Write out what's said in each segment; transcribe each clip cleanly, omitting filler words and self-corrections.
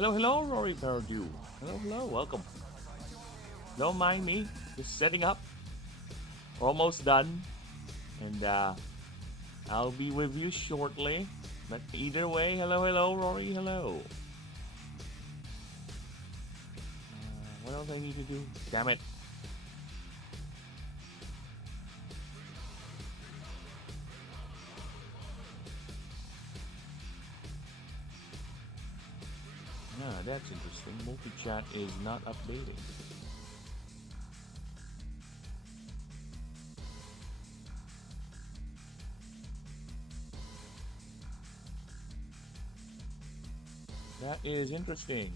Hello, hello, Rory Perdue. Hello, hello, welcome. Don't mind me, just setting up. Almost done. And I'll be with you shortly. But either way, hello, hello, Rory, hello. What else I need to do? Damn it. Yeah, that's interesting. Multi-chat is not updating. That is interesting.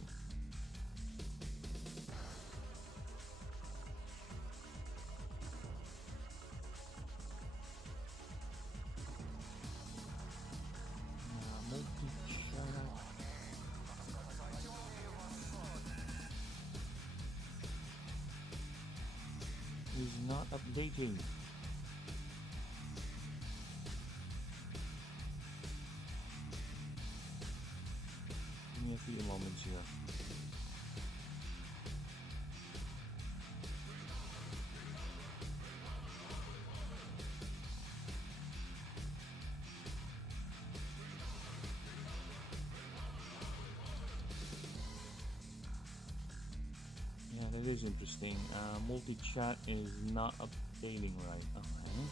Multi-chat is not updating. Give me a few moments here. Yeah, that is interesting. Multi-chat is not updating right. Okay.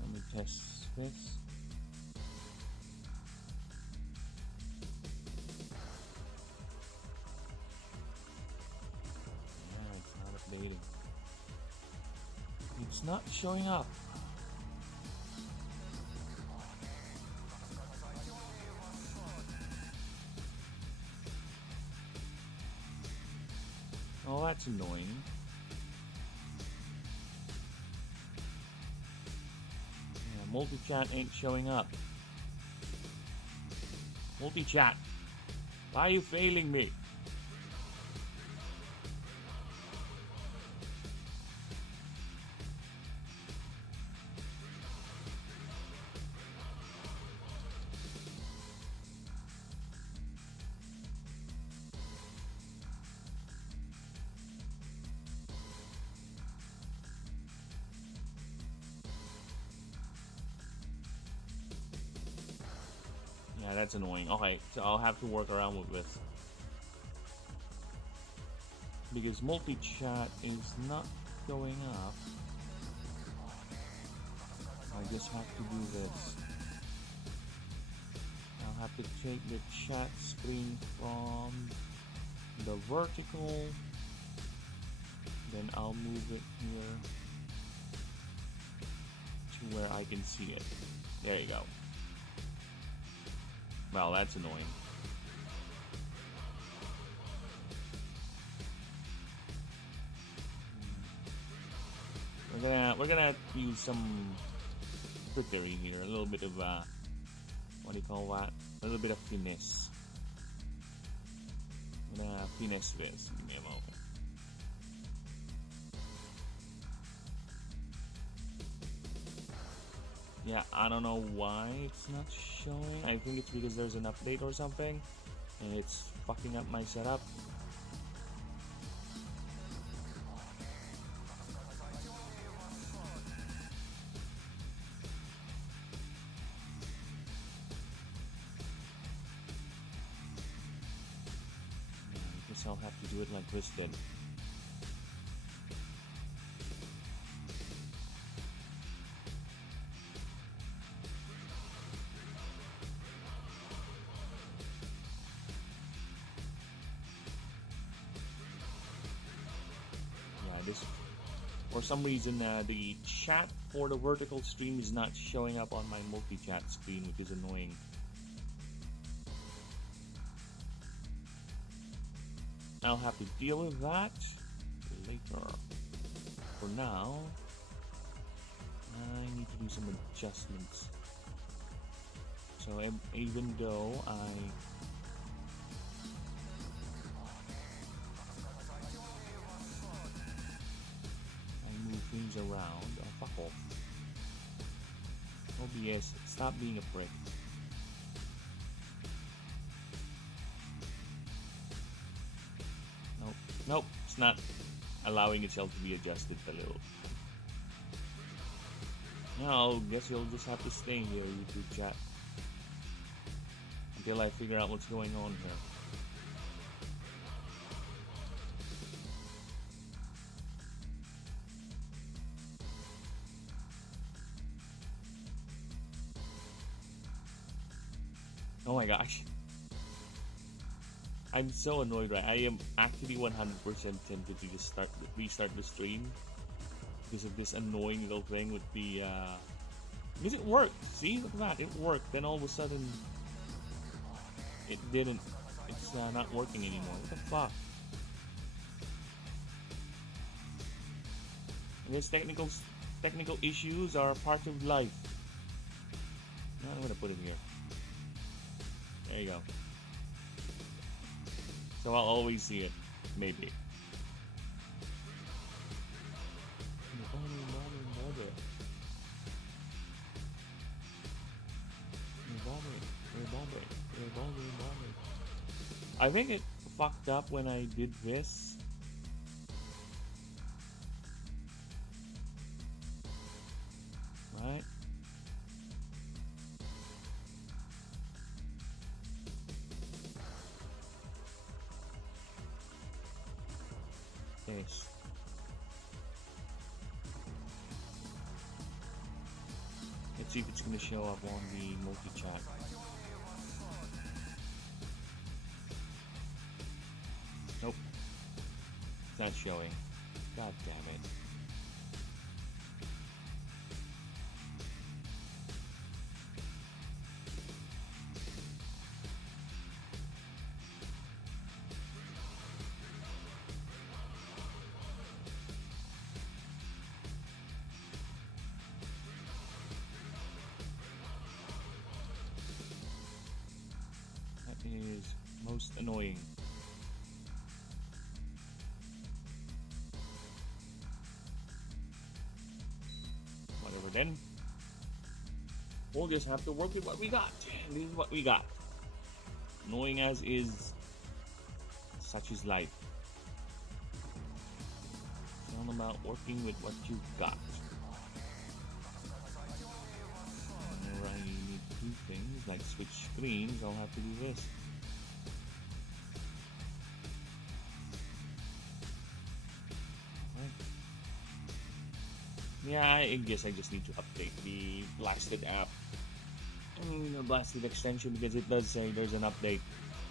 Let me test this. Yeah, it's not updating. It's not showing up. Oh, that's annoying. Yeah, multi-chat ain't showing up. Multi-chat, why are you failing me? Yeah, that's annoying. Okay, so I'll have to work around with this. Because multi-chat is not going up. I just have to do this. I'll have to take the chat screen from the vertical. Then I'll move it here to where I can see it. There you go. Well, that's annoying. We're gonna use some trickery here, a little bit of what do you call that? A little bit of finesse. I'm gonna finesse this. Give me a moment. Yeah, I don't know why it's not showing. I think it's because there's an update or something, and it's fucking up my setup. I guess I'll have to do it like this then. For some reason, the chat for the vertical stream is not showing up on my multi-chat screen, which is annoying. I'll have to deal with that later. For now, I need to do some adjustments. So even though I move things around, oh fuck off. OBS, stop being a prick. Nope, it's not allowing itself to be adjusted a little. Now, guess you'll just have to stay here, YouTube chat, until I figure out what's going on here. Oh my gosh. I'm so annoyed, right? I am actually 100% tempted to just restart the stream because of this annoying little thing with the, because it worked. See, look at that, it worked. Then all of a sudden, it didn't. It's not working anymore. What the fuck? I guess technical issues are part of life. No, I'm gonna put it here. There you go. So I'll always see it, maybe. I think it fucked up when I did this. Right? Yes. Let's see if it's gonna show up on the multi-chat. Nope. It's not showing. God damn it. That is most annoying. Then we'll just have to work with what we got. This is what we got. Annoying as is, such is life. It's all about working with what you've got. Whenever I need to do things like switch screens, I'll have to do this. Yeah, I guess I just need to update the Blasted app. The Blasted extension, because it does say there's an update.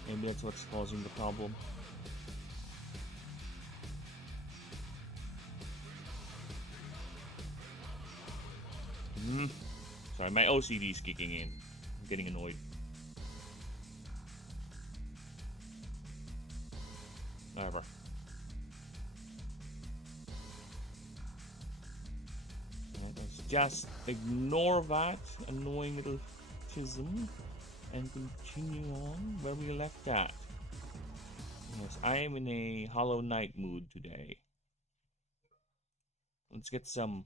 Maybe that's what's causing the problem. Sorry, my OCD is kicking in. I'm getting annoyed. Whatever. Just ignore that annoying little chism and continue on where we left at. Yes, I am in a Hollow Knight mood today. Let's get some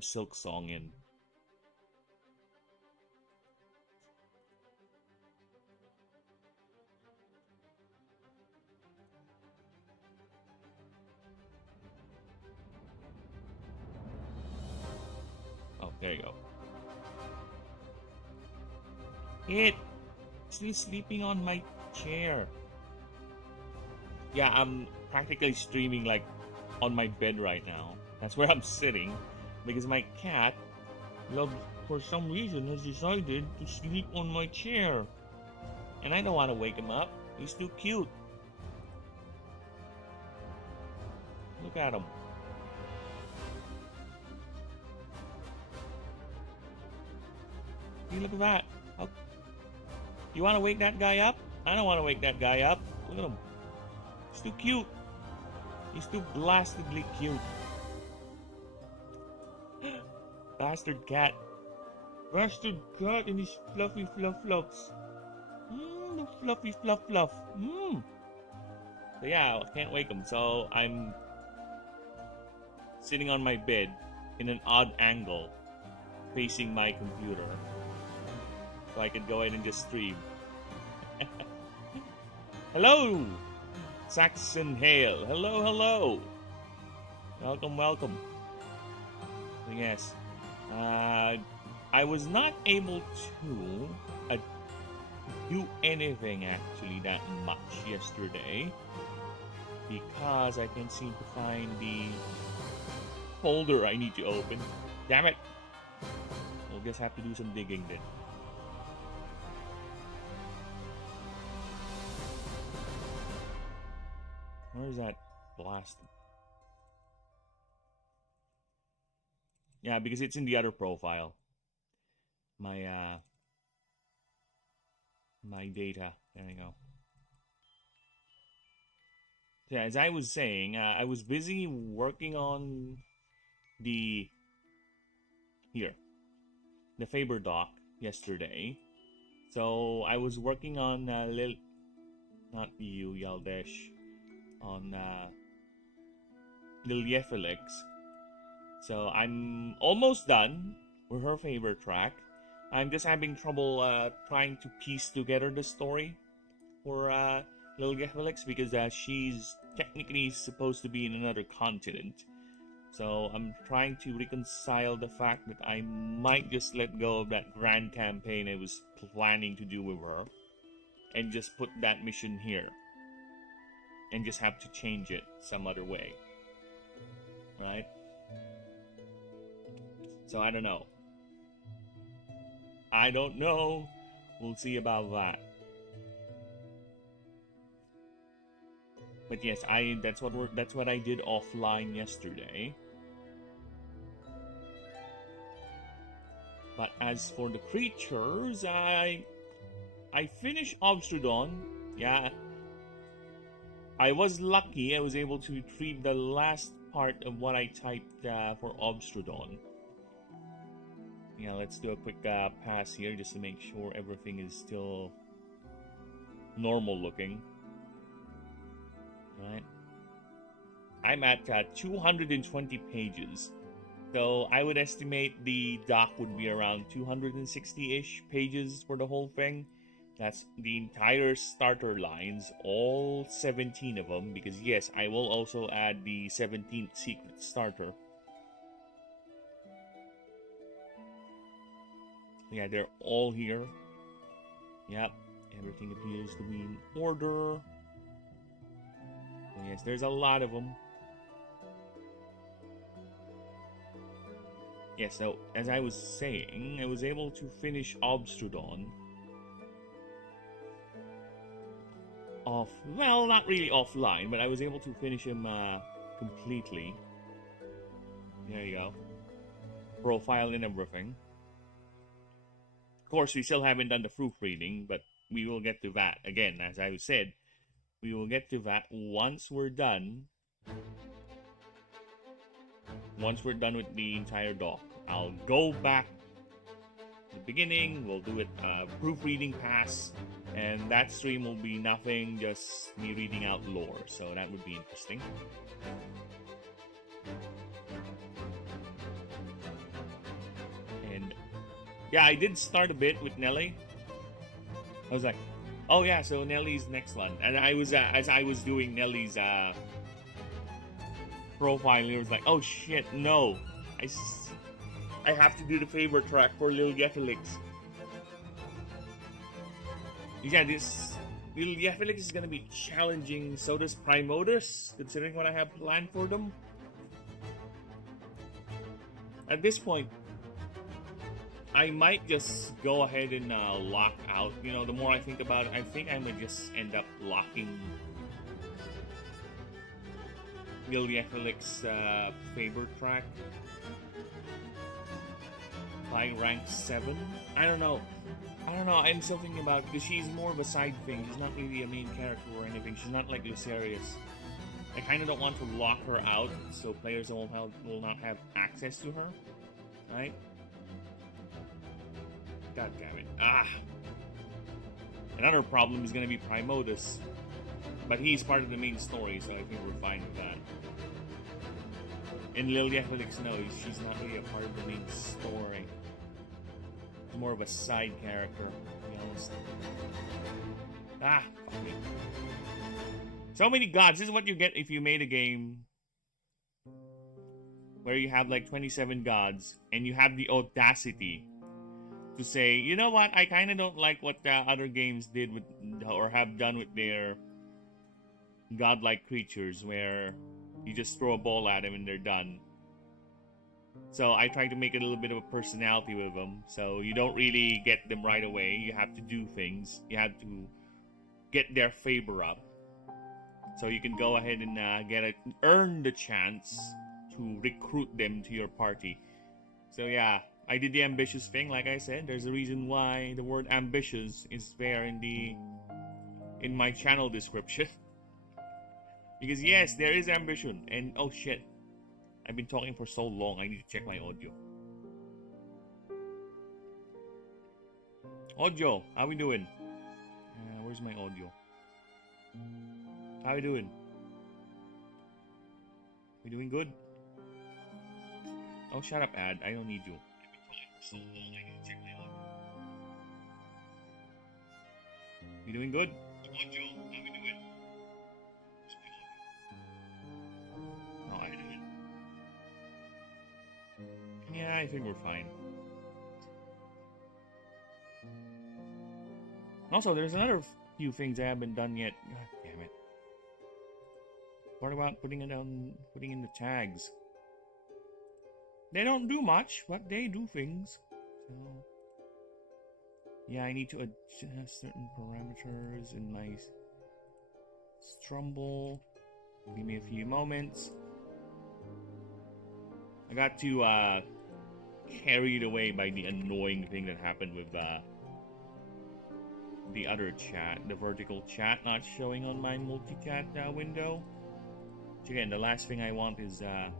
Silk Song in. There you go. She's sleeping on my chair. Yeah, I'm practically streaming like on my bed right now. That's where I'm sitting because my cat, for some reason, has decided to sleep on my chair. And I don't want to wake him up. He's too cute. Look at him. Look at that. You want to wake that guy up? I don't want to wake that guy up. Look at him. He's too cute. He's too blastedly cute. Bastard cat. Bastard cat and his fluffy fluffs. The fluffy fluff. So yeah, I can't wake him. So I'm sitting on my bed in an odd angle facing my computer. So I could go ahead and just stream. Hello! Saxon Hale. Hello, hello. Welcome, welcome. So yes, I was not able to do anything actually that much yesterday because I can't seem to find the folder I need to open. Damn it! We'll just have to do some digging then. Where is that blasted? Yeah, because it's in the other profile. My my data. There we go. So as I was saying, I was busy working on the Faber doc yesterday. So I was working on not you, Yaldesh, on Lilyefelix. So I'm almost done with her favorite track. I'm just having trouble trying to piece together the story for Lilyefelix because she's technically supposed to be in another continent. So I'm trying to reconcile the fact that I might just let go of that grand campaign I was planning to do with her and just put that mission here and just have to change it some other way. Right? So I don't know. I don't know. We'll see about that. But yes, that's what I did offline yesterday. But as for the creatures, I finished Obstrudon. Yeah. I was lucky I was able to retrieve the last part of what I typed for Obstrudon. Yeah, let's do a quick pass here just to make sure everything is still normal looking. Right. I'm at 220 pages. So I would estimate the doc would be around 260-ish pages for the whole thing. That's the entire starter lines, all 17 of them, because yes, I will also add the 17th secret starter. Yeah, they're all here. Yep, everything appears to be in order. Yes, there's a lot of them. Yeah, so as I was saying, I was able to finish Obstrudon well, not really offline, but I was able to finish him completely. There you go. Profile and everything. Of course, we still haven't done the proofreading, but we will get to that. Again, as I said, we will get to that once we're done. Once we're done with the entire doc. I'll go back to the beginning, we'll do it proofreading pass, and that stream will be nothing, just me reading out lore, so that would be interesting. And yeah, I did start a bit with Nelly. I was like, oh yeah, so Nelly's next one. And I was as I was doing Nelly's profile, it was like, oh shit, no, I have to do the favor track for Lilyefelix. Yeah, this Lilyefelix is gonna be challenging. So does Primotus, considering what I have planned for them. At this point, I might just go ahead and lock out. You know, the more I think about it, I think I might just end up locking Lilyefelix favor track by rank 7. I don't know. I'm still thinking about it because she's more of a side thing. She's not really a main character or anything. She's not like Lucerius. I kind of don't want to lock her out so players will not have access to her. Right? God damn it. Another problem is going to be Primotus. But he's part of the main story, so I think we're fine with that. And Lilyefelix, no, she's not really a part of the main story. She's more of a side character, to be honest. Fuck me. So many gods. This is what you get if you made a game where you have like 27 gods and you have the audacity to say, you know what, I kind of don't like what other games did with or have done with their godlike creatures, where you just throw a ball at them and they're done. So I try to make it a little bit of a personality with them, so you don't really get them right away. You have to do things. You have to get their favor up, so you can go ahead and earn the chance to recruit them to your party. So yeah, I did the ambitious thing. Like I said, there's a reason why the word ambitious is there in my channel description. Because yes, there is ambition. And oh shit, I've been talking for so long, I need to check my audio. Audio, how we doing? Where's my audio? How we doing? We doing good? Oh, shut up, ad. I don't need you. So long, I need to check my audio. We doing good? Audio, how we doing? Oh, I doing. Yeah, I think we're fine. Also, there's another few things I haven't done yet. God damn it. What about putting in the tags? They don't do much, but they do things. So yeah, I need to adjust certain parameters in my Strumble. Give me a few moments. I got to carried away by the annoying thing that happened with the other chat, the vertical chat not showing on my multi-chat window. Which again, the last thing I want is to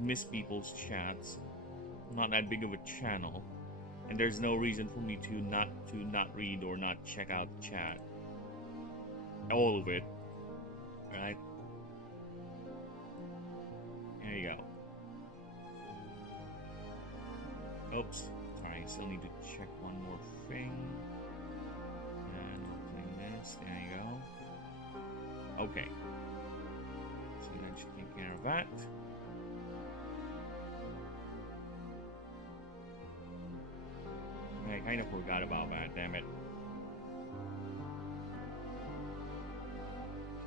miss people's chats. I'm not that big of a channel, and there's no reason for me to not read or not check out the chat. All of it, right? There you go. Oops, sorry. I still need to check one more thing. And we'll play this. There you go. Okay. So that should take care of that. I kind of forgot about that, damn it.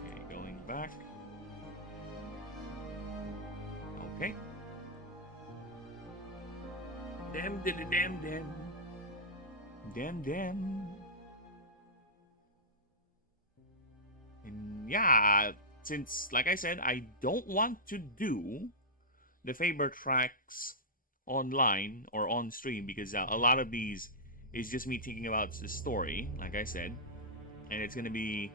Okay, going back. Okay. Damn. And yeah, since, like I said, I don't want to do the favor tracks online or on stream, because a lot of these is just me thinking about the story, like I said, and it's gonna be,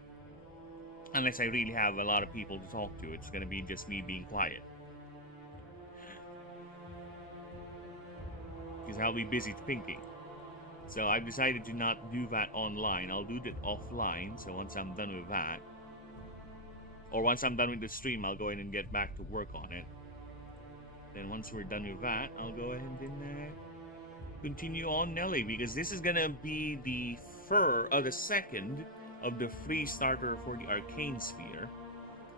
unless I really have a lot of people to talk to, it's gonna be just me being quiet, because I'll be busy thinking. So I've decided to not do that online. I'll do that offline. So once I'm done with that, or once I'm done with the stream, I'll go ahead and get back to work on it. Then once we're done with that, I'll go ahead and continue on Nelly, because this is gonna be the second of the free starter for the Arcane Sphere.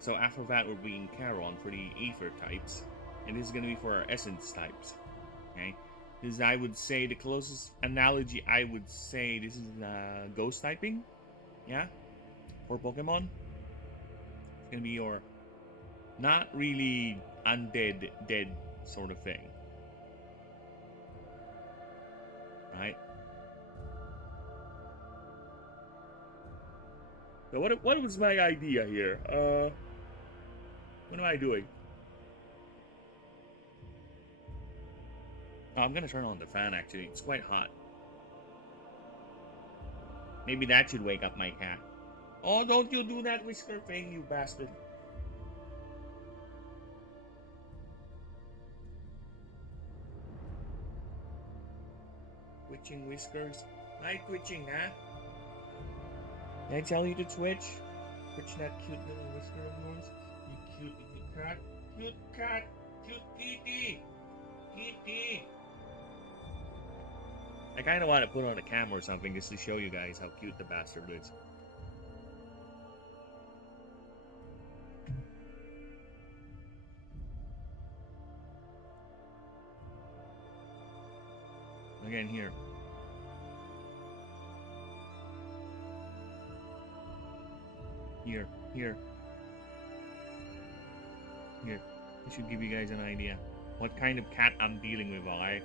So after that, we're bringing Charon for the Aether types, and this is gonna be for our Essence types. Okay, this is, I would say, the closest analogy. I would say this is Ghost typing. Yeah, for Pokemon, it's gonna be your not really undead, dead sort of thing, right? So what was my idea here? What am I doing? Oh, I'm gonna turn on the fan, actually. It's quite hot. Maybe that should wake up my cat. Oh, don't you do that whisker thing, you bastard. Twitching whiskers. Hi, twitching, huh? Did I tell you to twitch? Twitch that cute little whisker of yours. You cute little cat. Cute cat. Cute kitty. Kitty. I kind of want to put on a camera or something just to show you guys how cute the bastard is. again here. Here. Here. I should give you guys an idea what kind of cat I'm dealing with, alright?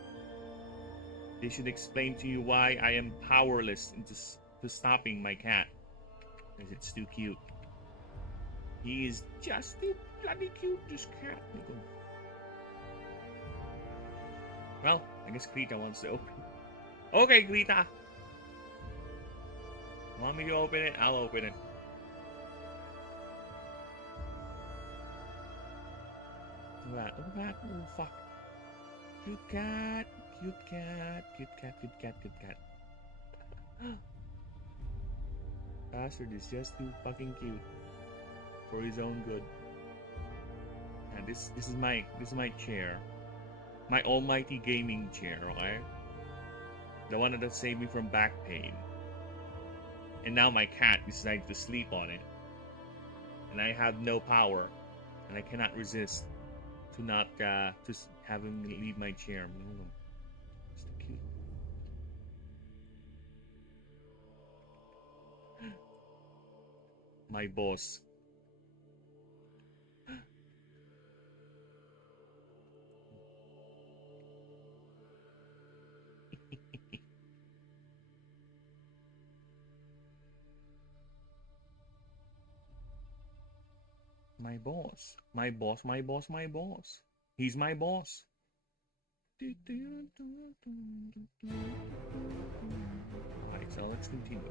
They should explain to you why I am powerless to stopping my cat. Because it's too cute. He is just too bloody cute, this cat. Well, I guess Krita wants to open. Okay, Krita. Want me to open it? I'll open it. Look at that. Oh, fuck. Cute cat. Cute cat. Cute cat. Cute cat. Cute cat. Bastard is just too fucking cute for his own good. And this is my chair. My almighty gaming chair, okay? The one that saved me from back pain. And now my cat decided to sleep on it. And I have no power. And I cannot resist to not just have him leave my chair. It's so cute. My boss. My boss. My boss, my boss, my boss. He's my boss. Alright, so let's continue.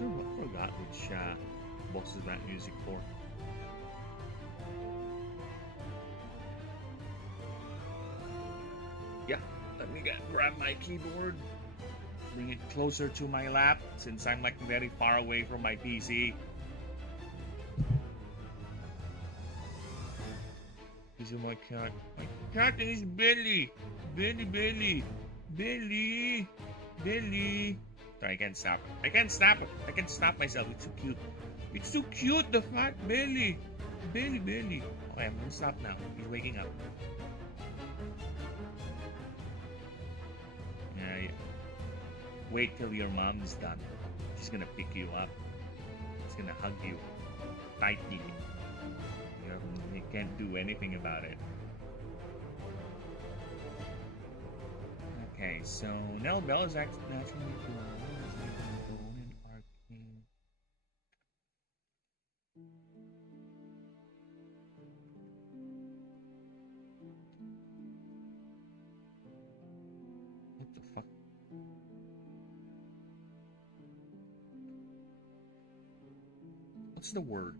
I forgot which boss is that music for. Yeah, let me grab my keyboard, bring it closer to my lap since I'm like very far away from my PC. This is my cat. My cat is Billy. Billy. Sorry, I can't stop it. I can't stop it. I can't stop myself. It's so cute. It's so cute, the fat Billy. Billy. Okay, I'm gonna stop now. He's waking up. Yeah. Wait till your mom is done. She's gonna pick you up. She's gonna hug you tightly. You can't do anything about it. Okay, so Nell Bell is actually naturally bone and arcane. What the fuck? What's the word?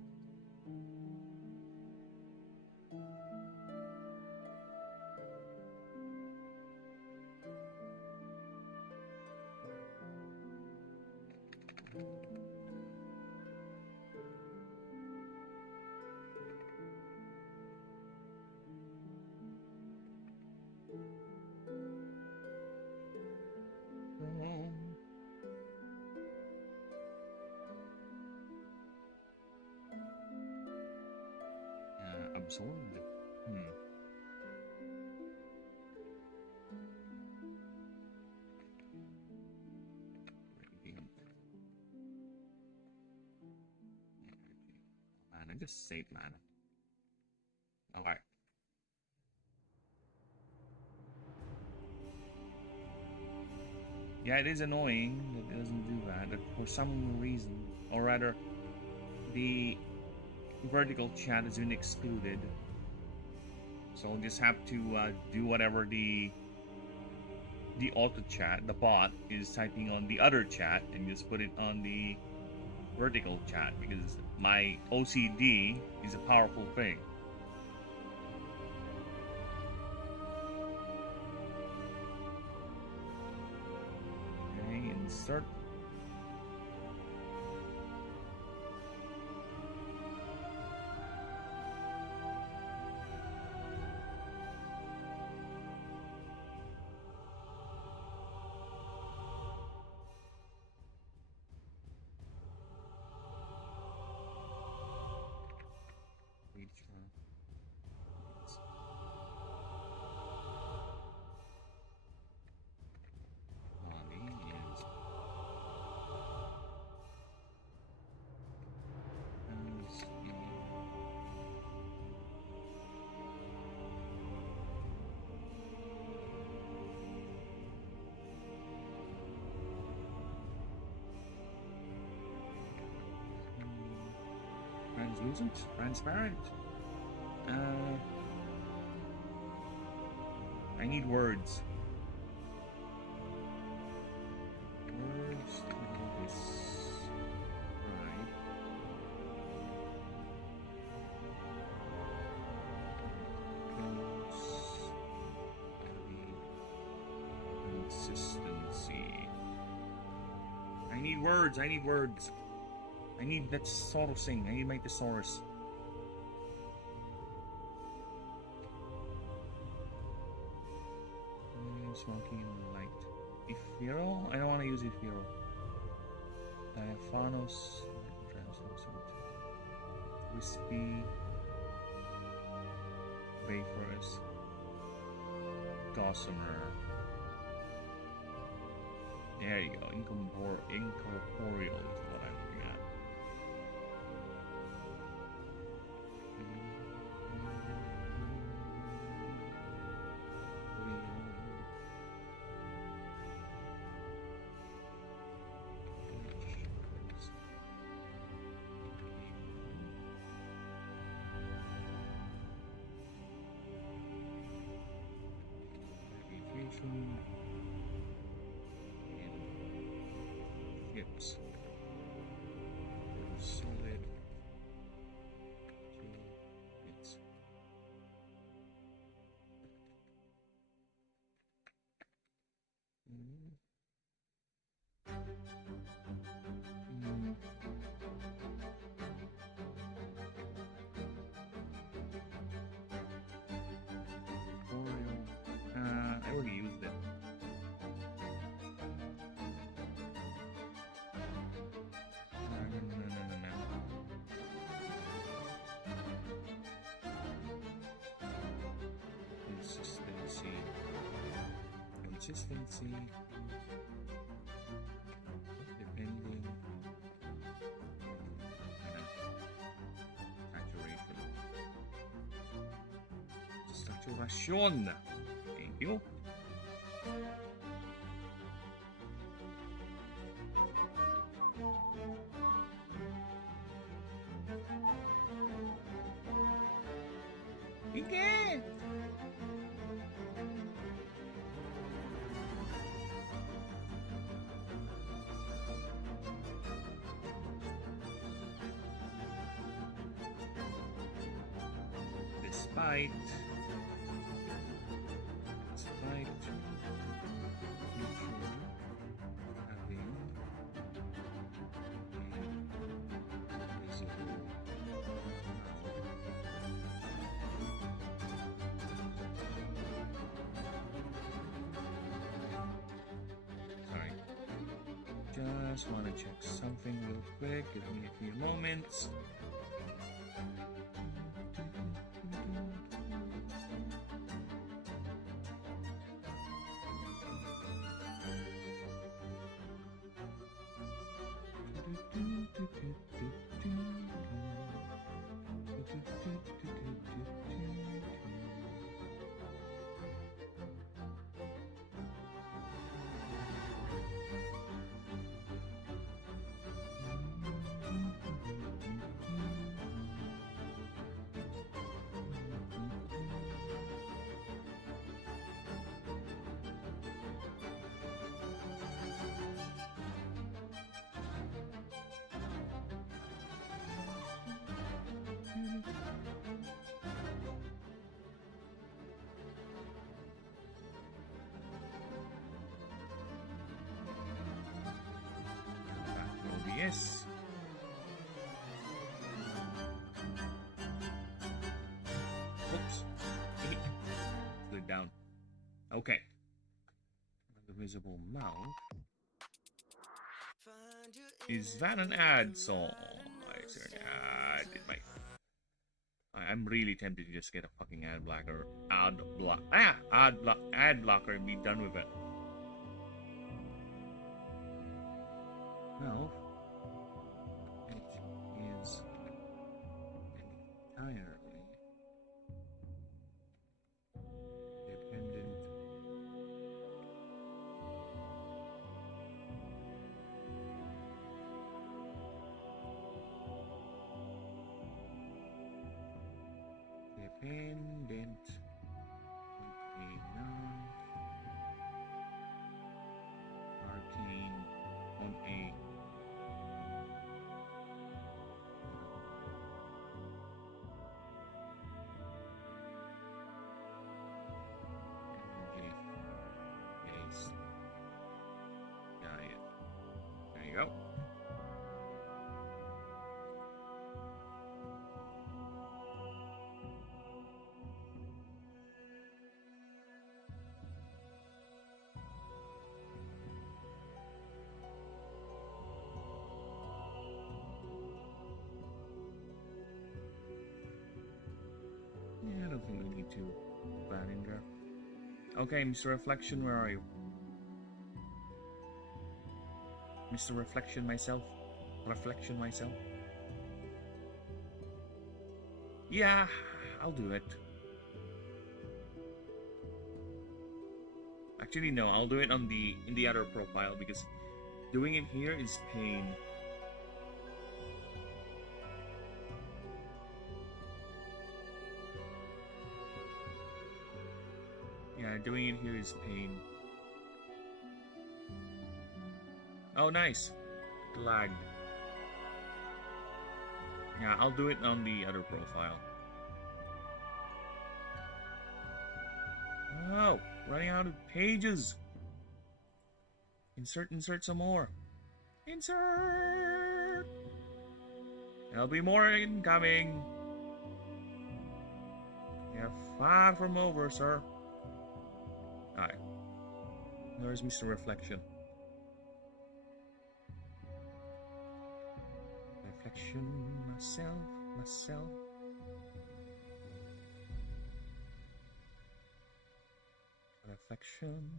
Absorbed. Man, I just saved mana. Alright. Yeah, it is annoying that it doesn't do that, but for some reason, or rather, the vertical chat has been excluded. So I'll just have to do whatever the auto chat, the bot, is typing on the other chat and just put it on the vertical chat because my OCD is a powerful thing. Okay, insert. Translucent, transparent. I need words. Words to this. Right. Consistency. I need words. I need words. I need that thesaurus thing. I need my thesaurus. Smoky light. Ethereal? I don't want to use ethereal. Diaphanos. Translucent. Wispy. Vaporous. Gossamer. There you go. Incorporeal is what I'm looking at. Hips. Solid. Hits. I already used it. Consistency, depending saturation. Thank you. Okay. Despite having visible sorry, just want to check something real quick. Give me a few moments. Yes. Oops. Put it down. Okay. The visible mouth. Is that an ad song? Is there an ad in my... I'm really tempted to just get a fucking ad blocker. Ad blocker and be done with it. No. It is entirely dependent on a non-arcane on a energy-based diet. There you go. Yeah, I don't think we need to put that in there. Okay, Mr. Reflection, where are you? Mr. Reflection myself? Reflection myself? Yeah, I'll do it. Actually, no, I'll do it on in the other profile because doing it here is pain. Yeah, doing it here is pain. Oh, nice. It lagged. Yeah, I'll do it on the other profile. Oh, running out of pages. Insert some more. Insert! There'll be more incoming. You're far from over, sir. Alright. Where's Mr. Reflection? Reflection, myself. Reflection.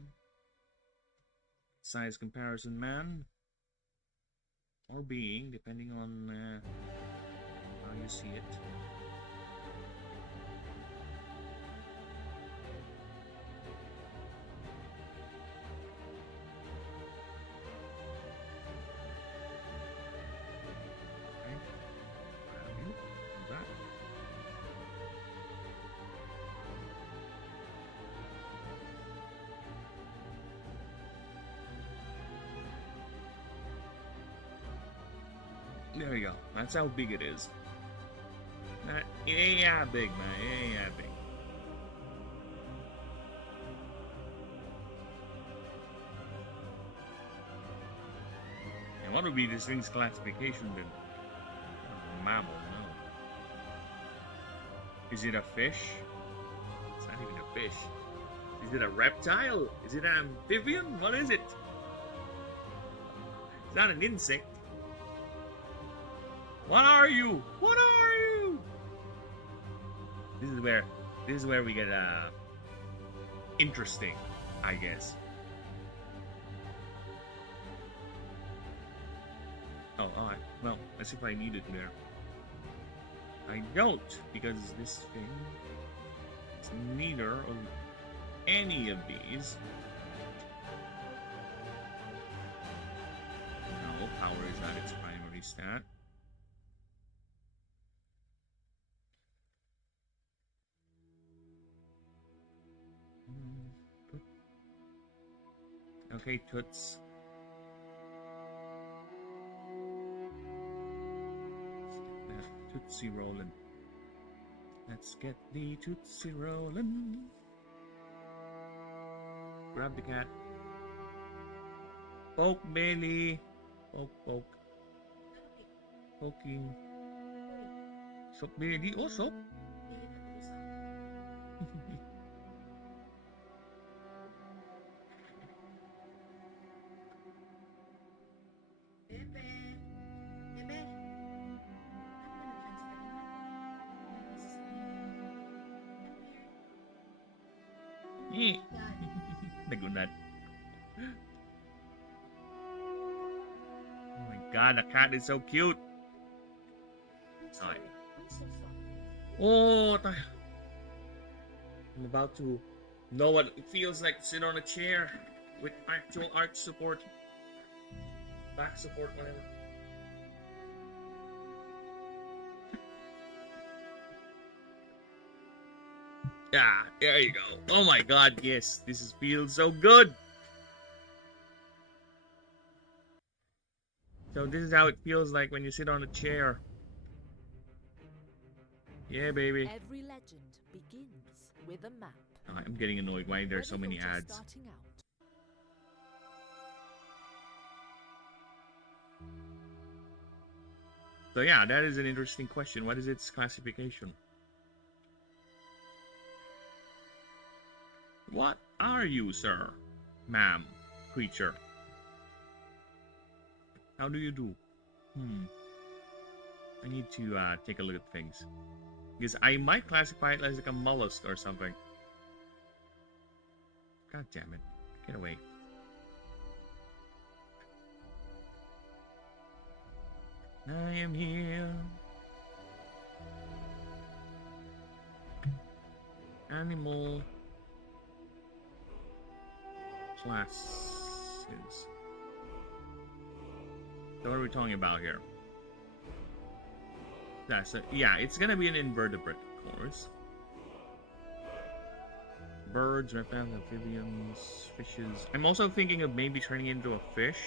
Size comparison man. Or being, depending on how you see it. There you go. That's how big it is. It ain't that big, man. It ain't that big. And what would be this thing's classification then? Mammal, no. Is it a fish? It's not even a fish. Is it a reptile? Is it an amphibian? What is it? It's not an insect. What are you? What are you? This is where we get interesting, I guess. Oh, alright. Well, as if I need it there. I don't, because this thing is neither of any of these. No, power is not its primary stat. Okay, toots. Let's get that tootsie rollin'. Let's get the tootsie rollin'. Grab the cat. Poke, Bailey. Poke, poke. Okay. Soap baby. Oh, soap. Nagunat. Oh my god, the cat is so cute. Sorry. Oh, I'm about to know what it feels like to sit on a chair with actual arch support, back support, whatever. Yeah, there you go. Oh my god, yes, feels so good. So this is how it feels like when you sit on a chair. Yeah, baby. Every legend begins with a map. I'm getting annoyed. Why are there so many ads? So yeah, that is an interesting question. What is its classification? What are you, sir? Ma'am, creature. How do you do? I need to take a look at things. Because I might classify it as like a mollusk or something. God damn it. Get away. I am here. Animal classes. So what are we talking about here? Yeah, it's gonna be an invertebrate, of course. Birds, reptiles, amphibians, fishes. I'm also thinking of maybe turning it into a fish.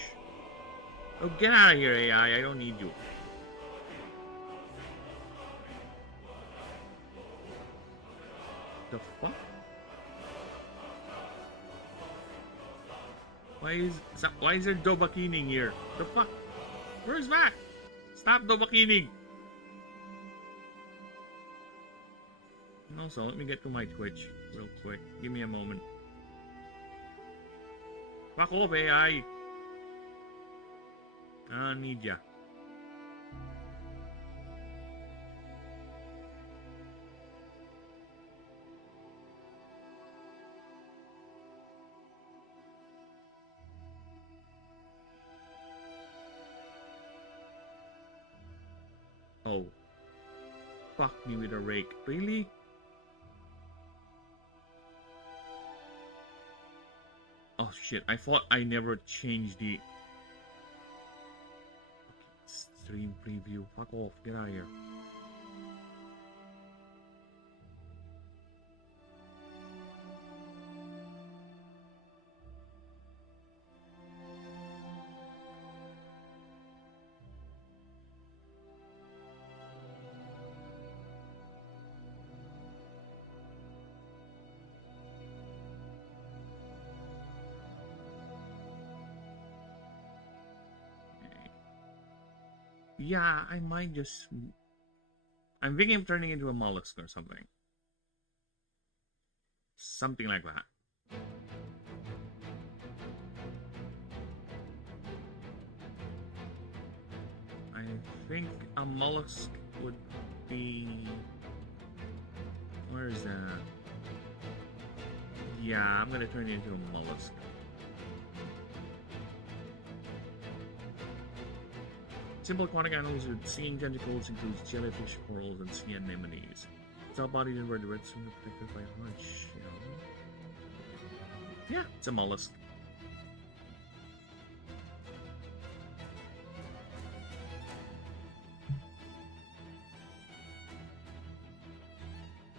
Oh, get out of here, AI. I don't need you. The fuck? Why is there dobakining here? The fuck? Where's that? Stop dobakining! And also, let me get to my Twitch real quick. Give me a moment. Fuck off, AI! I need ya. Oh. Fuck me with a rake. Really? Oh shit, I thought I never changed the... Stream preview. Fuck off. Get out of here. Yeah, I might just... I'm thinking of turning into a mollusk or something. Something like that. I think a mollusk would be... Where is that? Yeah, I'm gonna turn it into a mollusk. Simple aquatic animals with stinging tentacles includes jellyfish, corals, and sea anemones. It's all bodied invertebrates and protected by a hunch, you know. Yeah, it's a mollusk.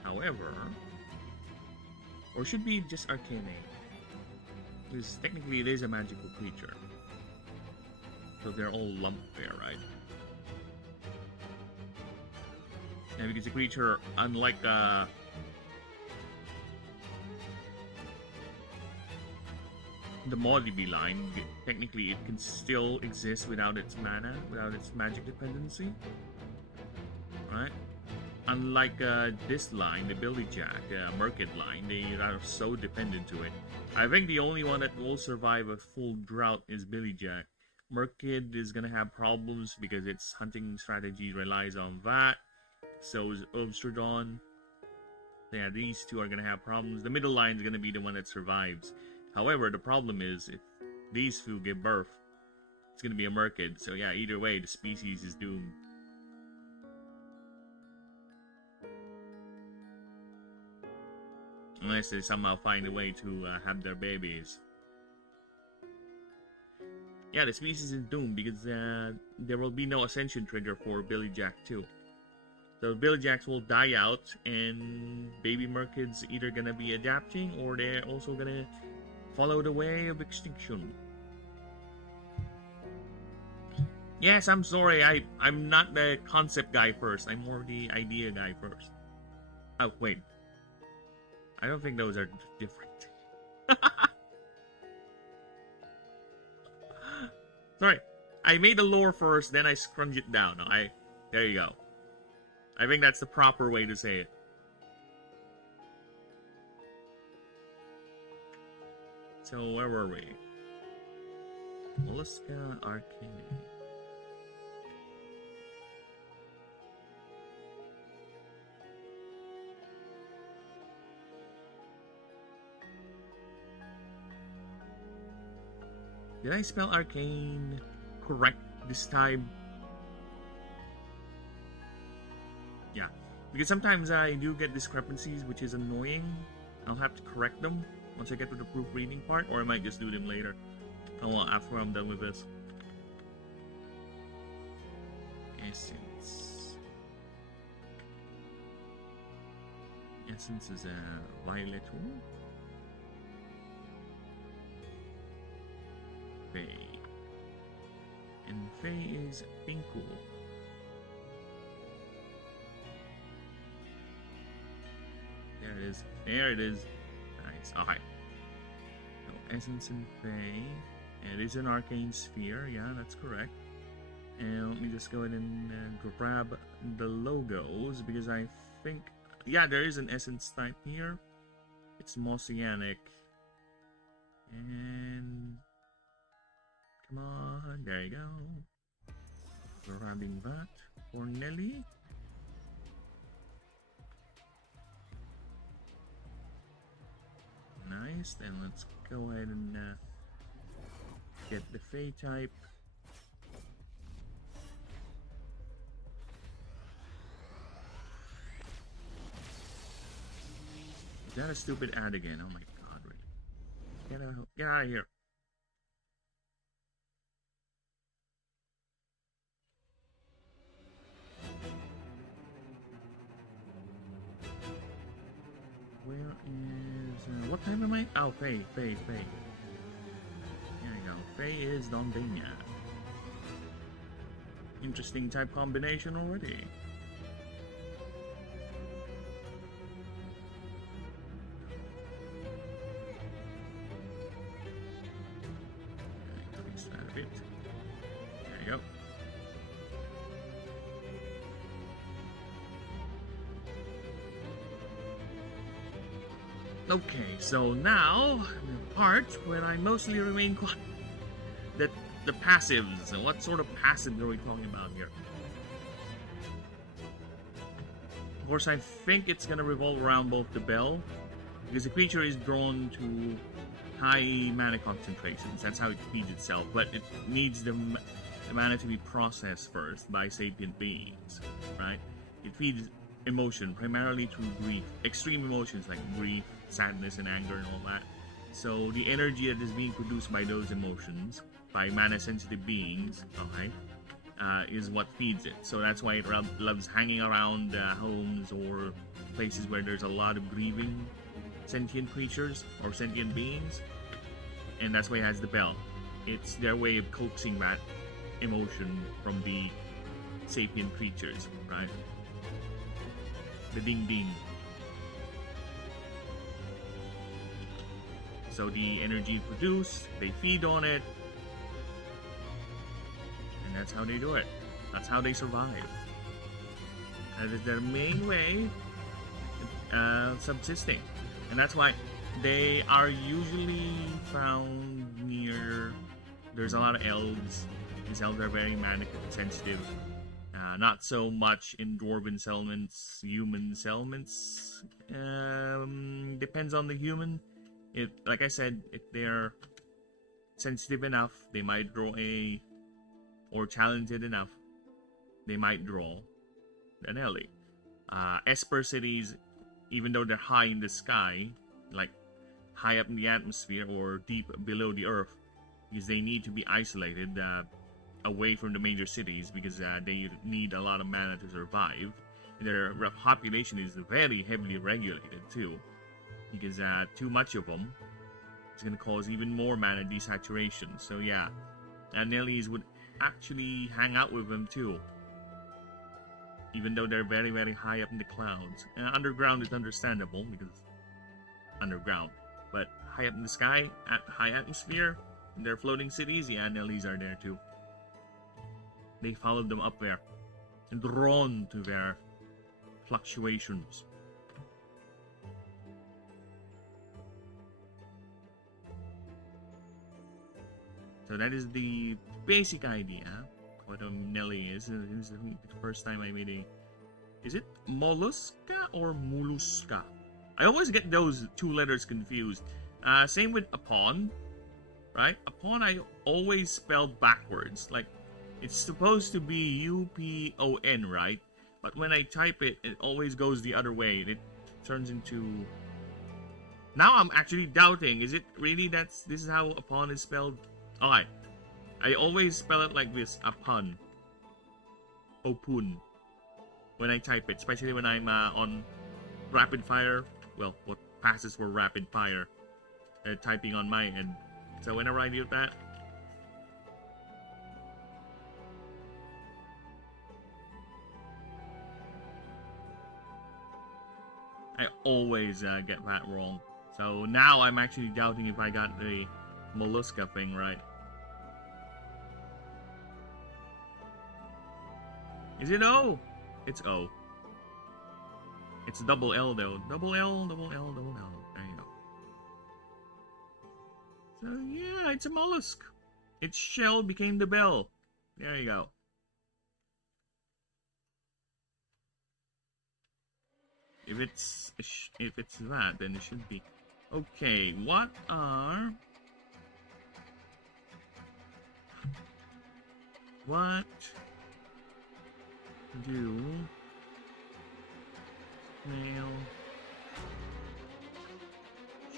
However, or should be just arcane, because technically it is a magical creature. So they're all lumped there, right? And because a creature, unlike the Maudibi line, technically it can still exist without its mana, without its magic dependency, right? Unlike this line, the Billy Jack, Merkid line, they are so dependent to it. I think the only one that will survive a full drought is Billy Jack. Merkid is gonna have problems because its hunting strategy relies on that. So is Obstrodon. Yeah, these two are gonna have problems. The middle line is gonna be the one that survives. However, the problem is if these two give birth, it's gonna be a Merkid. So yeah, either way, the species is doomed. Unless they somehow find a way to have their babies. Yeah, the species is doomed because there will be no ascension trigger for Billy Jack 2. So Billy Jacks will die out, and baby Merkids either gonna be adapting or they're also gonna follow the way of extinction. Yes, I'm sorry, I'm not the concept guy first. I'm more the idea guy first. Oh, wait. I don't think those are different. Sorry, I made the lore first, then I scrunch it down. There you go. I think that's the proper way to say it. So where were we? Mollusca Arcane. Did I spell arcane correct this time? Yeah, because sometimes I do get discrepancies, which is annoying. I'll have to correct them once I get to the proofreading part, or I might just do them later. Oh, after I'm done with this. Essence. Essence is a violet one. Fae. And Fae is Pinku. There it is. There it is. Nice. Okay. So Essence and Fae. It is an arcane sphere. Yeah, that's correct. And let me just go ahead and grab the logos because I think, yeah, there is an essence type here. It's Mossianic. And come on, there you go. Grabbing that for Nelly. Nice, then let's go ahead and get the Fae type. Is that a stupid ad again? Oh my god, really. Get out of here. Where is... what time am I? Oh, Fae. There you go. Fae is Dondania. Interesting type combination already. Increase that a bit. There you go. Okay, so now the part where I mostly remain quiet. The passives. What sort of passives are we talking about here? Of course, I think it's gonna revolve around both the bell, because the creature is drawn to high mana concentrations. That's how it feeds itself, but it needs the mana to be processed first by sapient beings, right? It feeds emotion primarily through grief, extreme emotions like grief, sadness, and anger, and all that. So the energy that is being produced by those emotions, by mana-sensitive beings, okay, is what feeds it. So that's why it loves hanging around homes or places where there's a lot of grieving sentient creatures or sentient beings, and that's why it has the bell. It's their way of coaxing that emotion from the sapient creatures, right? The ding ding. So the energy produced, they feed on it, and that's how they do it. That's how they survive. That is their main way subsisting, and that's why they are usually found near. There's a lot of elves. These elves are very manic sensitive. Not so much in dwarven settlements, human settlements. Depends on the human. Like I said, if they're sensitive enough, they might draw or talented enough, they might draw an ellie. Esper cities, even though they're high in the sky, like high up in the atmosphere or deep below the earth, because they need to be isolated away from the major cities, because they need a lot of mana to survive. And their population is very heavily regulated too, because too much of them is going to cause even more mana desaturation. So yeah, Nellies would actually hang out with them too, even though they're very, very high up in the clouds. Underground is understandable because underground, but high up in the sky, at high atmosphere, in their floating cities, yeah, Nellies are there too. They followed them up there and drawn to their fluctuations. So that is the basic idea what a Nelly is. This is the first time I made a... Is it mollusca or mollusca? I always get those two letters confused. Same with upon, right? Upon I always spell backwards. Like, it's supposed to be U-P-O-N, right? But when I type it, it always goes the other way. It turns into... Now I'm actually doubting. Is it really this is how upon is spelled? Alright. I always spell it like this, upon. Opun. When I type it, especially when I'm on rapid fire. Well, what passes for rapid fire. Typing on my end. So whenever I do that, I always get that wrong. So now I'm actually doubting if I got the mollusca thing right. Is it O? It's O. It's double L though. Double L, double L, double L. There you go. So yeah, it's a mollusk. Its shell became the bell. There you go. If it's that, then it should be. Okay, what do snail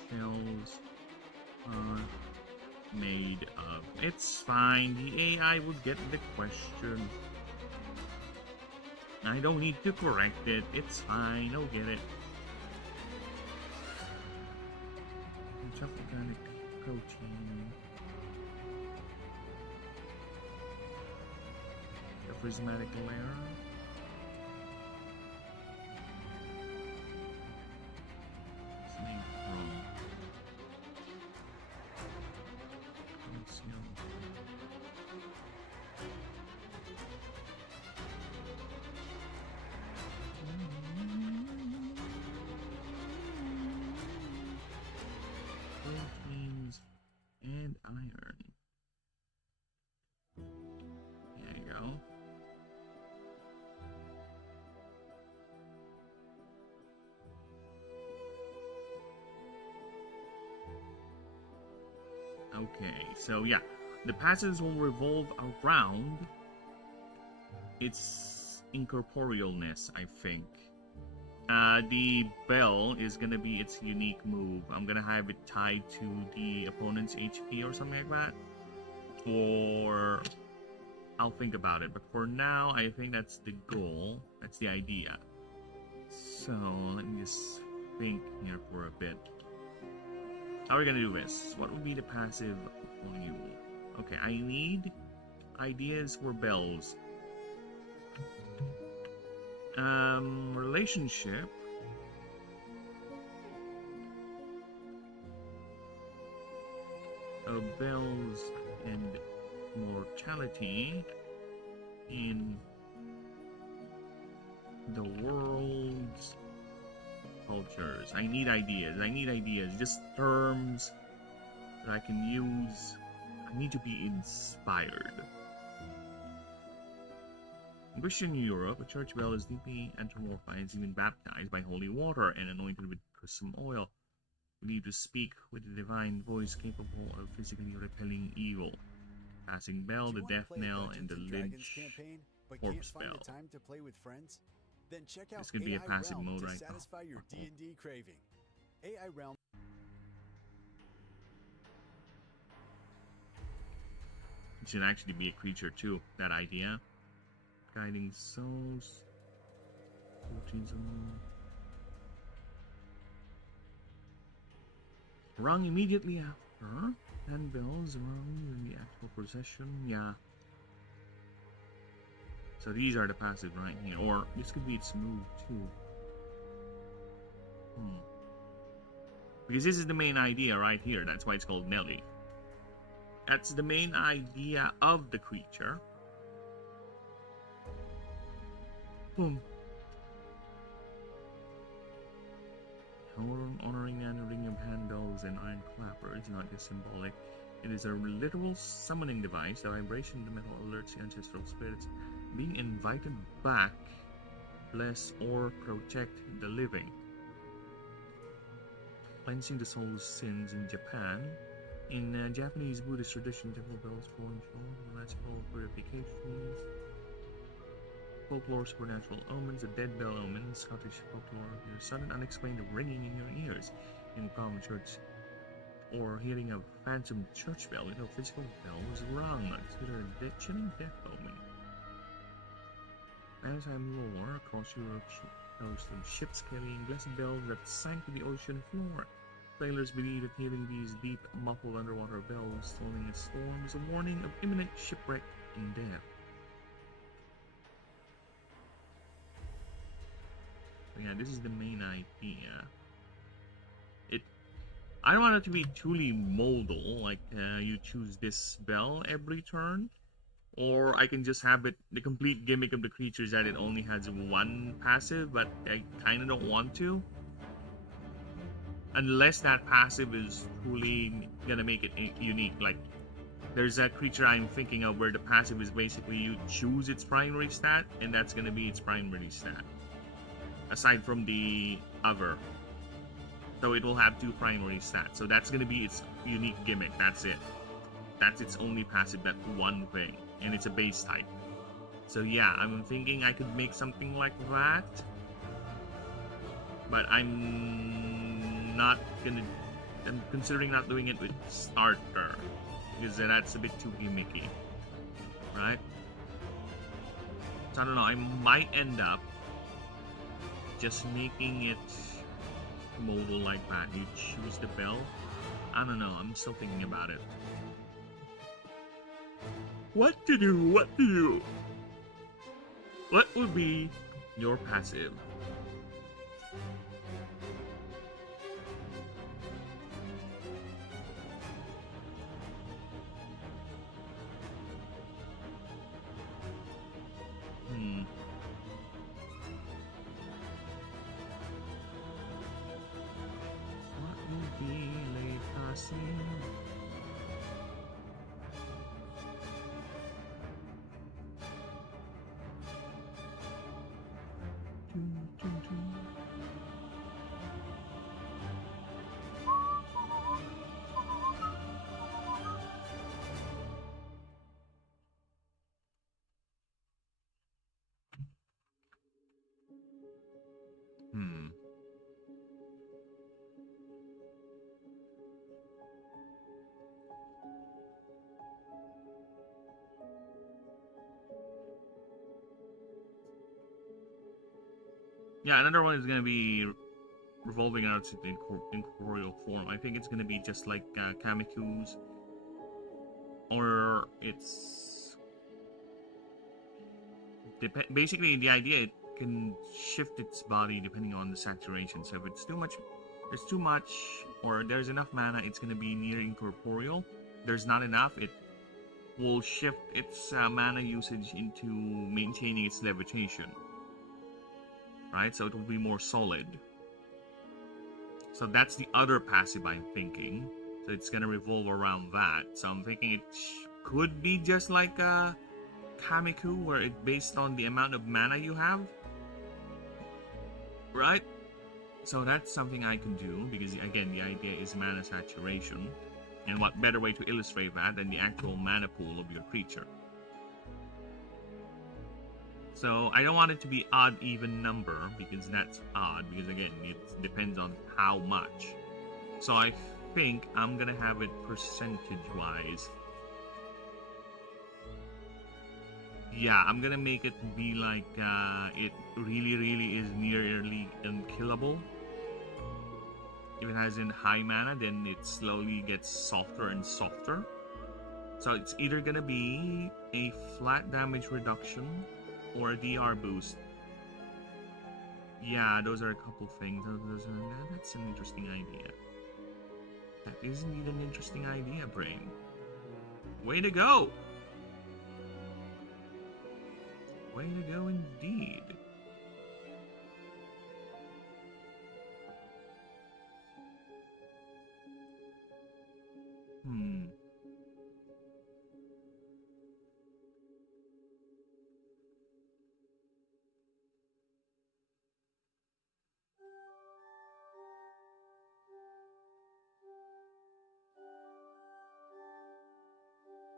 shells are made of? It's fine. The AI would get the question. I don't need to correct it. It's fine. I'll get it. Just organic protein. The prismatic layer. It's made from calcium. Proteins and iron. There you go. Okay, so yeah, the passes will revolve around its incorporealness, I think. The bell is gonna be its unique move. I'm gonna have it tied to the opponent's HP or something like that. Or I'll think about it. But for now, I think that's the goal. That's the idea. So let me just think here for a bit. How are we gonna do this? What would be the passive for you? Okay, I need ideas for bells. Relationship. of bells and mortality in the world's cultures. I need ideas. Just terms that I can use. I need to be inspired. In Christian Europe, a church bell is deeply anthropomorphized, even baptized by holy water and anointed with chrism oil. We need to speak with a divine voice capable of physically repelling evil. Passing bell, the death knell, and the lynch corpse bell. This could be a passive mode right now. Satisfy your D&D craving. AI Realm. It should actually be a creature too, that idea. Guiding souls. Rung immediately after. 10 bells rung in the actual procession. Yeah. So these are the passive right here. Or this could be its move too. Because this is the main idea right here. That's why it's called Nelly. That's the main idea of the creature. Boom. Honoring and ring of handbells and iron clappers is not just symbolic. It is a literal summoning device. The vibration of the metal alerts the ancestral spirits being invited back, bless or protect the living. Cleansing the soul's sins in Japan. In Japanese Buddhist tradition, temple bells form magical purifications. Folklore, supernatural omens, a dead bell omen, Scottish folklore, your sudden unexplained ringing in your ears in common church, or hearing a phantom church bell with no physical bell was rung, considered a chilling death omen. Maritime lore across Europe shows of ships carrying blessed bells that sank to the ocean floor. Sailors believe that hearing these deep, muffled underwater bells tolling a storm is a warning of imminent shipwreck and death. Yeah, this is the main idea. I don't want it to be truly modal, like you choose this bell every turn, or I can just have it, the complete gimmick of the creature is that it only has one passive, but I kind of don't want to. Unless that passive is truly gonna make it unique. Like, there's that creature I'm thinking of where the passive is basically you choose its primary stat, and that's gonna be its primary stat. Aside from the other. So it will have two primary stats. So that's going to be its unique gimmick. That's it. That's its only passive, that one thing. And it's a base type. So yeah, I'm thinking I could make something like that. But I'm considering not doing it with starter. Because that's a bit too gimmicky. Right? So I don't know, I might end up just making it modal like that. You choose the bell. I don't know, I'm still thinking about it. What to do? What would be your passive? Yeah, another one is going to be revolving out to the incorporeal form. I think it's going to be just like Kamiku's. Or it's... basically, the idea, it can shift its body depending on the saturation. So if it's too much, there's too much, or there's enough mana, it's going to be near incorporeal. there's not enough, it will shift its mana usage into maintaining its levitation. Right? So it will be more solid. So that's the other passive I'm thinking. So it's gonna revolve around that. So I'm thinking it could be just like Kamiku, where it's based on the amount of mana you have. Right? So that's something I can do, because again, the idea is mana saturation. And what better way to illustrate that than the actual mana pool of your creature? So I don't want it to be odd even number, because that's odd, because again, it depends on how much. So I think I'm gonna have it percentage-wise. Yeah, I'm gonna make it be like it really is nearly unkillable. If it has in high mana, then it slowly gets softer and softer. So it's either gonna be a flat damage reduction or a DR boost. Yeah, those are a couple things. That's an interesting idea. That is indeed an interesting idea, Brain. Way to go! Way to go indeed.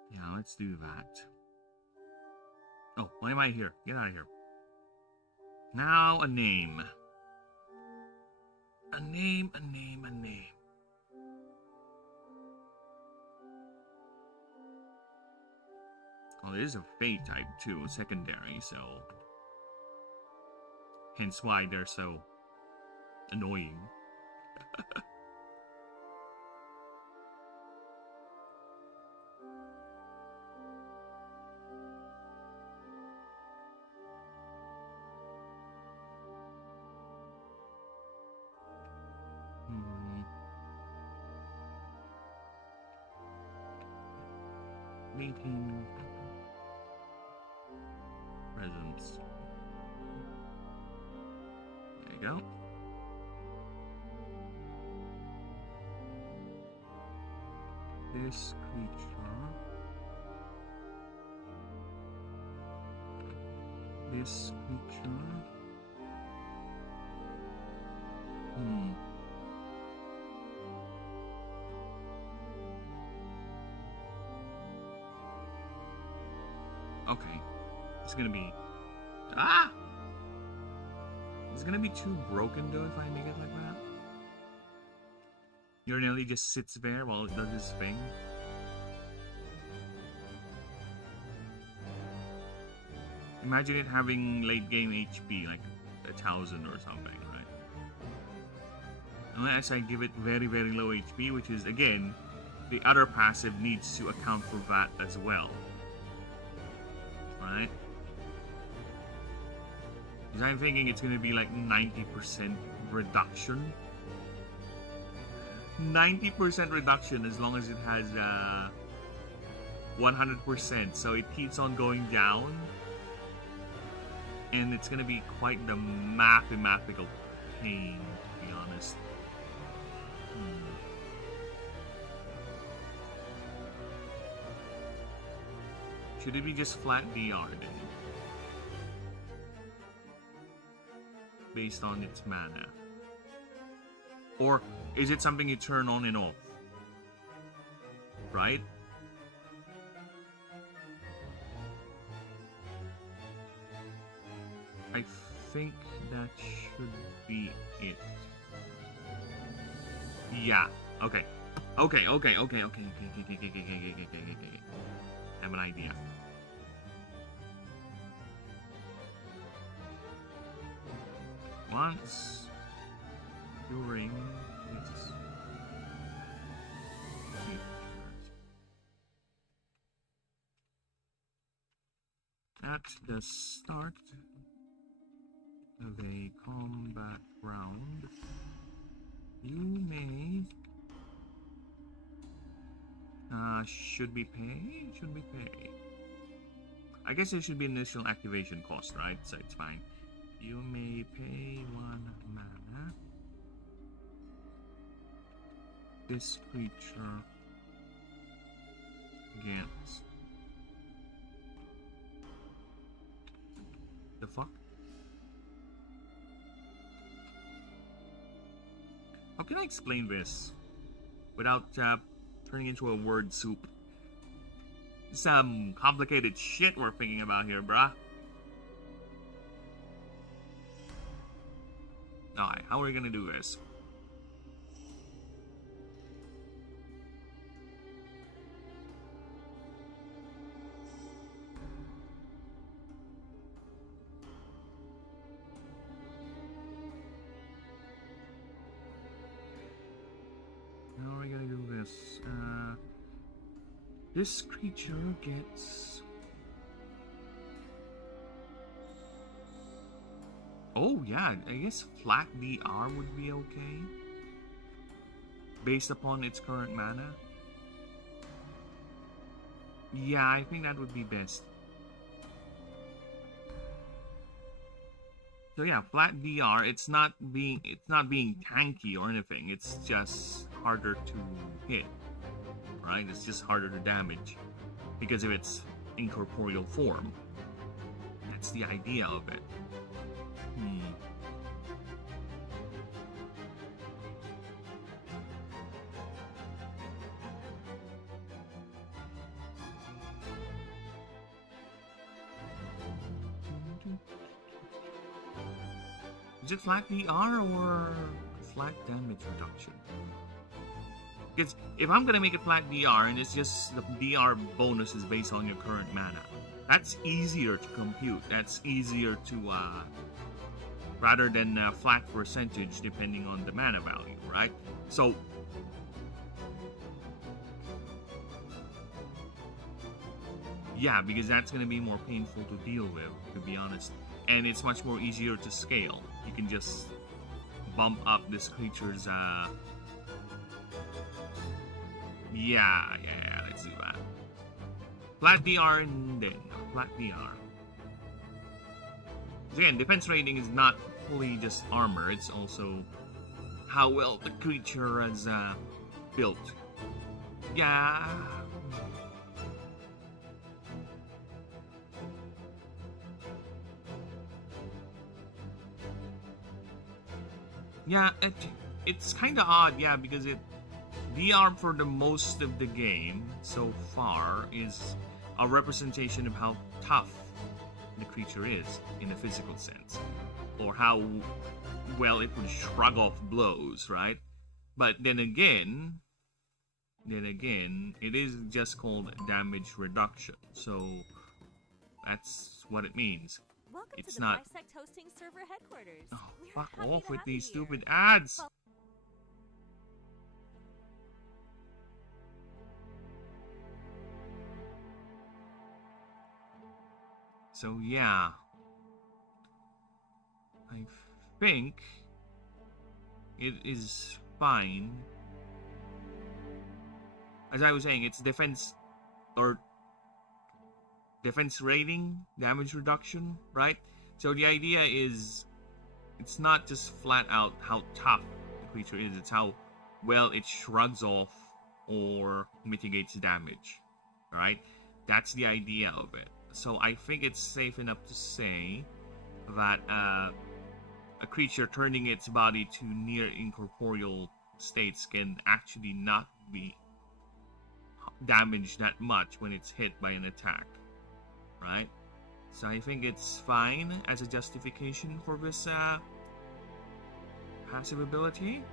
Yeah, let's do that. Oh, why am I here? Get out of here. Now, a name. A name. Oh, it is a Fey type too, secondary, so... Hence why they're so annoying. Maintain presence. There you go. This creature. This creature. Okay. It's gonna be... Ah! It's gonna be too broken though if I make it like that. Urinelli just sits there while it does its thing. Imagine it having late game HP, like 1,000 or something, right? Unless I give it very low HP, which is, again, the other passive needs to account for that as well. Right? Because I'm thinking it's gonna be like 90% reduction. 90% reduction as long as it has 100%, so it keeps on going down. And it's gonna be quite the mathematical pain, to be honest. Should it be just flat DR then? Based on its mana? Or is it something you turn on and off? Right? I think that should be it. Yeah. Okay. Okay. I have an idea. Once during this at the start of a combat round, you may Should we pay? Should we pay? I guess there should be initial activation cost, right? So it's fine. You may pay 1 mana. This creature gets... The fuck? How can I explain this without turning into a word soup? Some complicated shit we're thinking about here, bruh. Alright, how are we gonna do this? How are we gonna do this? This creature gets... Oh yeah, I guess flat DR would be okay. Based upon its current mana. Yeah, I think that would be best. So yeah, flat DR, it's not being tanky or anything, it's just harder to hit. Right? It's just harder to damage because of its incorporeal form. That's the idea of it. Is it flat DR or flat damage reduction? Because if I'm gonna make it flat DR and it's just the DR bonus is based on your current mana, that's easier to compute. That's easier to rather than flat percentage depending on the mana value, right? So yeah, because that's gonna be more painful to deal with, to be honest, and it's much more easier to scale. You can just bump up this creature's Yeah, let's do that. Flat DR and then flat DR. So again, defense rating is not fully just armor, it's also how well the creature is built. Yeah. Yeah, it's kind of odd, yeah, because DR for the most of the game so far is a representation of how tough the creature is in a physical sense, or how well it would shrug off blows, right? But then again, it is just called damage reduction, so that's what it means. Welcome it's to the not Bisect hosting server headquarters. Oh, We're fuck happy off to with have these you here. stupid ads. Well, so yeah, I think it is fine. As I was saying, it's defense or defense rating, damage reduction, right? So the idea is it's not just flat out how tough the creature is, it's how well it shrugs off or mitigates damage, right? That's the idea of it. So I think it's safe enough to say that a creature turning its body to near incorporeal states can actually not be damaged that much when it's hit by an attack, right? So I think it's fine as a justification for this passive ability.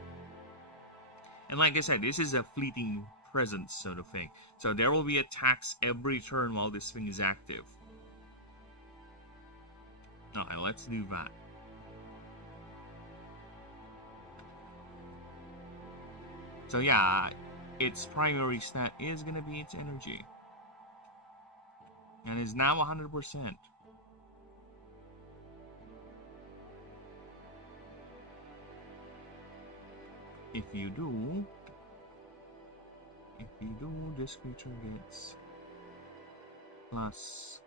And like I said, this is a fleeting presence sort of thing. So there will be attacks every turn while this thing is active. Alright, let's do that. So yeah, its primary stat is going to be its energy. And is now 100%. If you you do, this creature gets plus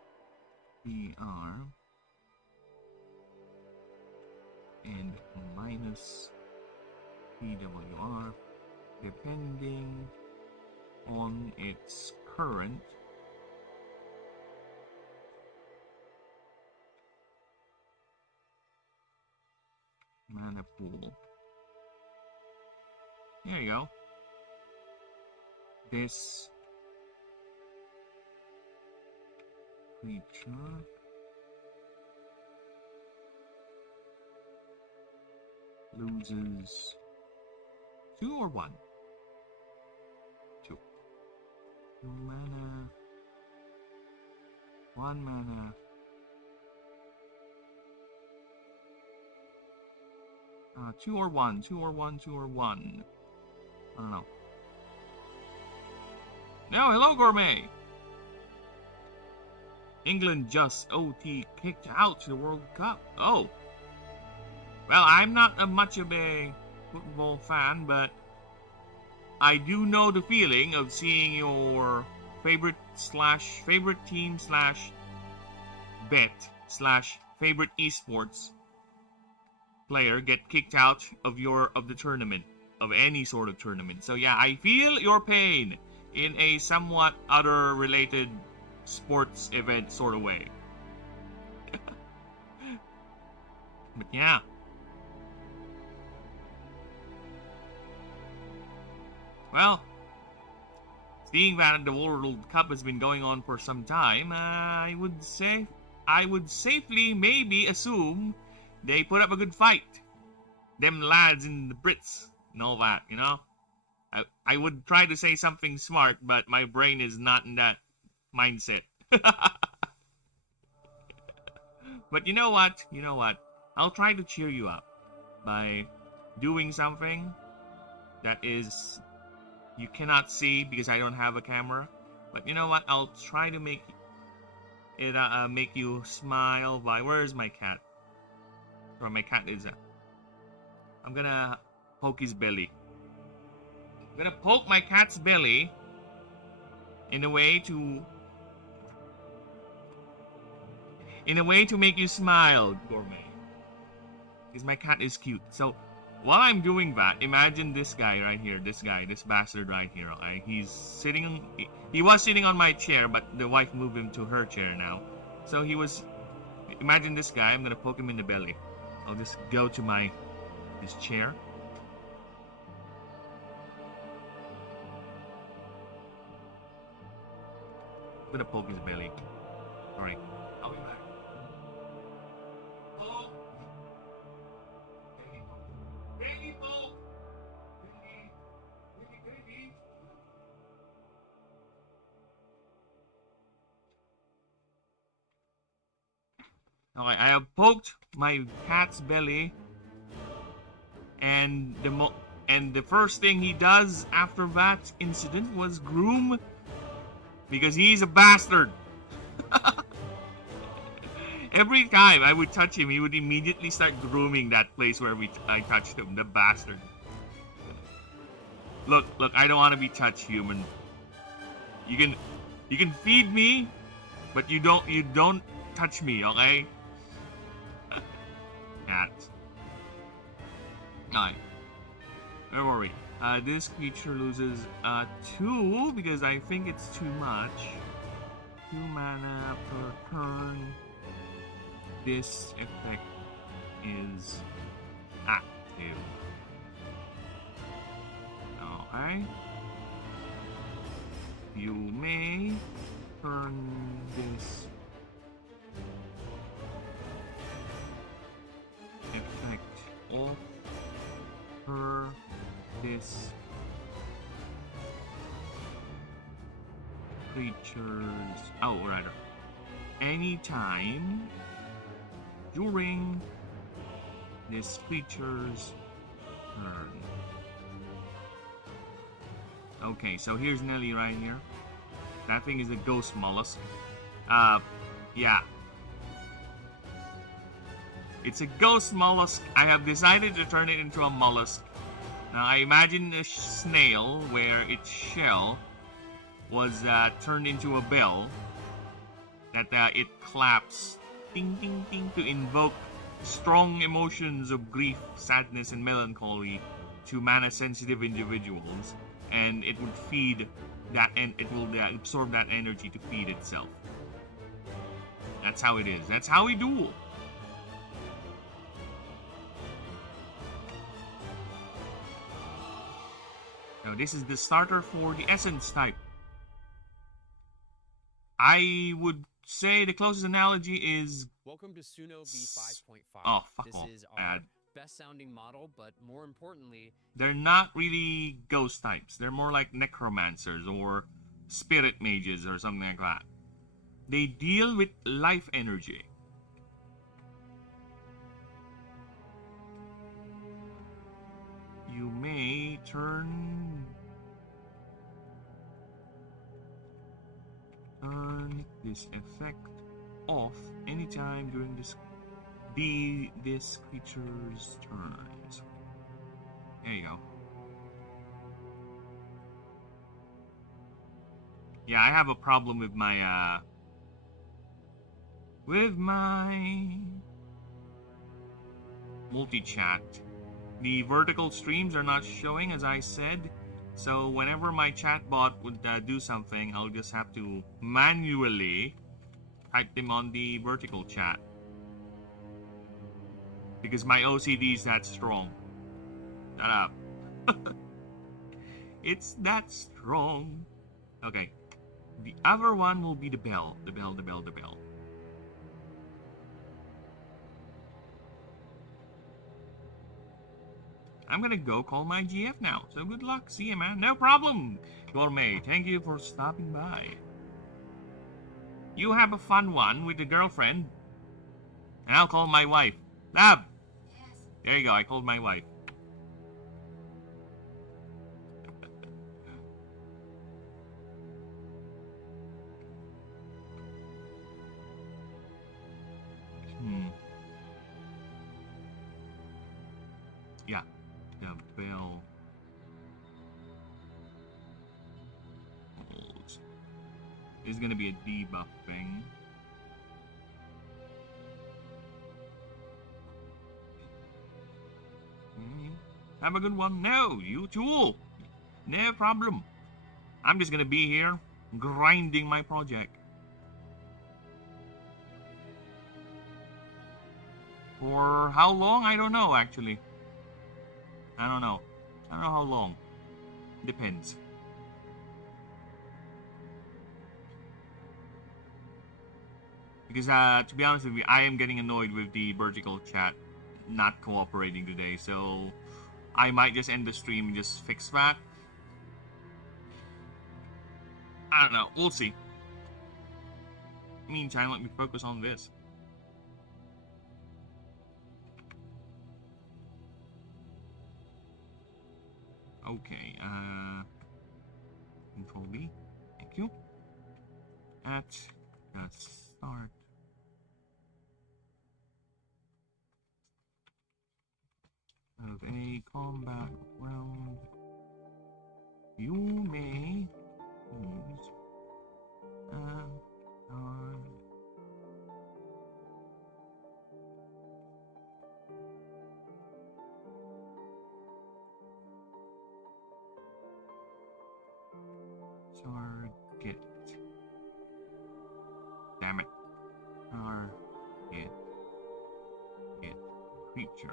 PR and minus PWR depending on its current mana pool. There you go. This creature loses 2 or 1? 2. 2 mana. 1 mana. Two or one. I don't know. No, hello, Gourmet! England just OT kicked out to the World Cup. Oh. Well, I'm not much of a football fan, but I do know the feeling of seeing your favorite team / bet / favorite esports player get kicked out of the tournament, of any sort of tournament. So yeah, I feel your pain in a somewhat other related sports event sort of way. But yeah. Well, seeing that the World Cup has been going on for some time, I would safely maybe assume they put up a good fight. Them lads in the Brits and all that, you know? I would try to say something smart, but my brain is not in that mindset. But you know what? I'll try to cheer you up by doing something that is you cannot see because I don't have a camera. But you know what? I'll try to make it make you smile by... Where's my cat? Where my cat is at? I'm gonna poke his belly. I'm gonna poke my cat's belly in a way to make you smile, Gourmet. Because my cat is cute. So while I'm doing that, imagine this guy right here. This bastard right here. Okay? He was sitting on my chair, but the wife moved him to her chair now. So imagine this guy. I'm gonna poke him in the belly. I'll just go to his chair. I'm gonna poke his belly. Alright, I'll be back. Poke! Baby poke! Baby. Okay, I have poked my cat's belly, and the first thing he does after that incident was groom, because he's a bastard. Every time I would touch him, he would immediately start grooming that place where I touched him. The bastard. Look, I don't want to be touched, human. You can feed me, but you don't touch me, okay? Cat. Alright. Where were we? This creature loses 2 because I think it's too much. 2 mana per turn. This effect is active. Okay. You may turn this effect off per this creature's... Oh, rather. Anytime during this creature's turn. Okay, so here's Nelly right here. That thing is a ghost mollusk. Yeah. It's a ghost mollusk. I have decided to turn it into a mollusk. Now, I imagine a snail where its shell was turned into a bell that it claps ding ding ding to invoke strong emotions of grief, sadness, and melancholy to mana-sensitive individuals, and it would feed that, and it will absorb that energy to feed itself. That's how it is. That's how we duel. Now this is the starter for the essence type. I would say the closest analogy is... Welcome to Suno V5.5. Oh, fuck this off. is our best sounding model, but more importantly, they're not really ghost types. They're more like necromancers or spirit mages or something like that. They deal with life energy. You may turn this effect off anytime during this creature's turns. There you go. Yeah, I have a problem with my multi-chat. The vertical streams are not showing, as I said, so whenever my chatbot would do something, I'll just have to manually type them on the vertical chat. Because my OCD is that strong. Shut up. It's that strong. Okay. The other one will be the bell. The bell. I'm gonna go call my GF now. So good luck. See you, man. No problem. Gourmet, thank you for stopping by. You have a fun one with the girlfriend. And I'll call my wife. Lab! Yes. There you go. I called my wife. Yeah. The bell. This is gonna be a debuff thing. Have a good one. No, you tool. No problem. I'm just gonna be here grinding my project. For how long? I don't know, actually. I don't know how long. Depends. Because, to be honest with you, I am getting annoyed with the vertical chat not cooperating today, so I might just end the stream and just fix that. I don't know. We'll see. Meantime, let me focus on this. Okay, Control B. Thank you. At the start of a combat round, you may use target. Damn it. Target. Get creature.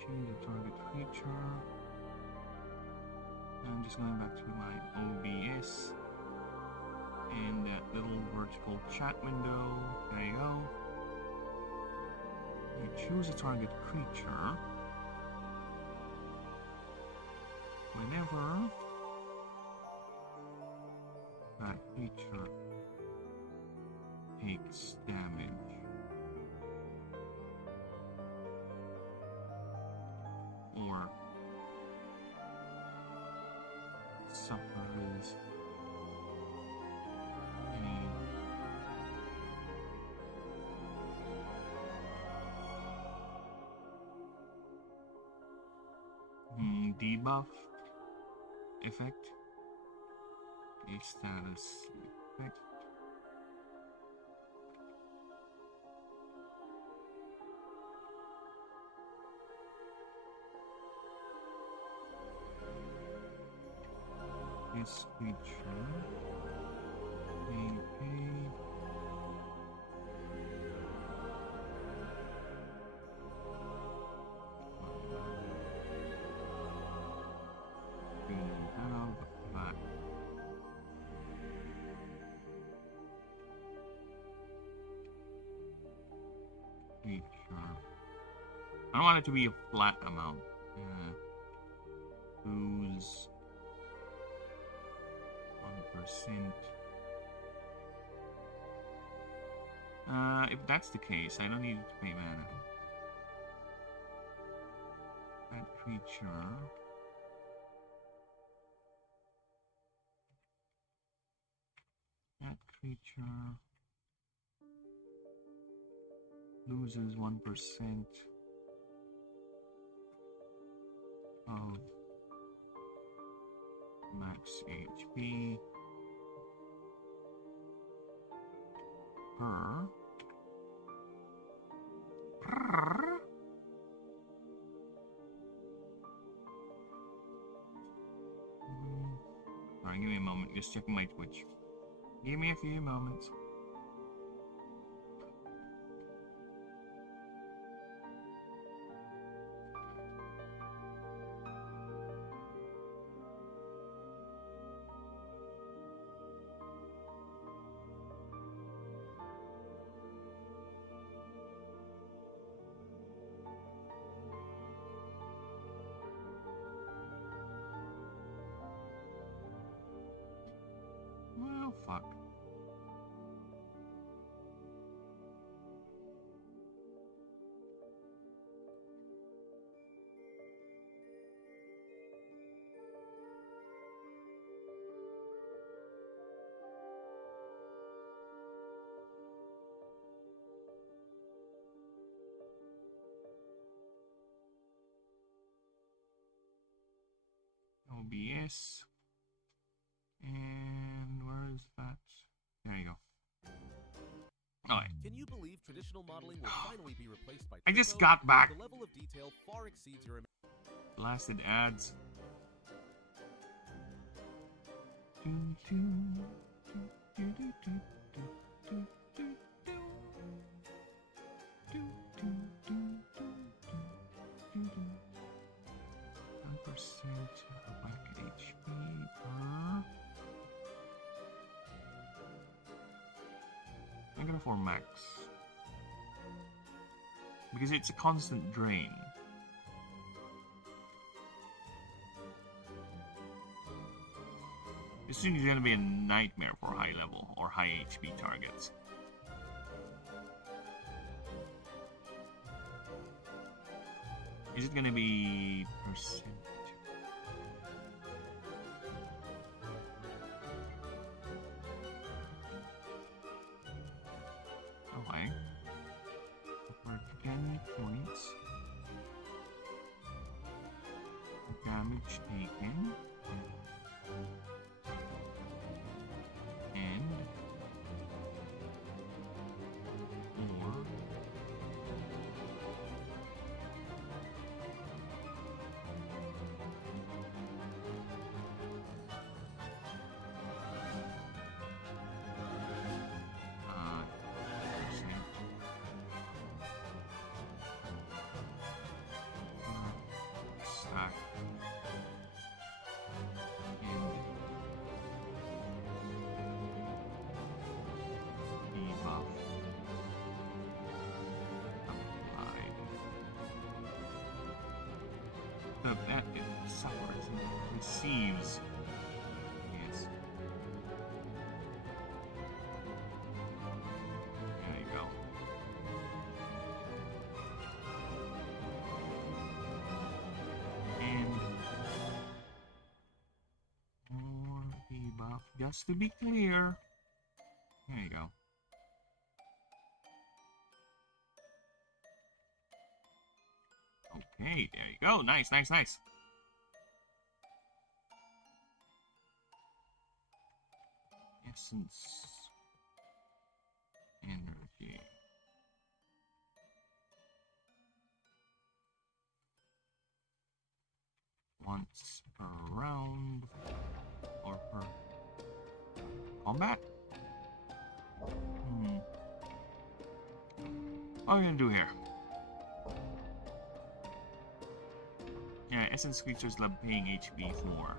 Change the target creature. I'm just going back to my OBS and that little vertical chat window. There you go. You choose a target creature. Whenever that creature takes damage, or suffers any debuff effect, a status effect. This creature may pay we have that creature. I don't want it to be a flat amount. Lose 1%. If that's the case, I don't need to pay mana. That creature loses 1% of max HP per Sorry, give me a moment. Just checking my Twitch. Give me a few moments. Well, fuck. OBS. And where is that? There you go. Alright. Can you believe traditional modeling will finally be replaced by I just Turbo? got back. The level of detail far exceeds your Blasted ads. Back HP per. I'm gonna for max because it's a constant drain. This thing is gonna be a nightmare for high level or high HP targets. Is it gonna be percent? Okay. For 10 points. Damage taken. And or stack and debuff applied. So that it suffers and receives. Yes. There you go. And Just to be clear. There you go. Okay, there you go. Nice, nice, nice. Essence. Energy. Once per round. Or per combat? What are we gonna do here? Yeah, essence creatures love paying HP for.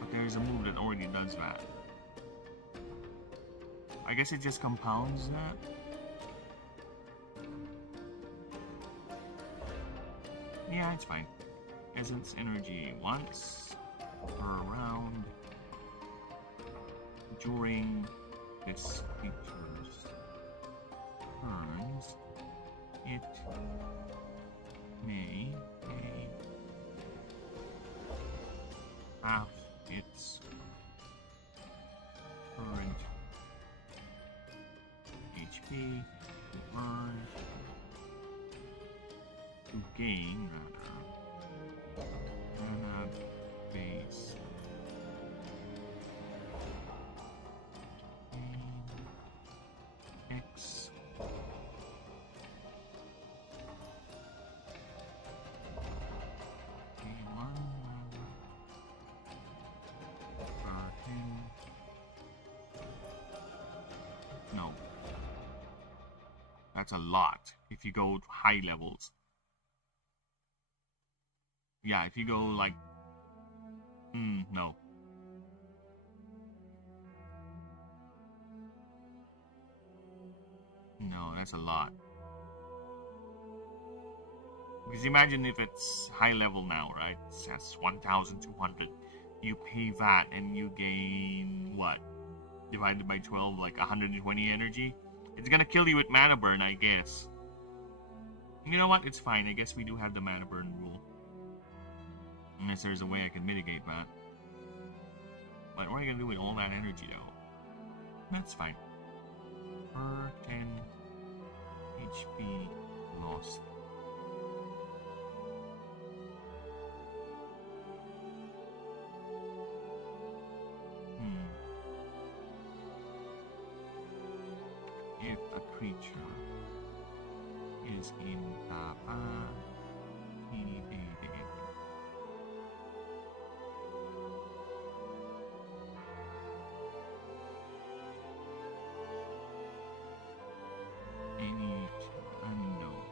But there's a move that already does that. I guess it just compounds that. Yeah, it's fine. Essence energy once per round during this creature's turns. It may pay half its current HP to earn, to gain rather, mana base. X No. That's a lot if you go to high levels. Yeah, if you go like... no. No, that's a lot. Because imagine if it's high level now, right? That's 1,200. You pay that and you gain what? Divided by 12, like 120 energy. It's gonna kill you with mana burn, I guess. You know what? It's fine. I guess we do have the mana burn rule. Unless there's a way I can mitigate that. But what are you gonna do with all that energy, though? That's fine. Per 10 HP lost. If a creature is in any unknown.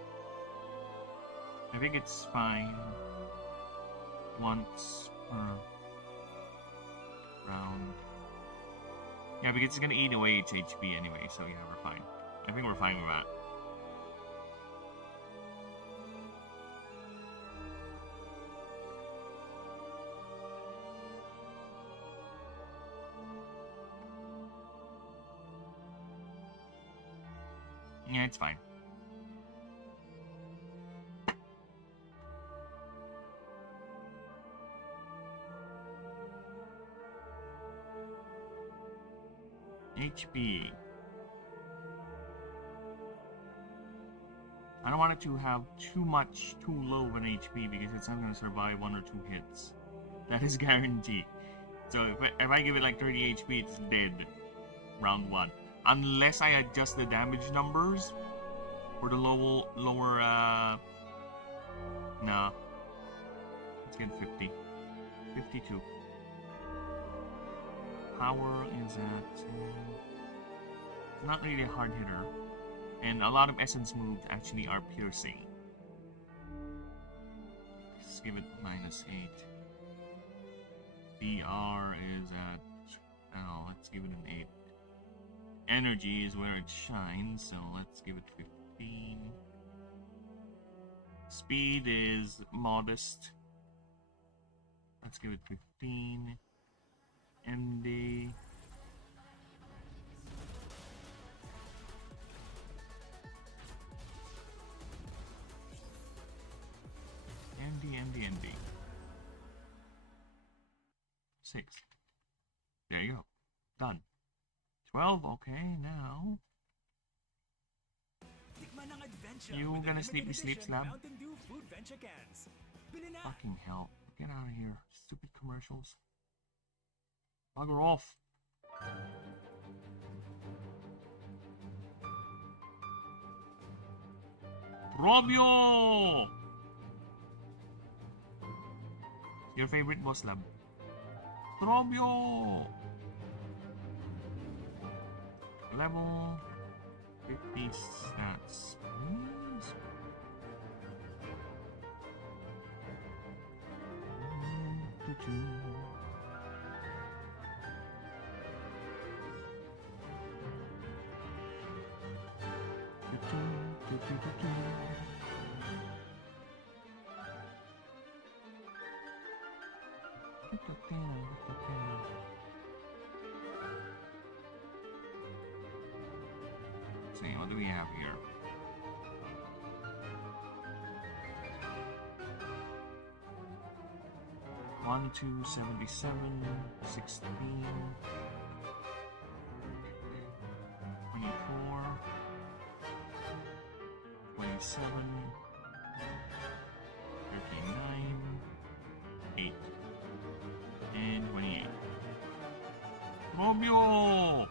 I think it's fine once per round. Yeah, because it's gonna eat away its HP anyway, so yeah, we're fine. I think we're fine with that. Yeah, it's fine. HP. I don't want it to have too low of an HP because it's not going to survive 1 or 2 hits. That is guaranteed. So if I give it like 30 HP, it's dead. Round 1. Unless I adjust the damage numbers for the lower no. Let's get 50. 52. Power is at... not really a hard hitter. And a lot of essence moves actually are piercing. Let's give it -8. DR is at... oh, let's give it an 8. Energy is where it shines, so let's give it 15. Speed is modest. Let's give it 15. MD. MD. 6. There you go. Done. 12. Okay, now. You gonna sleepy sleep slab? Fucking hell. Get out of here. Stupid commercials. Bugger off. Robio! Your favorite boss lab? Robio! Level 50 stats. Please. See, what do we have here? One, 2, 77, 16, 24, 27, 39, 8, and 28. Romeo!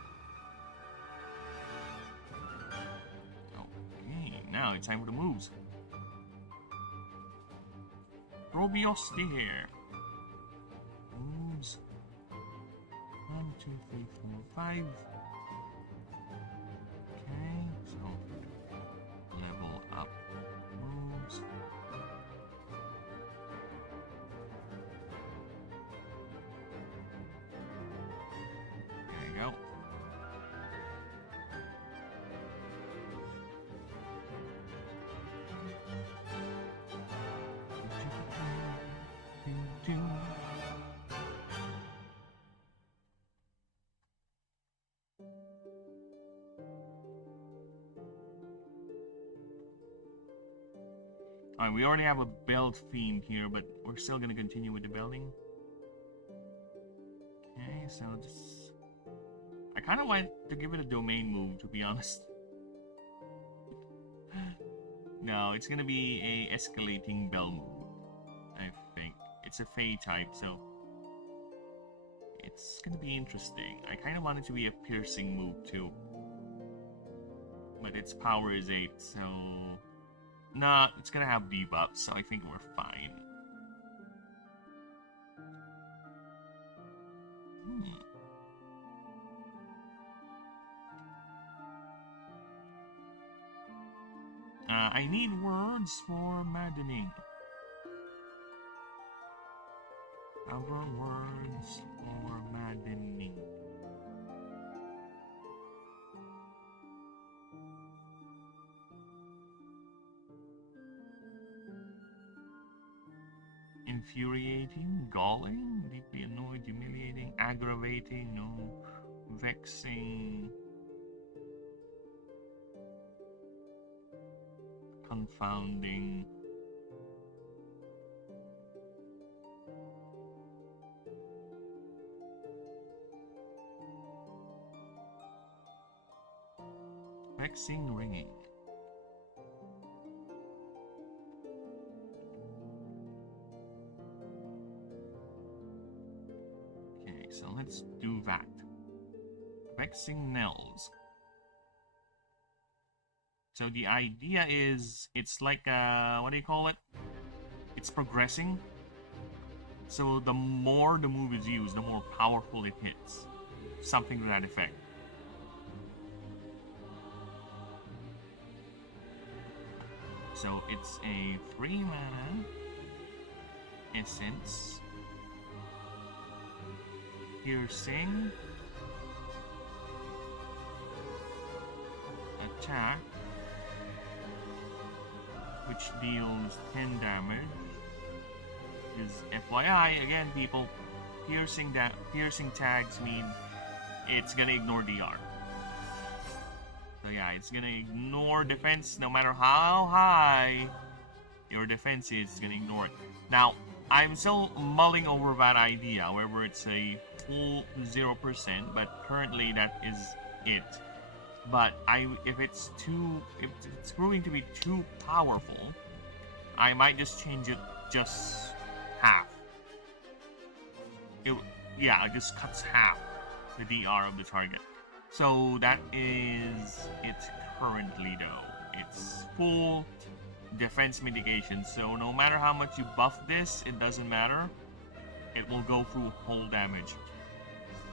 Okay, now it's time for the moves. Robios here. Moves. 1, 2, 3, 4, 5. Okay, so level up moves. There you go. Alright, we already have a build theme here, but we're still gonna continue with the building. Okay, so this... I kinda want to give it a domain move, to be honest. No, it's gonna be a escalating bell move, I think. It's a Fey type, so... it's gonna be interesting. I kinda want it to be a piercing move, too. But its power is 8, so... nah, it's gonna have debuffs, so I think we're fine. I need words for maddening. Other words for maddening. Infuriating, galling, deeply annoyed, humiliating, aggravating, no, vexing, confounding, vexing, ringing. So let's do that. Vexing Nels. So the idea is, it's like what do you call it? It's progressing. So the more the move is used, the more powerful it hits. Something to that effect. So it's a 3 mana essence. Piercing, attack, which deals 10 damage. Is FYI, again, people, piercing tags mean it's gonna ignore DR. So yeah, it's gonna ignore defense no matter how high your defense is. It's gonna ignore it. Now, I'm still mulling over that idea, whether it's a full 0%, but currently that is it. But if it's proving to be too powerful, I might just change it just half. It just cuts half the DR of the target. So that is it currently though. It's full defense mitigation, so no matter how much you buff this, it doesn't matter. It will go through whole damage.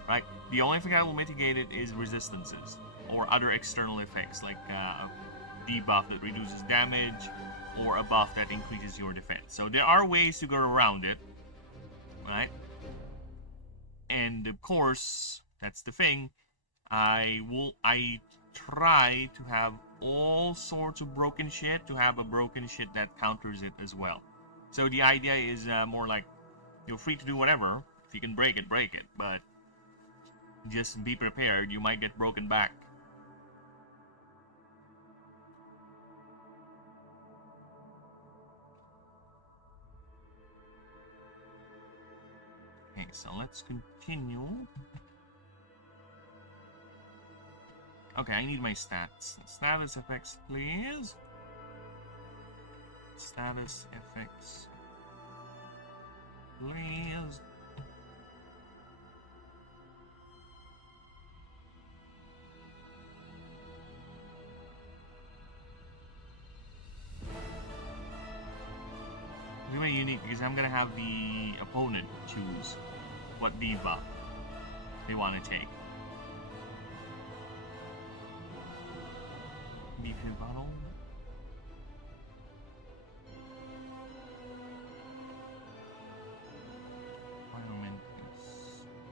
Right? The only thing that will mitigate it is resistances or other external effects like a debuff that reduces damage or a buff that increases your defense. So there are ways to go around it. Right? And of course, that's the thing. I try to have all sorts of broken shit to have a broken shit that counters it as well. So the idea is more like you're free to do whatever. If you can break it, but just be prepared, you might get broken back. Okay, so let's continue. Okay, I need my stats. Status effects, please. Status effects, please. It's very unique because I'm gonna have the opponent choose what debuff they want to take. B2 bottle.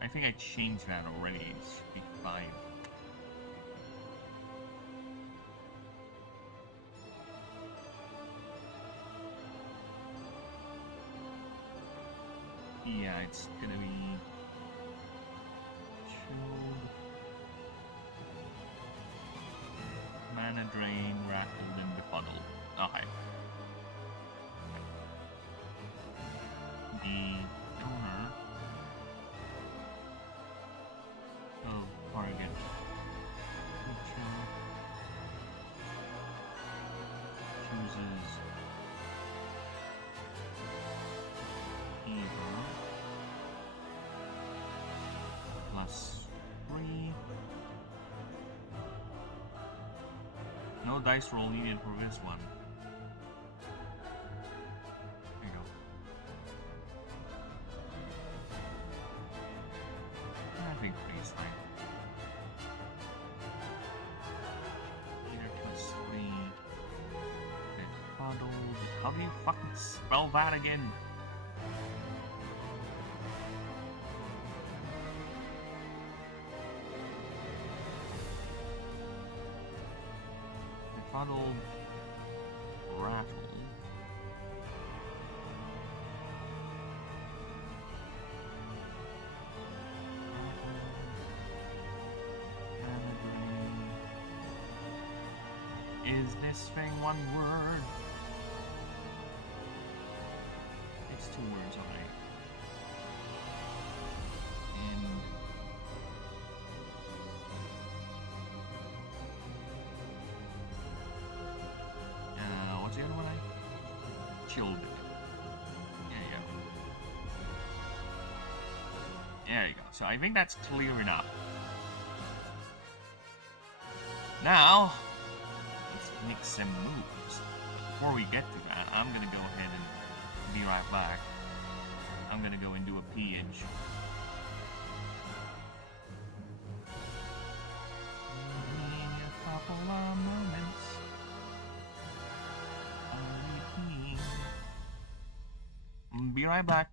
I think I changed that already. It's B5. Yeah, it's gonna be chilled. Mana drain, rattled, and befuddled. Okay. The owner of target creature chooses either +3. No dice roll needed for this one. There you go. I think 3 is fine. Either +3. Then fuddled. How do you fucking spell that again? Befuddled, rattled. Is this thing one word? It's 2 words, alright. And what's the other one? Chilled. There you go. There you go. So I think that's clear enough. Now, let's make some moves. Before we get to that, I'm gonna go ahead and be right back. I'm gonna go and do a pillage. A couple of moments. Be right back.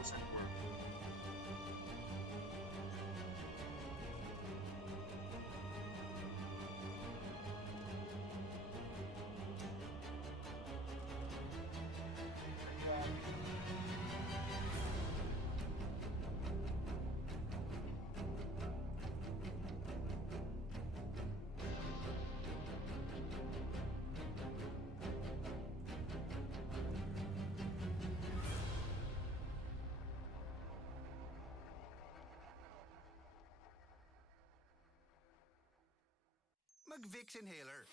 how's that work? Mag-Vicks inhaler.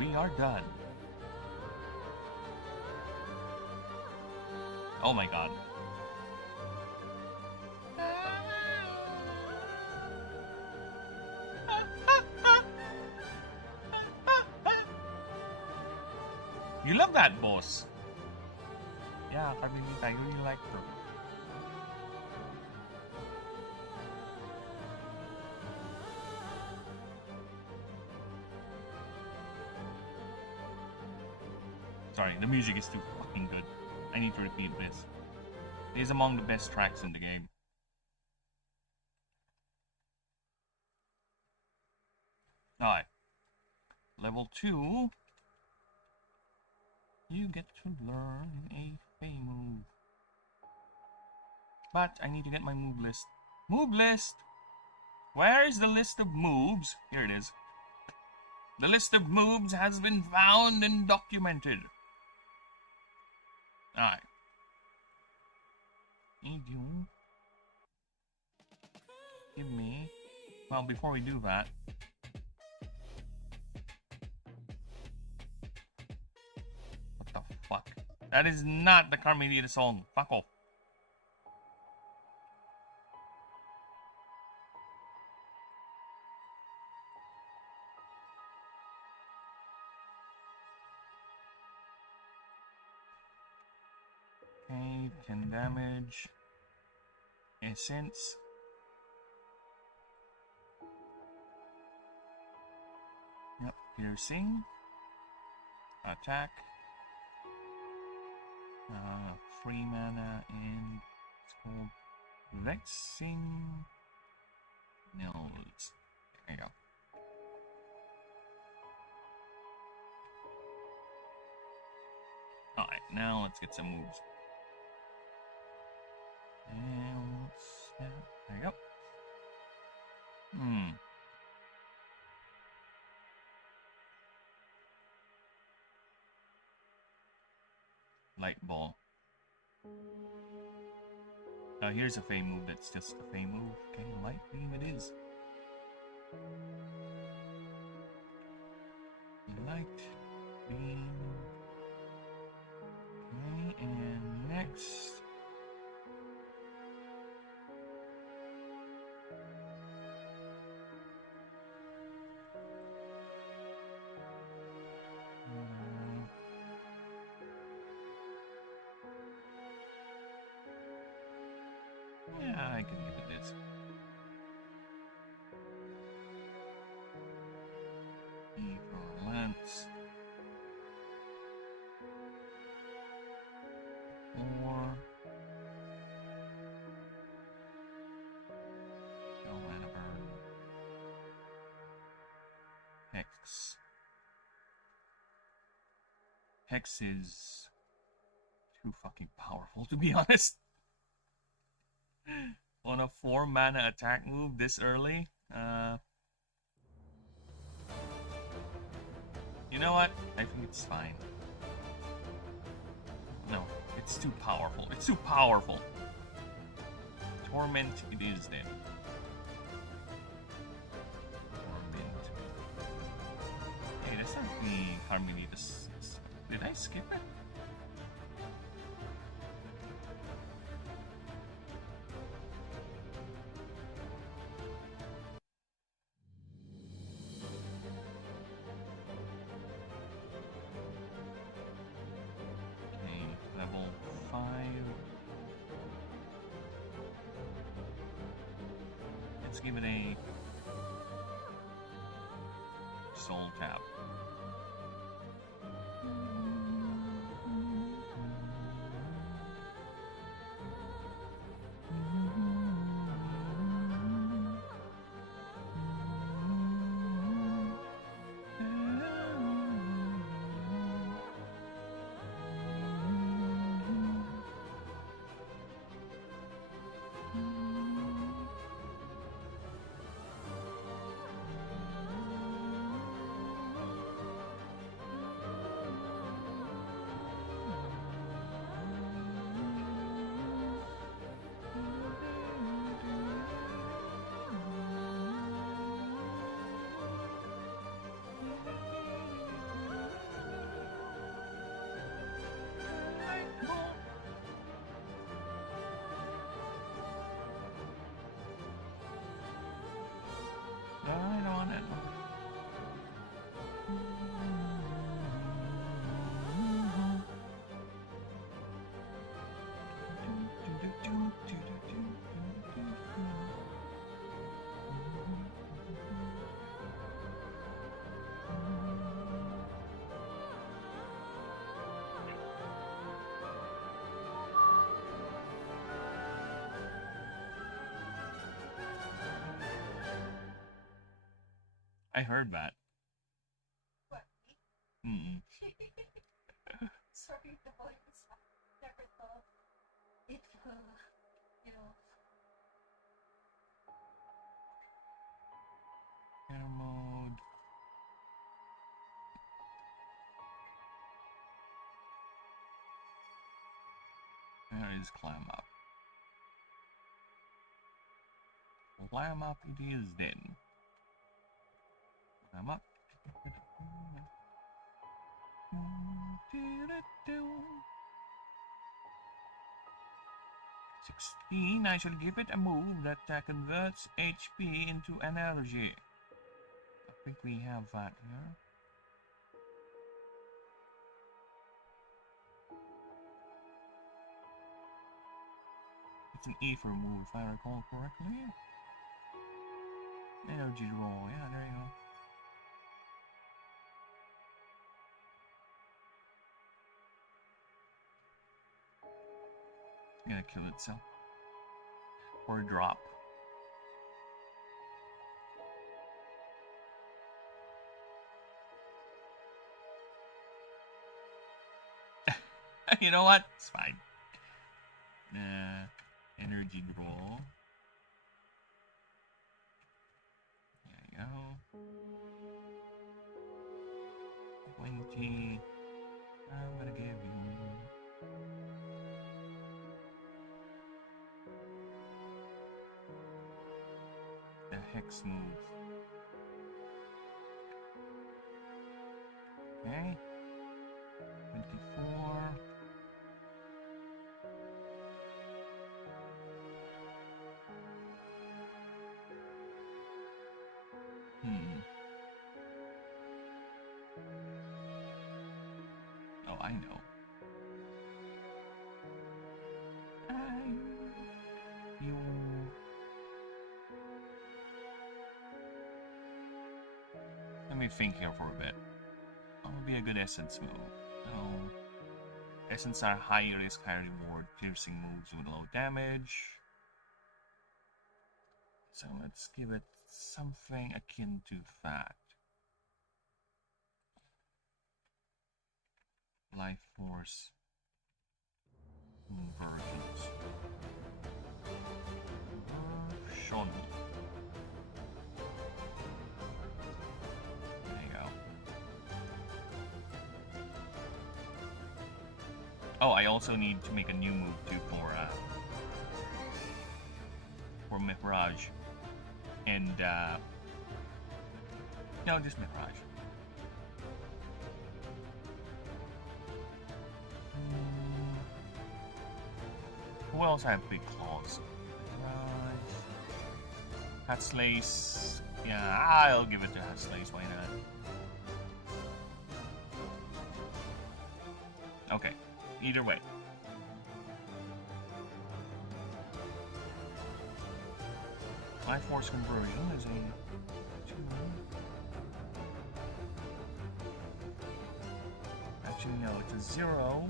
We are done. Oh my god. You love that boss. Yeah, Carmelita, I really like her. Sorry, the music is too fucking good. I need to repeat this. It is among the best tracks in the game. Alright. Level 2. You get to learn a Fey move. But I need to get my move list. Move list! Where is the list of moves? Here it is. The list of moves has been found and documented. Alright. Need you. Give me. Well, before we do that. What the fuck? That is not the Carmelita song. Fuck off. Okay, 10 damage. Essence. Yep, piercing. Attack. 3 mana and it's called Vexing. No, it's there you go. Alright, now let's get some moves. And there you go. Light ball. Here's a Fey move that's just a Fey move. Okay, light beam it is. Light beam. Okay, and next. Yeah, I can give it this. For lance. 4. No mana burn. Hex. Hex is too fucking powerful, to be honest. On a 4 mana attack move this early, you know what? I think it's fine. No, it's too powerful. It's too powerful. Torment it is then. Torment. Hey, that's not the Carmelitas. Did I skip it? Level 5. Let's give it a soul tap. I heard that. Mm. Sorry, the voice never thought it will, you know. Air mode. There is climb up. Climb up it is then. Climb up. 16, I shall give it a move that converts HP into energy. I think we have that here. It's an ether move if I recall correctly. Energy draw, yeah, there you go. It's gonna kill itself. Or drop. You know what? It's fine. Energy draw. There you go. 20. I'm gonna give you the hex move. Okay. 24. Oh, I know. You. Let me think here for a bit. That would be a good essence move. No. Essence are high risk, high reward, piercing moves with low damage. So let's give it something akin to that. Life Force Convergence. Sean. There you go. Oh, I also need to make a new move too for Mirage. And no, just Mirage. Who else have big claws? Hatslace. Yeah, I'll give it to Hatslace, why not? Okay, either way. Life Force Conversion is a 2. Actually, no, it's a 0.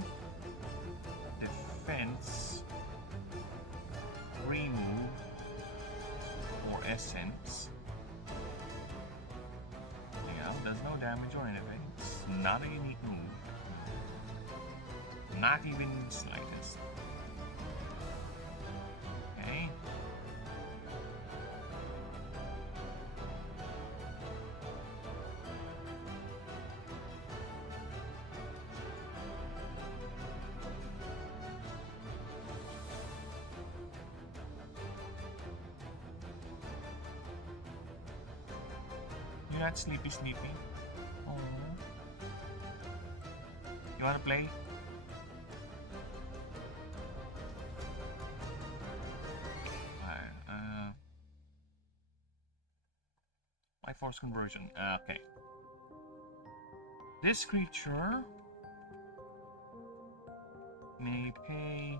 Defense. 3 move. Or essence. Yeah, does no damage or anything. It's not a unique move. Not even the slightest. Okay. You're not sleepy. Oh. You wanna play? My force conversion. Okay. This creature may pay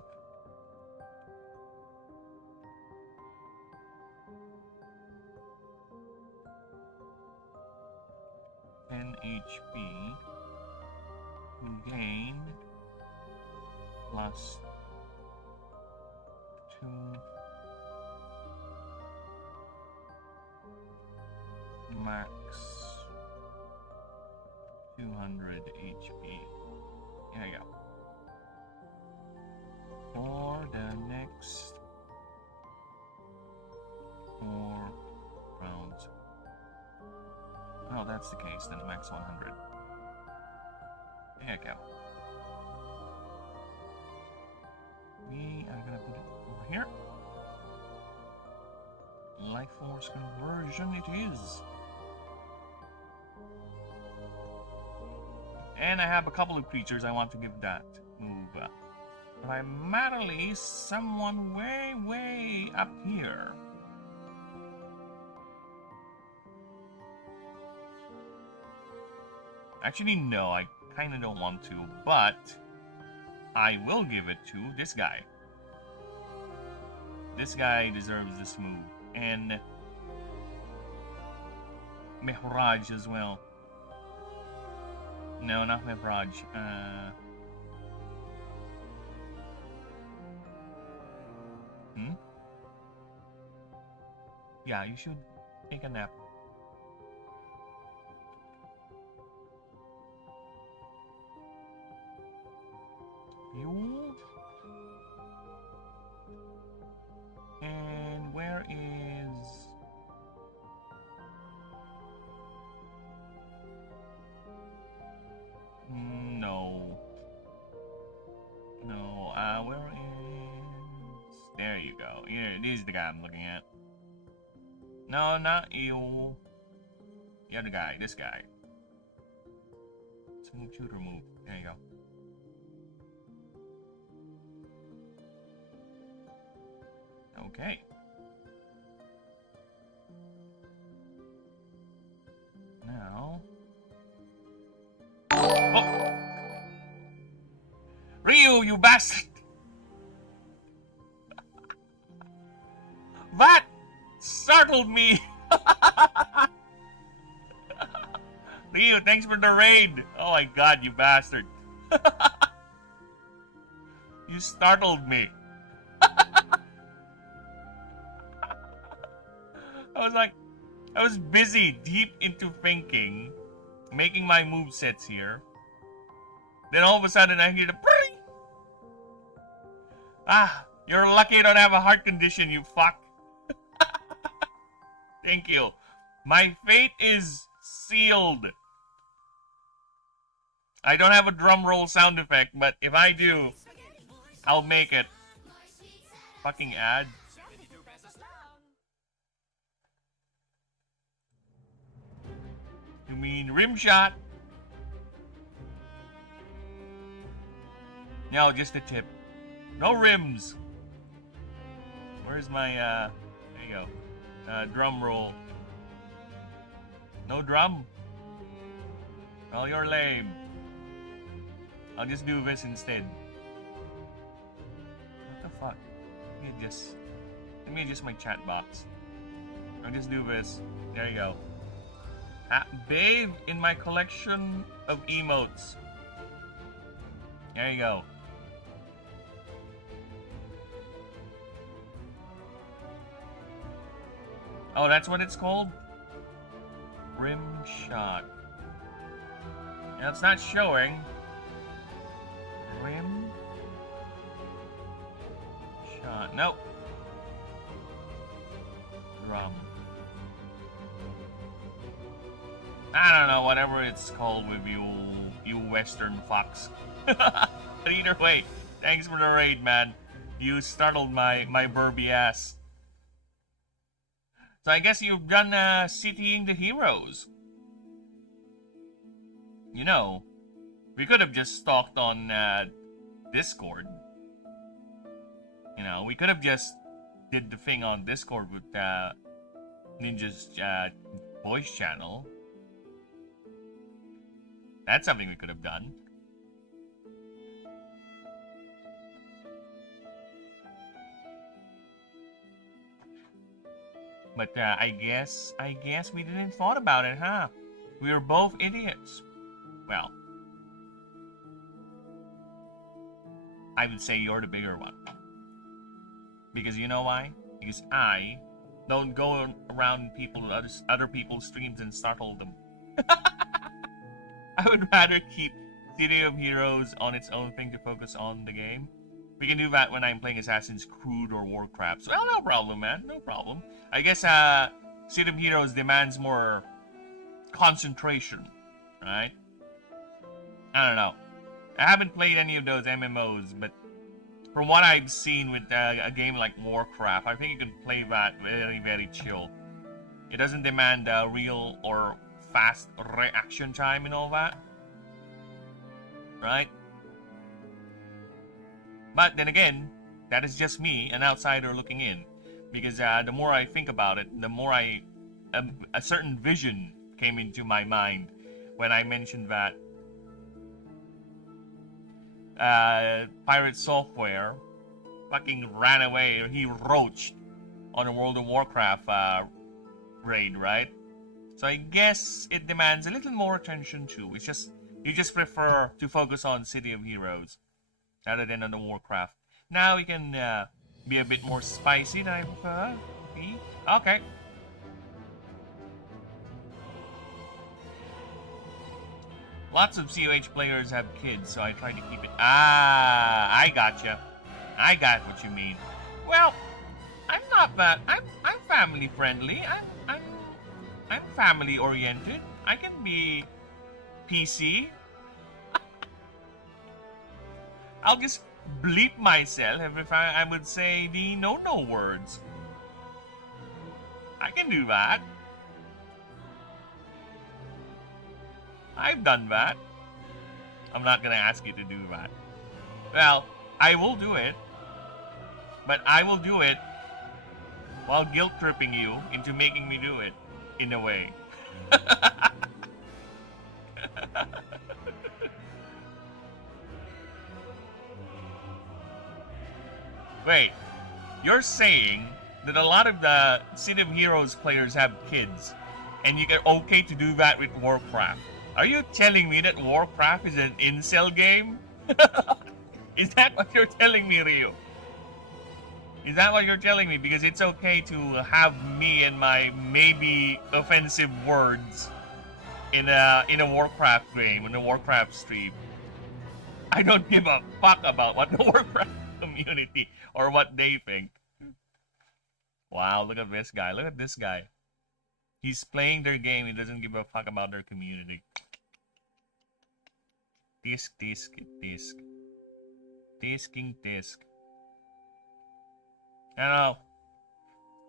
HP to gain plus 2 max 200 HP. There you go. For the next 4 rounds. Oh, that's the case, then max 100. There you go. We are gonna put it over here. Life Force Conversion it is. And I have a couple of creatures I want to give that move. Primarily someone way, way up here. Actually, no, I kind of don't want to, but I will give it to this guy. This guy deserves this move. And Mehraj as well. No, not Mehraj. Yeah, you should take a nap. You? And where is... No. No, where is... There you go. Yeah, this is the guy I'm looking at. No, not you. The other guy, this guy. Smooth shooter move. There you go. Okay. Now... Oh! Ryu, you bastard! That startled me! Ryu, thanks for the raid! Oh my god, you bastard. You startled me. I was busy, deep into thinking, making my movesets here. Then all of a sudden I hear the pring! Ah, you're lucky you don't have a heart condition, you fuck. Thank you. My fate is sealed. I don't have a drum roll sound effect, but if I do, I'll make it. Fucking ad. You mean rim shot? No, just a tip. No rims. Where's my, there you go. Drum roll. No drum? Well, you're lame. I'll just do this instead. What the fuck? Let me adjust my chat box. I'll just do this. There you go. Babe in my collection of emotes. There you go. Oh, that's what it's called? Rim shot. Yeah, it's not showing. Rim shot. Nope. Drum. I don't know, whatever it's called with you Western fucks. But either way, thanks for the raid, man. You startled my burby ass. So I guess you've done citying the heroes. You know, we could have just stalked on Discord. You know, we could have just did the thing on Discord with Ninja's voice channel. That's something we could have done. But I guess we didn't thought about it, huh? We were both idiots. Well, I would say you're the bigger one. Because you know why? Because I don't go around other people's streams and startle them. I would rather keep City of Heroes on its own thing to focus on the game. We can do that when I'm playing Assassin's Creed or Warcraft. Well, no problem, man. No problem. I guess City of Heroes demands more concentration, right? I don't know. I haven't played any of those MMOs, but from what I've seen with a game like Warcraft, I think you can play that very, very chill. It doesn't demand real or fast reaction time and all that, right? But then again, that is just me, an outsider looking in, because the more I think about it, the more a certain vision came into my mind when I mentioned that Pirate Software fucking ran away, or he roached on a World of Warcraft raid, right? So I guess it demands a little more attention too. It's just, you just prefer to focus on City of Heroes rather than on the Warcraft. Now we can be a bit more spicy than I prefer. Okay. Lots of COH players have kids, so I try to keep it. I gotcha. I got what you mean. Well, I'm not that. I'm family friendly. I'm family oriented. I can be PC. I'll just bleep myself if I would say the no words. I can do that. I've done that. I'm not gonna ask you to do that. Well, I will do it. But I will do it while guilt-tripping you into making me do it, in a way. Wait, you're saying that a lot of the City of Heroes players have kids, and you get okay to do that with Warcraft? Are you telling me that Warcraft is an incel game? Is that what you're telling me, Ryu? Is that what you're telling me? Because it's okay to have me and my maybe offensive words in a Warcraft game, in a Warcraft stream. I don't give a fuck about what the Warcraft community or what they think. Wow, look at this guy. Look at this guy. He's playing their game. He doesn't give a fuck about their community. Disc. Disking disc. I don't know.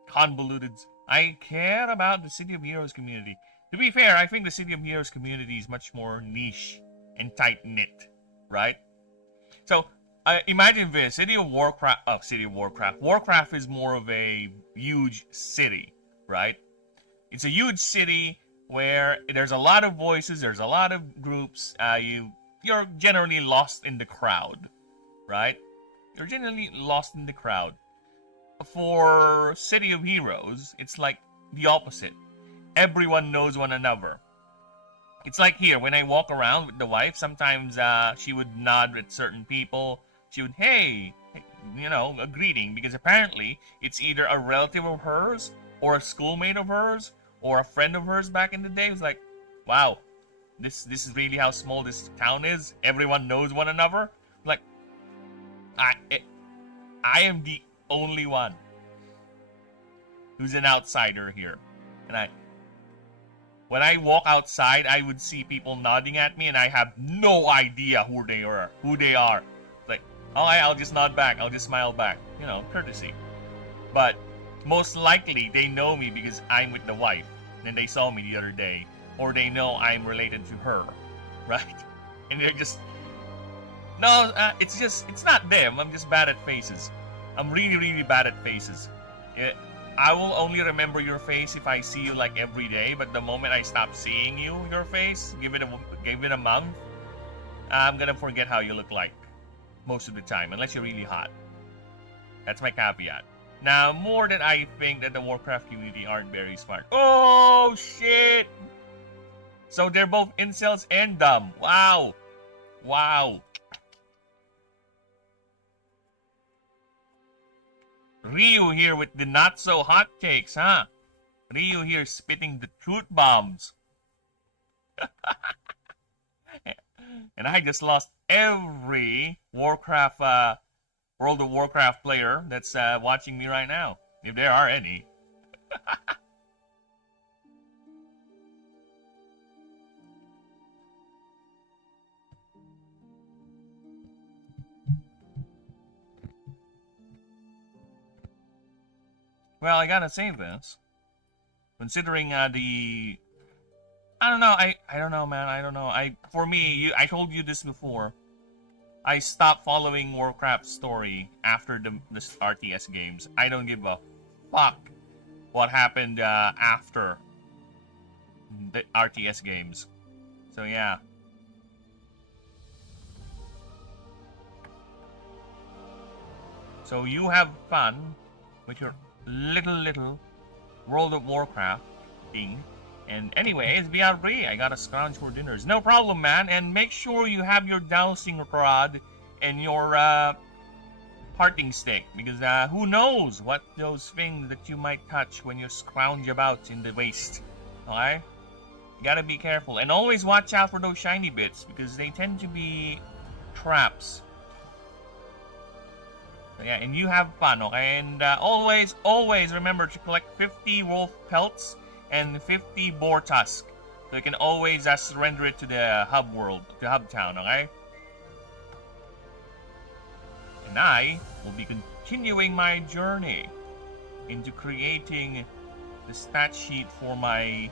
Convoluted. I care about the City of Heroes community. To be fair, I think the City of Heroes community is much more niche and tight-knit, right? So, imagine this. Warcraft is more of a huge city, right? It's a huge city where there's a lot of voices, there's a lot of groups. You're generally lost in the crowd, right? You're generally lost in the crowd. For City of Heroes, it's like the opposite. Everyone knows one another. It's like here, when I walk around with the wife, sometimes she would nod at certain people. She would, hey, a greeting, because apparently it's either a relative of hers or a schoolmate of hers or a friend of hers back in the day. It was like, wow, this is really how small this town is. Everyone knows one another. Like, I am the only one who's an outsider here. And when I walk outside, I would see people nodding at me, and I have no idea who they are. Like, oh, I'll just nod back. I'll just smile back. Courtesy. But most likely, they know me because I'm with the wife. And they saw me the other day. Or they know I'm related to her. Right? And they're just... No, it's not them. I'm just bad at faces. I'm really, really bad at faces. I will only remember your face if I see you like every day, but the moment I stop seeing your face, give it a month, I'm gonna forget how you look like most of the time, unless you're really hot. That's my caveat. Now, more than I think that the Warcraft community aren't very smart. Oh, shit! So they're both incels and dumb. Wow. Wow. Ryu here with the not-so-hot takes, huh? Ryu here spitting the truth bombs. And I just lost every Warcraft, World of Warcraft player that's watching me right now, if there are any. Well, I gotta say this. Considering the... I don't know, I don't know, man, I don't know. For me, I told you this before. I stopped following Warcraft's story after the RTS games. I don't give a fuck what happened after the RTS games. So yeah. So you have fun with your little World of Warcraft thing. And anyways, BRB, I gotta scrounge for dinners. No problem, man. And make sure you have your dowsing rod and your parting stick. Because who knows what those things that you might touch when you scrounge about in the waste. Okay? You gotta be careful. And always watch out for those shiny bits. Because they tend to be traps. So yeah, and you have fun, okay? And always remember to collect 50 wolf pelts and 50 boar tusk. So you can always surrender it to the hub world, the hub town, okay? And I will be continuing my journey into creating the stat sheet for my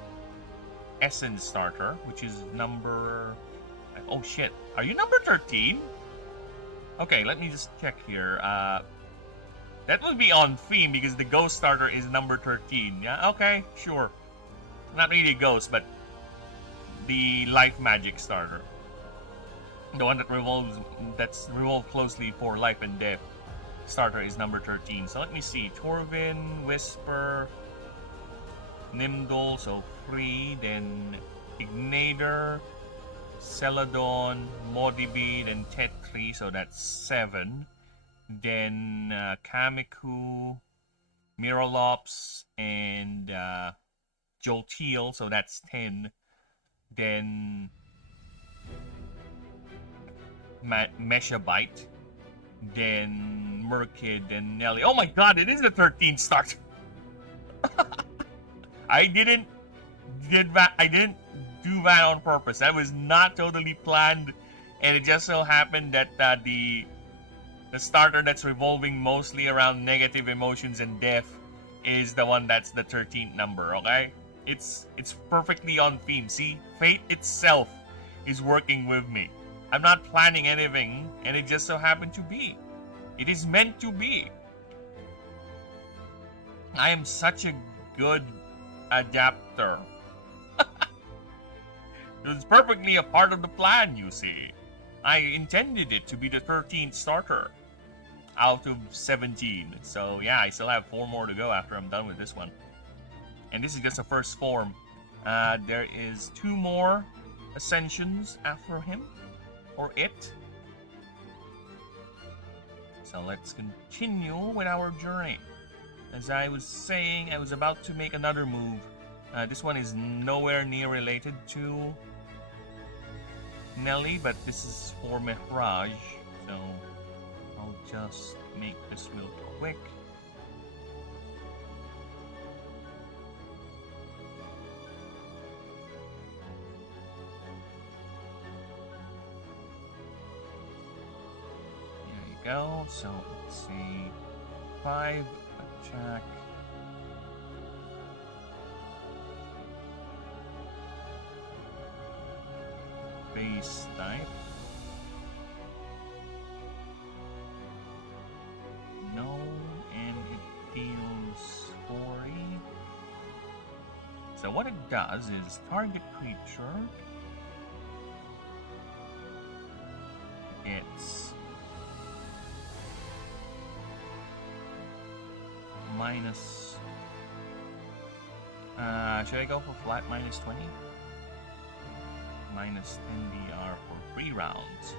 essence starter, which is number... Oh shit, are you number 13? Okay, let me just check here. That will be on theme because the ghost starter is number 13. Yeah, okay, sure. Not really ghost, but the life magic starter. The one that revolves closely for life and death starter is number 13. So let me see. Torvin, Whisper, Nimdol, so 3, then Ignator, Celadon, Modibi, then Tetri, so that's 7. Then Kamiku, Miralops, and Jolteal, so that's 10. Then Meshabite, then Murkid, then Nelly. Oh my god, it is the 13th start. I didn't do that on purpose. That was not totally planned, and it just so happened that the starter that's revolving mostly around negative emotions and death is the one that's the 13th number, okay? It's perfectly on theme. See, fate itself is working with me. I'm not planning anything, and it just so happened to be. It is meant to be. I am such a good adapter. It's perfectly a part of the plan, you see. I intended it to be the 13th starter out of 17. So yeah, I still have 4 more to go after I'm done with this one. And this is just a first form. There is 2 more ascensions after him, or it. So let's continue with our journey. As I was saying, I was about to make another move. This one is nowhere near related to Nelly, but this is for Mehraj. So I'll just make this real quick. Go. So let's see, 5 attack, base type, no, and it deals 40. So what it does is target creature gets minus, should I go for flat minus 20? Minus 10 DR for 3 rounds.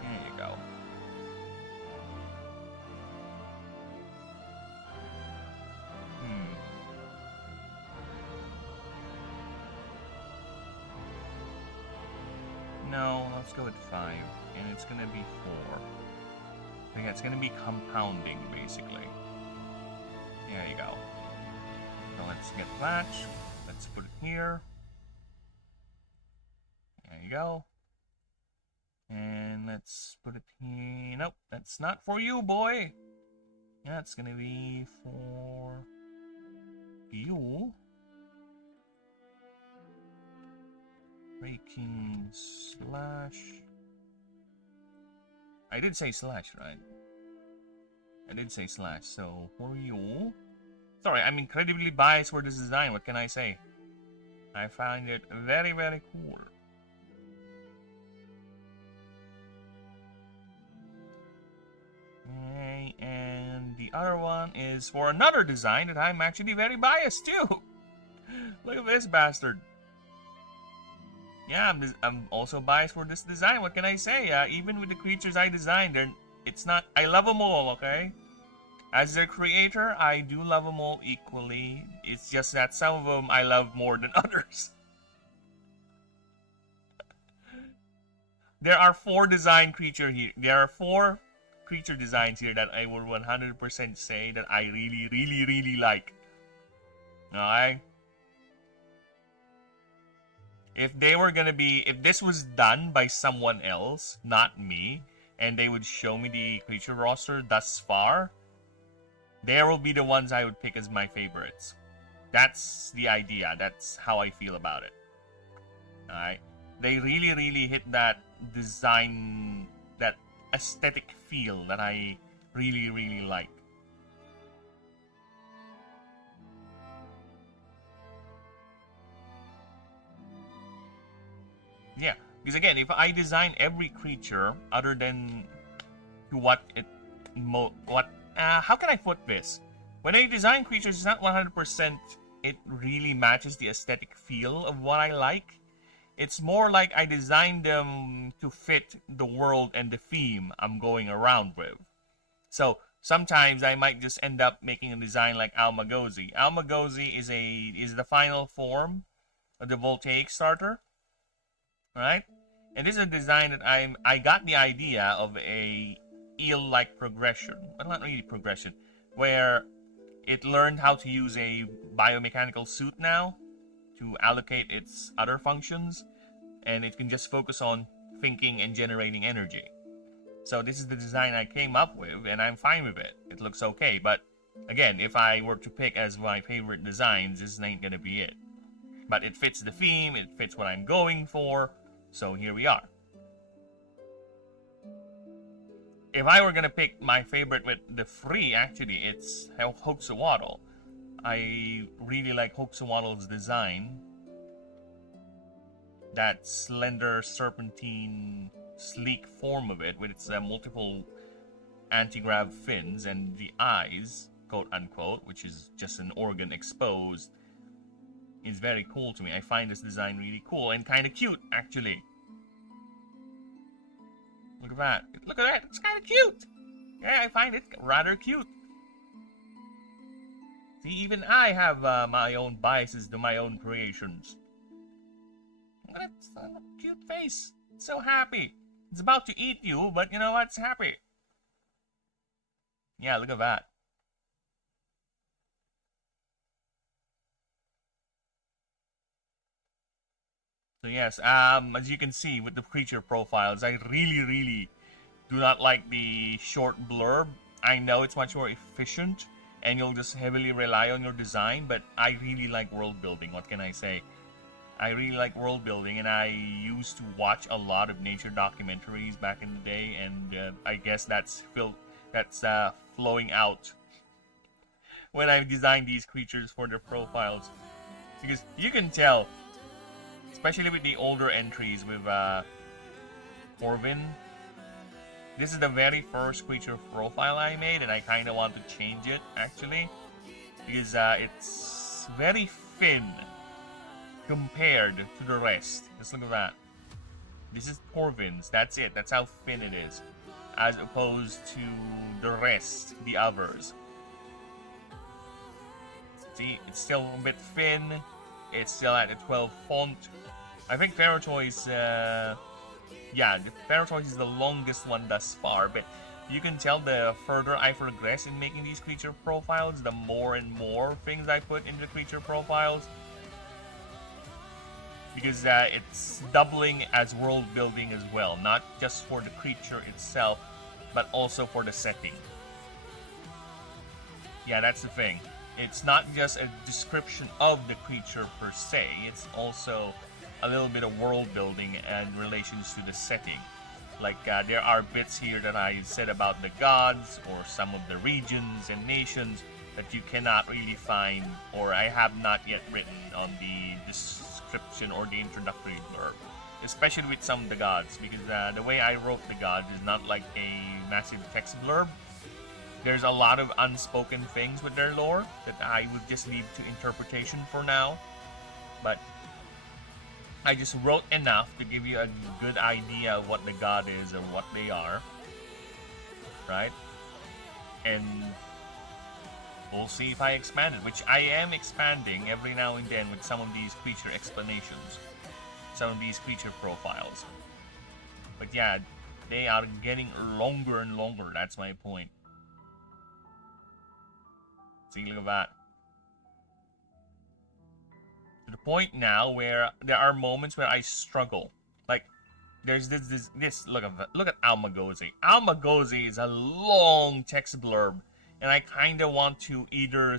There you go. No, let's go with 5. And it's gonna be 4. So yeah, it's gonna be compounding, basically. There you go. So let's get Flash. Let's put it here. There you go. And let's put it here. Nope, that's not for you, boy. Yeah, it's gonna be for you. Breaking slash. I did say slash, right? I did say slash, so for you. Sorry, I'm incredibly biased for this design, what can I say? I find it very, very cool. Okay, and the other one is for another design that I'm actually very biased too. Look at this bastard. Yeah, I'm also biased for this design. What can I say? Even with the creatures I designed, it's not. I love them all. Okay, as their creator, I do love them all equally. It's just that some of them I love more than others. There are 4 design creature here. There are 4 creature designs here that I would 100% say that I really, really, really like. Alright. If they were gonna be, if this was done by someone else, not me, and they would show me the creature roster thus far, there will be the ones I would pick as my favorites. That's the idea. That's how I feel about it. Alright? They really, really hit that design, that aesthetic feel that I really, really like. Yeah, because again, if I design every creature other than to what it, how can I put this? When I design creatures, it's not 100% it really matches the aesthetic feel of what I like. It's more like I designed them to fit the world and the theme I'm going around with. So sometimes I might just end up making a design like Almagozi. Almagozi is the final form of the Voltaic starter. Right? And this is a design that I got the idea of a eel-like progression. Well, not really progression. Where it learned how to use a biomechanical suit now to allocate its other functions. And it can just focus on thinking and generating energy. So this is the design I came up with, and I'm fine with it. It looks okay, but again, if I were to pick as my favorite designs, this ain't gonna be it. But it fits the theme, it fits what I'm going for, so here we are. If I were gonna pick my favorite with the 3, actually, it's Hoaxawaddle. I really like Hoaxawaddle's design. That slender, serpentine, sleek form of it, with its multiple anti-grav fins and the eyes, quote-unquote, which is just an organ exposed, is very cool to me. I find this design really cool and kind of cute, actually. Look at that. Look at that. It's kind of cute. Yeah, I find it rather cute. See, even I have my own biases to my own creations. Look at that cute face. It's so happy. It's about to eat you, but you know what? It's happy. Yeah, look at that. So yes, as you can see with the creature profiles, I really do not like the short blurb. I know it's much more efficient, and you'll just heavily rely on your design, but I really like world building. What can I say? I really like world building, and I used to watch a lot of nature documentaries back in the day, and I guess that's flowing out when I designed these creatures for their profiles, because you can tell. Especially with the older entries with Corvin. This is the very first creature profile I made, and I kind of want to change it, actually. Because it's very thin compared to the rest. Just look at that. This is Corvin's, that's it. That's how thin it is. As opposed to the rest, the others. See, it's still a bit thin. It's still at a 12 font. I think Ferrotoy's yeah, the better choice is the longest one thus far, but you can tell the further I progress in making these creature profiles, the more and more things I put into the creature profiles. Because it's doubling as world building as well, not just for the creature itself, but also for the setting. Yeah, that's the thing. It's not just a description of the creature per se, it's also a little bit of world building and relations to the setting. Like there are bits here that I said about the gods or some of the regions and nations that you cannot really find, or I have not yet written on the description or the introductory blurb. Especially with some of the gods, because the way I wrote the gods is not like a massive text blurb. There's a lot of unspoken things with their lore that I would just leave to interpretation for now. But I just wrote enough to give you a good idea of what the god is and what they are. Right? And we'll see if I expand it, which I am expanding every now and then with some of these creature explanations. Some of these creature profiles. But yeah, they are getting longer and longer, that's my point. See, look at that. To the point now where there are moments where I struggle. Like, there's this look at Almagozi. Almagozi is a long text blurb, and I kind of want to either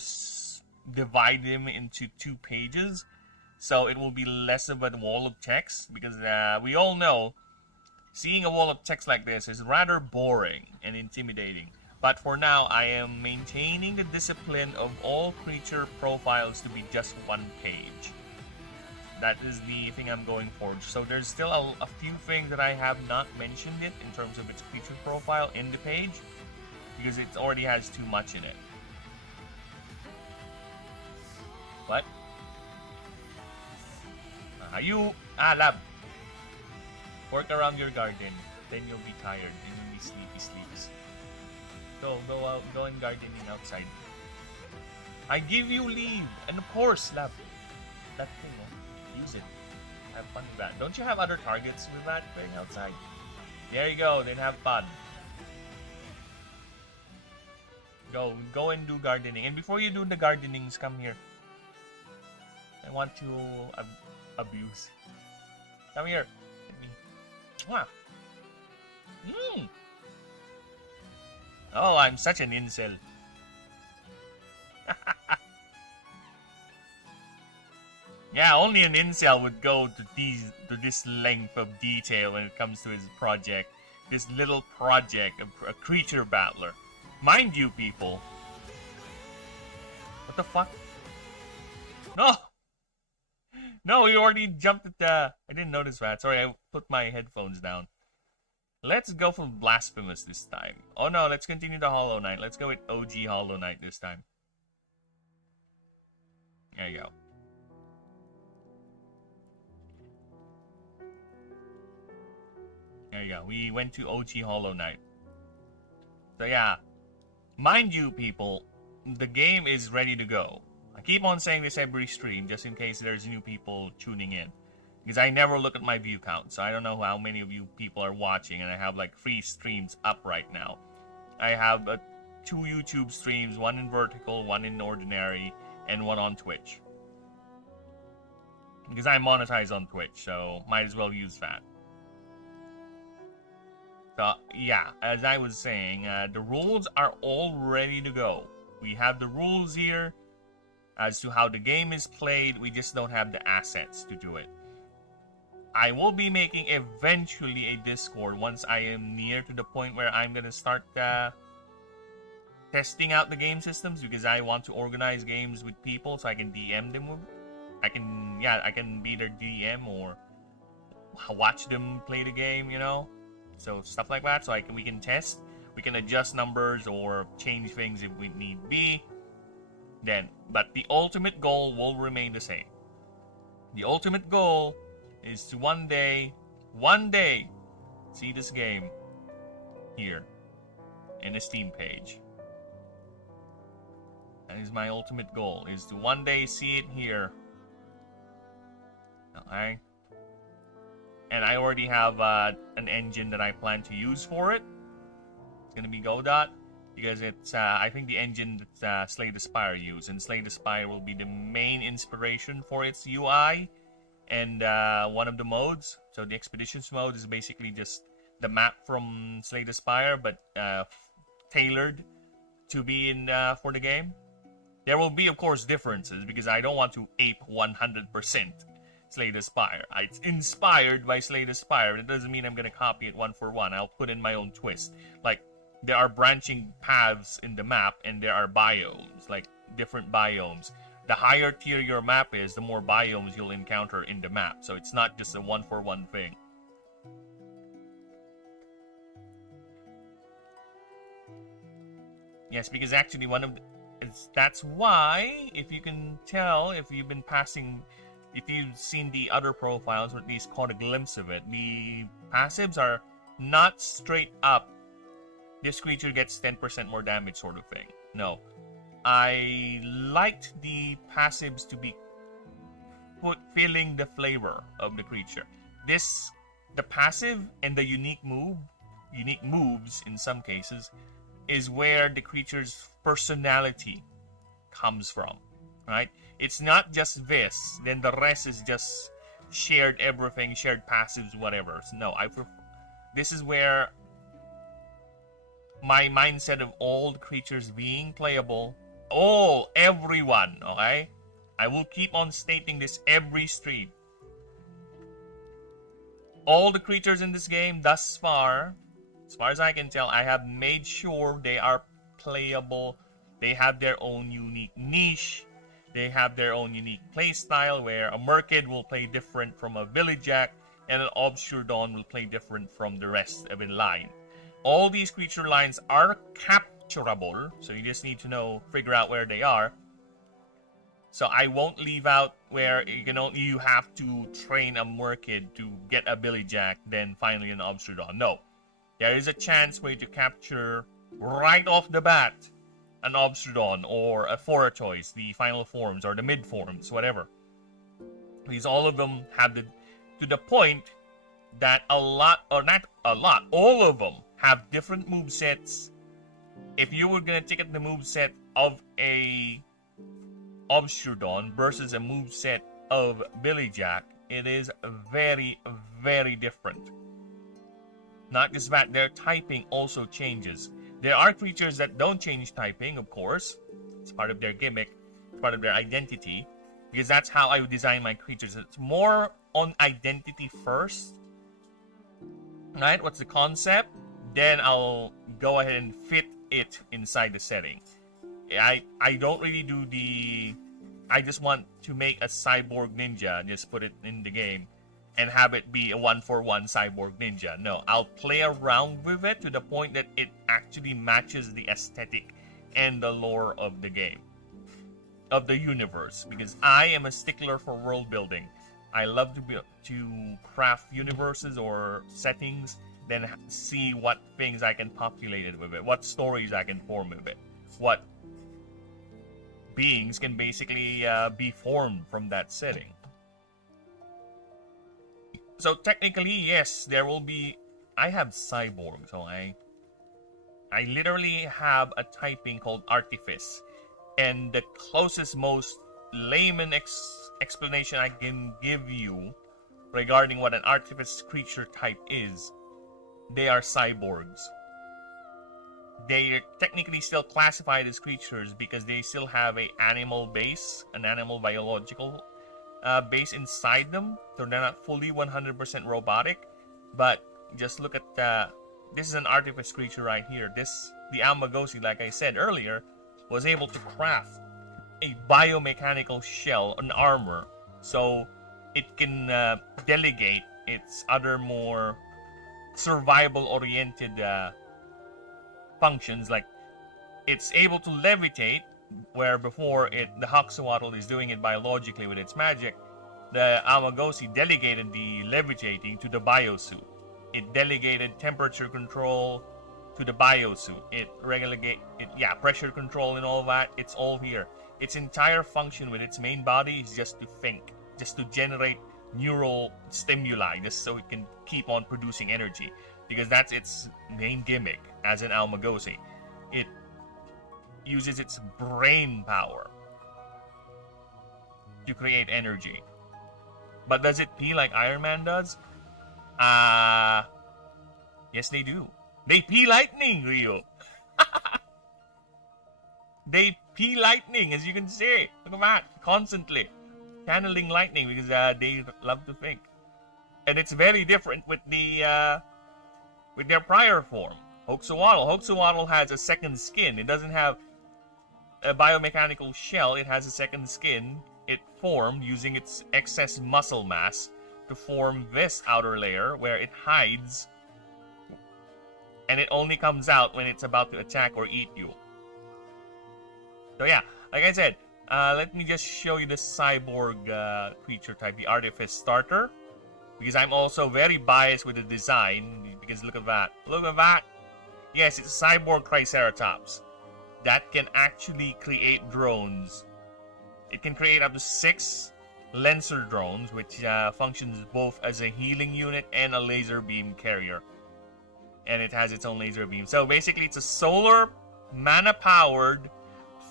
divide them into 2 pages, so it will be less of a wall of text, because we all know seeing a wall of text like this is rather boring and intimidating. But for now, I am maintaining the discipline of all creature profiles to be just 1 page. That is the thing I'm going for. So there's still a few things that I have not mentioned it in terms of its creature profile in the page, because it already has too much in it. What? Lab. Work around your garden, then you'll be tired, then you'll be sleeps. Go out, go and gardening outside. I give you leave, and of course, Lab. That thing, use it. Have fun with that. Don't you have other targets with that going outside? There you go, then have fun. Go and do gardening. And before you do the gardenings, come here. I want to abuse. Come here. Hit me. Mwah. Oh, I'm such an incel. Yeah, only an incel would go to this length of detail when it comes to his project. This little project, a creature battler. Mind you, people. What the fuck? No! No, he already jumped at the... I didn't notice that. Sorry, I put my headphones down. Let's go for Blasphemous this time. Oh no, let's continue the Hollow Knight. Let's go with OG Hollow Knight this time. There you go. There you go. We went to OG Hollow Knight. So yeah. Mind you, people, the game is ready to go. I keep on saying this every stream, just in case there's new people tuning in. Because I never look at my view count, so I don't know how many of you people are watching, and I have like 3 streams up right now. I have 2 YouTube streams, 1 in vertical, 1 in ordinary, and 1 on Twitch. Because I monetize on Twitch, so might as well use that. So, yeah, as I was saying, the rules are all ready to go. We have the rules here as to how the game is played, we just don't have the assets to do it. I will be making eventually a Discord once I am near to the point where I'm gonna start testing out the game systems, because I want to organize games with people so I can DM them with. I can be their DM or watch them play the game, you know. So stuff like that, so we can test, we can adjust numbers or change things if we need be. But the ultimate goal will remain the same. The ultimate goal is to one day, see this game here in the Steam page. That is my ultimate goal, is to one day see it here. Okay? and I already have an engine that I plan to use for it. It's gonna be Godot, because it's I think the engine that Slay the Spire used, and Slay the Spire will be the main inspiration for its UI and one of the modes. So the Expeditions mode is basically just the map from Slay the Spire, but tailored to be in for the game. There will be, of course, differences, because I don't want to ape 100% Slay the Spire. It's inspired by Slay the Spire. It doesn't mean I'm going to copy it one for one. I'll put in my own twist. Like, there are branching paths in the map, and there are biomes, like different biomes. The higher tier your map is, the more biomes you'll encounter in the map. So it's not just a one-for-one thing. Yes, because actually that's why, if you can tell, if you've seen the other profiles, or at least caught a glimpse of it, the passives are not straight up, this creature gets 10% more damage sort of thing. No. I liked the passives to be feeling the flavor of the creature. The passive and the unique moves in some cases, is where the creature's personality comes from, right? It's not just this, then the rest is just shared everything, shared passives, whatever. So no, this is where my mindset of all the creatures being playable, everyone, okay? I will keep on stating this every stream. All the creatures in this game thus far, as far as I can tell, I have made sure they are playable. They have their own unique niche. They have their own unique playstyle, where a Merkid will play different from a Villajack, and an Obscurdon will play different from the rest of the line. All these creature lines are capturable, so you just need to figure out where they are. So I won't leave out where you have to train a Merkid to get a Villajack, then finally an Obscurdon. No. There is a chance for you to capture right off the bat an Obscurdon or a Foratoise, the final forms or the mid forms, whatever. Because all of them have to the point that all of them have different movesets. If you were gonna take the moveset of a Obscurdon versus a moveset of Villajack, it is very, very different. Not just that, their typing also changes. There are creatures that don't change typing, of course. It's part of their gimmick, part of their identity. Because that's how I design my creatures. It's more on identity first. Right? What's the concept? Then I'll go ahead and fit it inside the setting. I don't really do I just want to make a cyborg ninja, just put it in the game, and have it be a 1-for-1 cyborg ninja. No, I'll play around with it to the point that it actually matches the aesthetic and the lore of the game, of the universe. Because I am a stickler for world building. I love to craft universes or settings, then see what things I can populate it with it, what stories I can form with it, what beings can basically be formed from that setting. So technically, yes, there will be. I have cyborg, so I literally have a typing called Artifice, and the closest, most layman explanation I can give you regarding what an Artifice creature type is, they are cyborgs. They are technically still classified as creatures because they still have an animal base, an animal biological base inside them, so they're not fully 100% robotic. But just look at this is an Artifice creature right here. The Almagosi, like I said earlier, was able to craft a biomechanical shell, an armor, so it can delegate its other more survival-oriented functions. Like, it's able to levitate, where before the Hoxawatl is doing it biologically with its magic. The Almagosi delegated the levitating to the biosuit. It delegated temperature control to the biosuit. Pressure control and all that. It's all here. Its entire function with its main body is just to think, just to generate neural stimuli just so it can keep on producing energy, because that's its main gimmick as an Almagosi. It uses its brain power to create energy. But does it pee like Iron Man does? Yes, they do. They pee lightning, Rio. They pee lightning, as you can see. Look at that, constantly channeling lightning because they love to think. And it's very different with the with their prior form, Hoaxawaddle. Hoaxawaddle has a second skin. It doesn't have a biomechanical shell. It has a second skin. It formed using its excess muscle mass to form this outer layer where it hides, and it only comes out when it's about to attack or eat you. So yeah, like I said, let me just show you the cyborg creature type, the Artifice Starter, because I'm also very biased with the design, because look at that. Look at that! Yes, it's a cyborg Triceratops that can actually create drones. It can create up to 6 Lancer drones, which functions both as a healing unit and a laser beam carrier. And it has its own laser beam. So basically, it's a solar, mana-powered,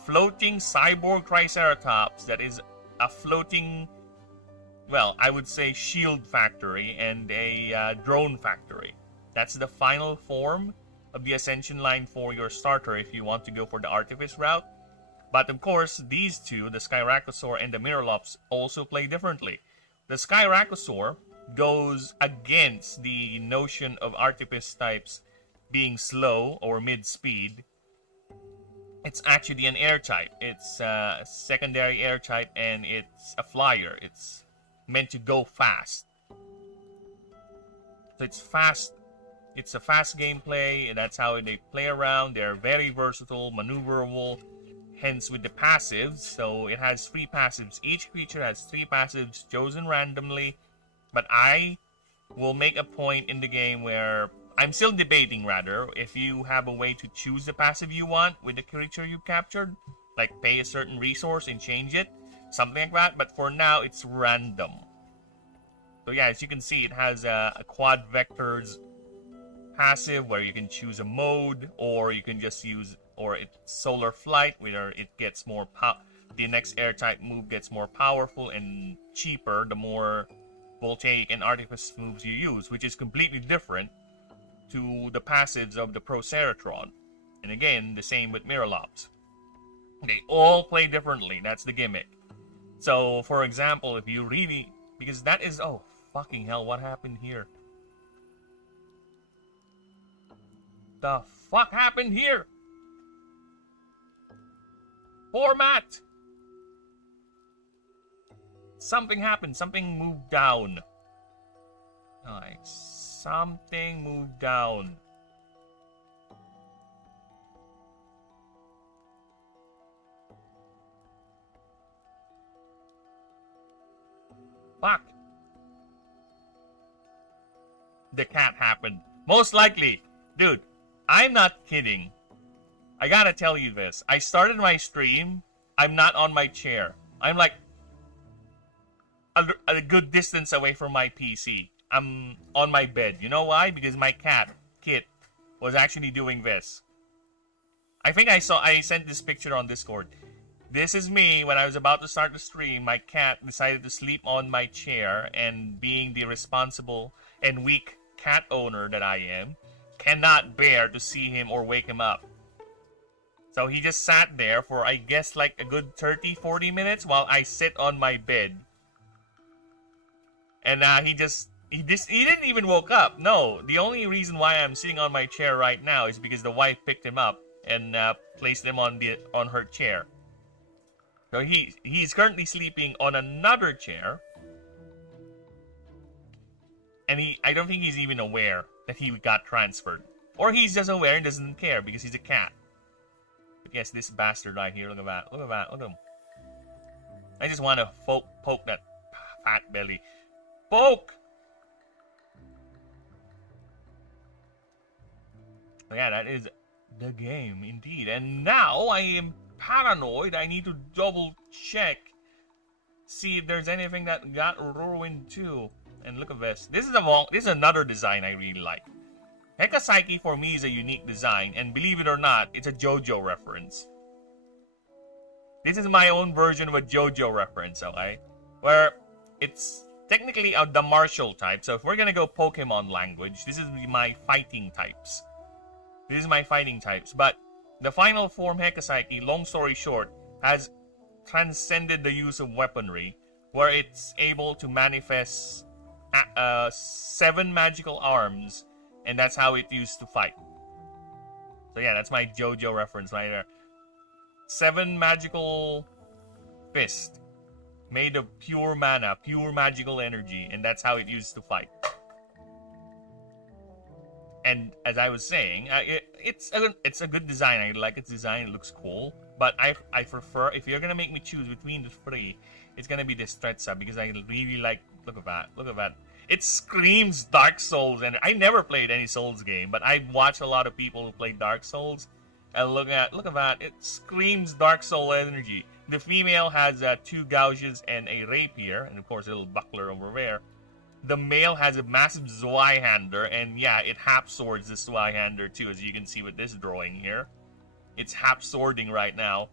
floating cyborg Triceratops that is a floating, well, I would say shield factory and a drone factory. That's the final form of the Ascension line for your starter if you want to go for the Artifice route. But of course, these two, the Skyracosaur and the Miralops, also play differently. The Skyracosaur goes against the notion of Artifice types being slow or mid-speed. It's actually an air type. It's a secondary air type, and it's a flyer. It's meant to go fast. So it's fast. It's a fast gameplay, and that's how they play around. They're very versatile, maneuverable. Hence with the passives, so it has 3 passives. Each creature has 3 passives chosen randomly, but I will make a point in the game where I'm still debating, rather, if you have a way to choose the passive you want with the creature you captured, like pay a certain resource and change it, something like that, but for now it's random. So yeah, as you can see, it has a quad vectors passive where you can choose a mode, or you can just use, or it's solar flight where it gets more the next air type move gets more powerful and cheaper the more voltaic and artifice moves you use, which is completely different to the passives of the Proceratron. And again, the same with Miralops. They all play differently. That's the gimmick. So, for example, if you really, because that is, oh fucking hell, what happened here? The fuck happened here? Format! Something happened. Something moved down. Like, something moved down. Fuck. The cat happened. Most likely. Dude, I'm not kidding. I gotta tell you this. I started my stream. I'm not on my chair. I'm like a good distance away from my PC. I'm on my bed. You know why? Because my cat, Kit, was actually doing this. I think I sent this picture on Discord. This is me when I was about to start the stream. My cat decided to sleep on my chair, and being the responsible and weak cat owner that I am, cannot bear to see him or wake him up. So he just sat there for, I guess, like a good 30-40 minutes while I sit on my bed. And he didn't even woke up. No, the only reason why I'm sitting on my chair right now is because the wife picked him up and placed him on her chair. So he's currently sleeping on another chair. And I don't think he's even aware that he got transferred. Or he's just aware and doesn't care because he's a cat. But yes, this bastard right here, look at that. Look at that. Look at him. I just want to poke that fat belly. Poke! Yeah, that is the game, indeed. And now I am paranoid. I need to double check see if there's anything that got ruined too. And look at this. This is another design I really like. Heka Psyche for me is a unique design, and believe it or not, it's a JoJo reference. This is my own version of a JoJo reference, okay? Where it's technically the martial type. So if we're gonna go Pokemon language, this is my fighting types. This is my fighting types. But the final form, Heka Psyche, long story short, has transcended the use of weaponry, where it's able to manifest 7 magical arms, and that's how it used to fight. So yeah, that's my JoJo reference right there. 7 magical fists made of pure mana, pure magical energy, and that's how it used to fight. And as I was saying, it's a good design. I like its design. It looks cool. But I prefer, if you're gonna make me choose between the 3, it's gonna be Destrezza, because I really like. Look at that. Look at that. It screams Dark Souls, and I never played any Souls game, but I watch a lot of people who play Dark Souls, and look at that. It screams Dark Soul energy. The female has 2 gouges and a rapier, and of course a little buckler over there. The male has a massive Zweihander, and yeah, it half swords the Zweihander too, as you can see with this drawing here. It's half swording right now.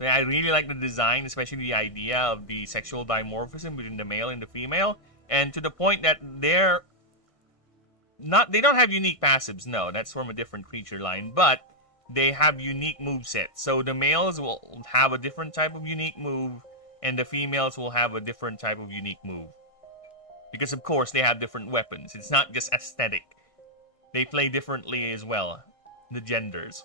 Yeah, I really like the design, especially the idea of the sexual dimorphism between the male and the female, and to the point that they don't have unique passives. No, that's from a different creature line, but they have unique movesets. So the males will have a different type of unique move, and the females will have a different type of unique move. Because of course they have different weapons. It's not just aesthetic. They play differently as well, the genders.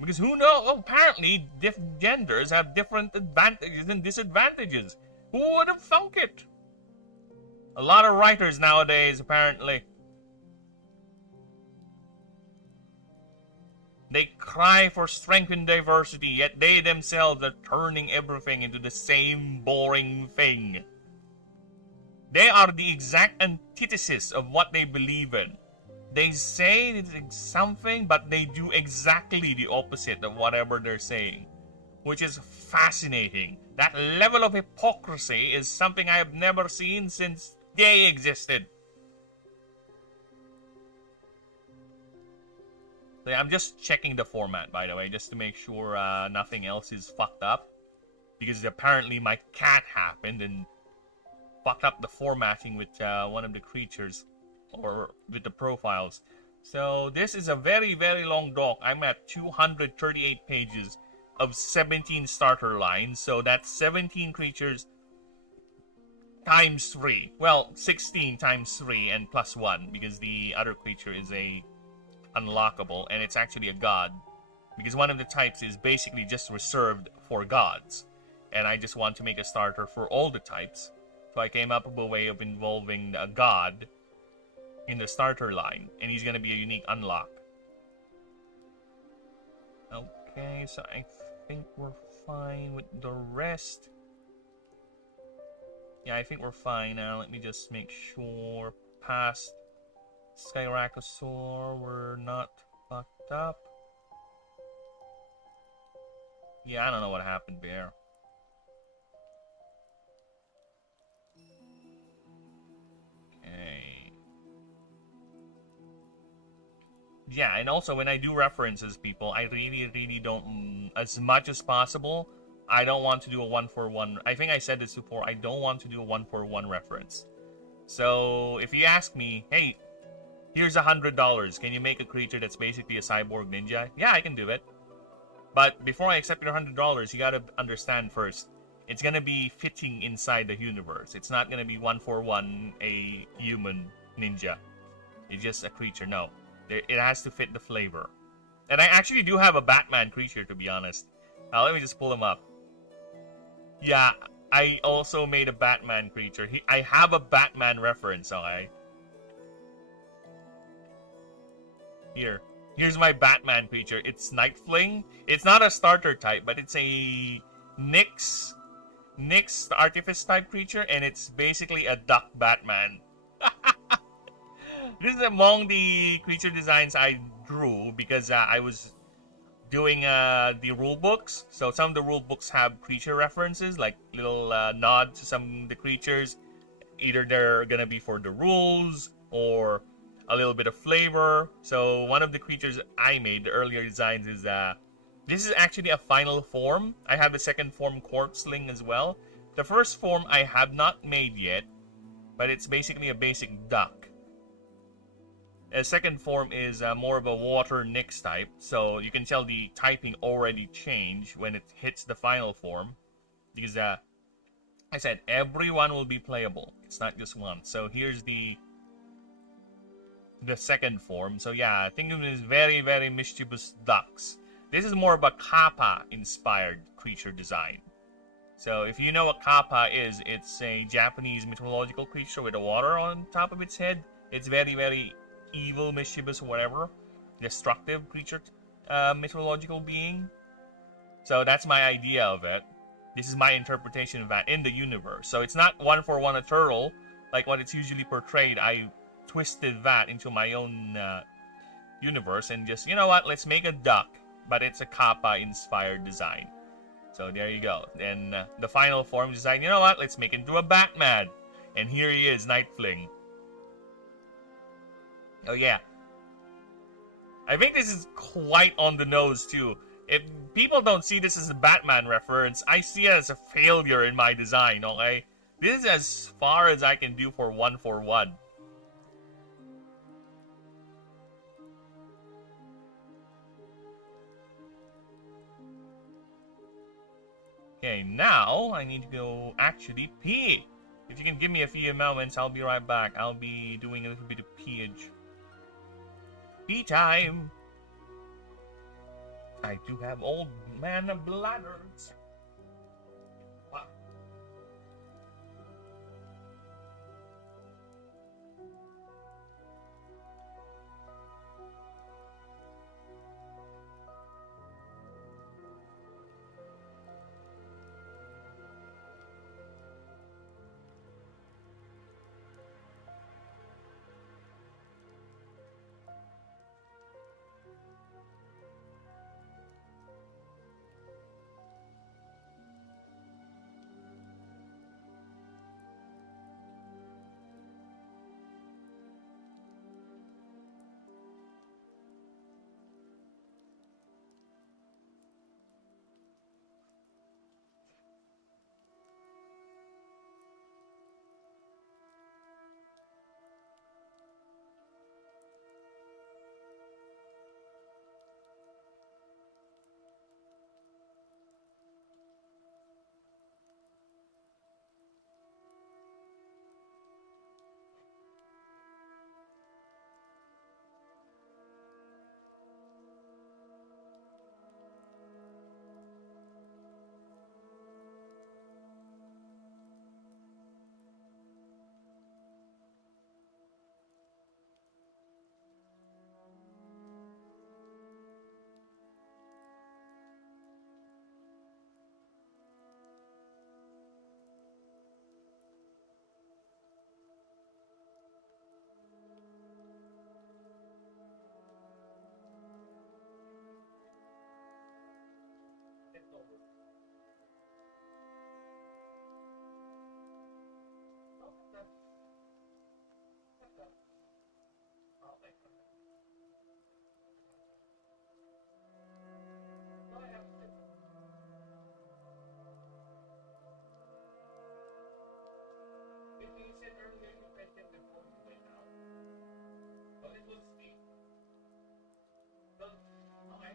Because who knows? Oh, apparently, different genders have different advantages and disadvantages. Who would have thunk it? A lot of writers nowadays, apparently. They cry for strength and diversity, yet they themselves are turning everything into the same boring thing. They are the exact antithesis of what they believe in. They say it's something, but they do exactly the opposite of whatever they're saying. Which is fascinating. That level of hypocrisy is something I have never seen since they existed. So yeah, I'm just checking the format, by the way, just to make sure nothing else is fucked up. Because apparently my cat happened and fucked up the formatting with one of the creatures. Or with the profiles. So this is a very, very long doc. I'm at 238 pages of 17 starter lines. So that's 17 creatures times 3. Well, 16 times 3 and plus 1. Because the other creature is a unlockable. And it's actually a god. Because one of the types is basically just reserved for gods. And I just want to make a starter for all the types. So I came up with a way of involving a god in the starter line, and he's gonna be a unique unlock. Okay, so I think we're fine with the rest. Yeah, I think we're fine now. Let me just make sure past Skyracosaur we're not fucked up. Yeah, I don't know what happened there. Okay. Yeah, and also when I do references, people, I really don't, as much as possible, I don't want to do a 1-for-1. I think I said this before, I don't want to do a 1-for-1 reference. So, if you ask me, hey, here's $100, can you make a creature that's basically a cyborg ninja? Yeah, I can do it. But before I accept your $100, you gotta understand first, it's gonna be fitting inside the universe. It's not gonna be 1-for-1 a human ninja. It's just a creature, no. It has to fit the flavor. And I actually do have a Batman creature, to be honest. Let me just pull him up. Yeah, I also made a Batman creature. I have a Batman reference, okay? Here's my Batman creature. It's Nightfling. It's not a starter type, but it's a Nyx Artifice type creature, and it's basically a duck Batman. This is among the creature designs I drew because I was doing the rule books. So some of the rule books have creature references, like little nods to some of the creatures. Either they're gonna be for the rules or a little bit of flavor. So one of the creatures I made, the earlier designs, is this is actually a final form. I have a second form corpseling as well. The first form I have not made yet, but it's basically a basic duck. A second form is more of a water Nyx type, so you can tell the typing already changed when it hits the final form. Because I said everyone will be playable. It's not just one. So here's the second form. So yeah, think of it as very, very mischievous ducks. This is more of a kappa inspired creature design. So if you know what kappa is, it's a Japanese mythological creature with a water on top of its head. It's very, very evil, mischievous, whatever, destructive creature, mythological being. So that's my idea of it. This is my interpretation of that in the universe. So it's not one for one a turtle like what it's usually portrayed. I twisted that into my own universe and just, you know what, let's make a duck, but it's a kappa inspired design. So there you go. Then the final form design, you know what, let's make it into a Batman. And here he is, Nightfling. Oh yeah. I think this is quite on the nose too. If people don't see this as a Batman reference, I see it as a failure in my design, okay? This is as far as I can do for one. Okay, now I need to go actually pee. If you can give me a few moments, I'll be right back. I'll be doing a little bit of peeage. Tea time! I do have old man bladders. Wow. You said earlier you mentioned the phone went out. But it was me. Okay.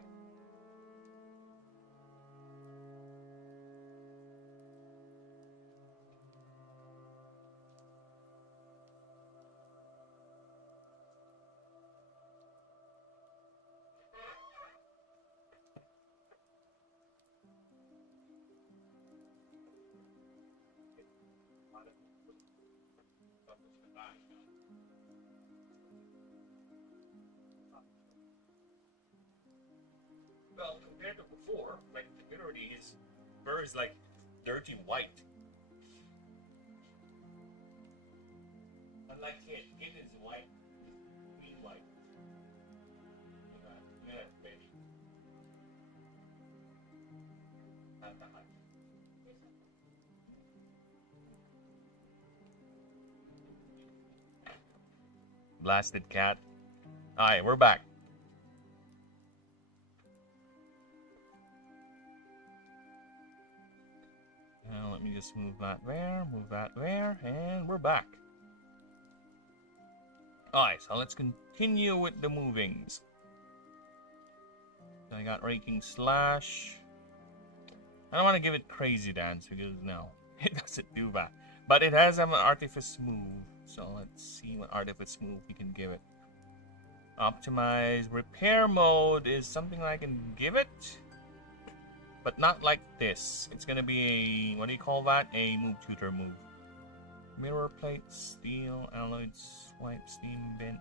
Well, compared to before, like the community, his fur is like dirty white. Unlike Kit is white, clean white. Look at that fish. blasted cat. Alright, we're back. Now let me just move that there, and we're back. Alright, so let's continue with the movings. So I got Raking Slash. I don't want to give it Crazy Dance because no, it doesn't do that. But it has an Artifice move, so let's see what Artifice move we can give it. Optimize Repair Mode is something I can give it, but not like this. It's gonna be a, what do you call that? A move tutor move. Mirror Plate, Steel, Alloyed Swipe, Steam Bent.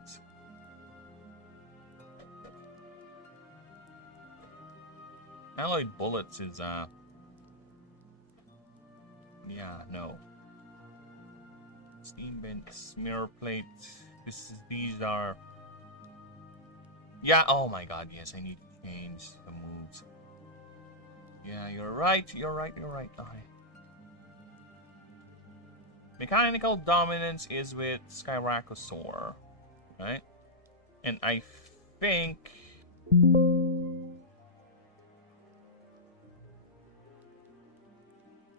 Alloyed Bullets is yeah, no. Steam Bent, Mirror Plate. These are. Yeah, oh my god, yes, I need to change the moves. Yeah, you're right. Okay. Mechanical Dominance is with Skyracosaur, right? And I think...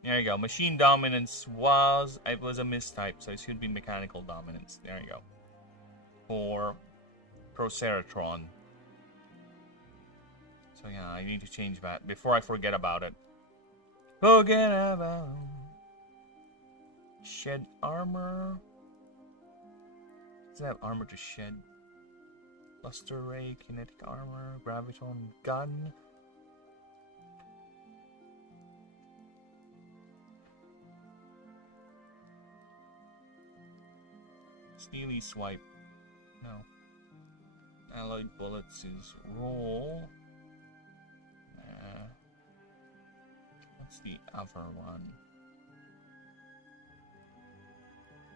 There you go. Machine Dominance was... It was a mistype, so it should be Mechanical Dominance. There you go. For Proceratron. So yeah, I need to change that before I forget about it. Forget about Shed Armor. Does it have armor to shed? Luster Ray, Kinetic Armor, Graviton Gun. Steely Swipe. No. Alloyed Bullets is Roll. What's the other one?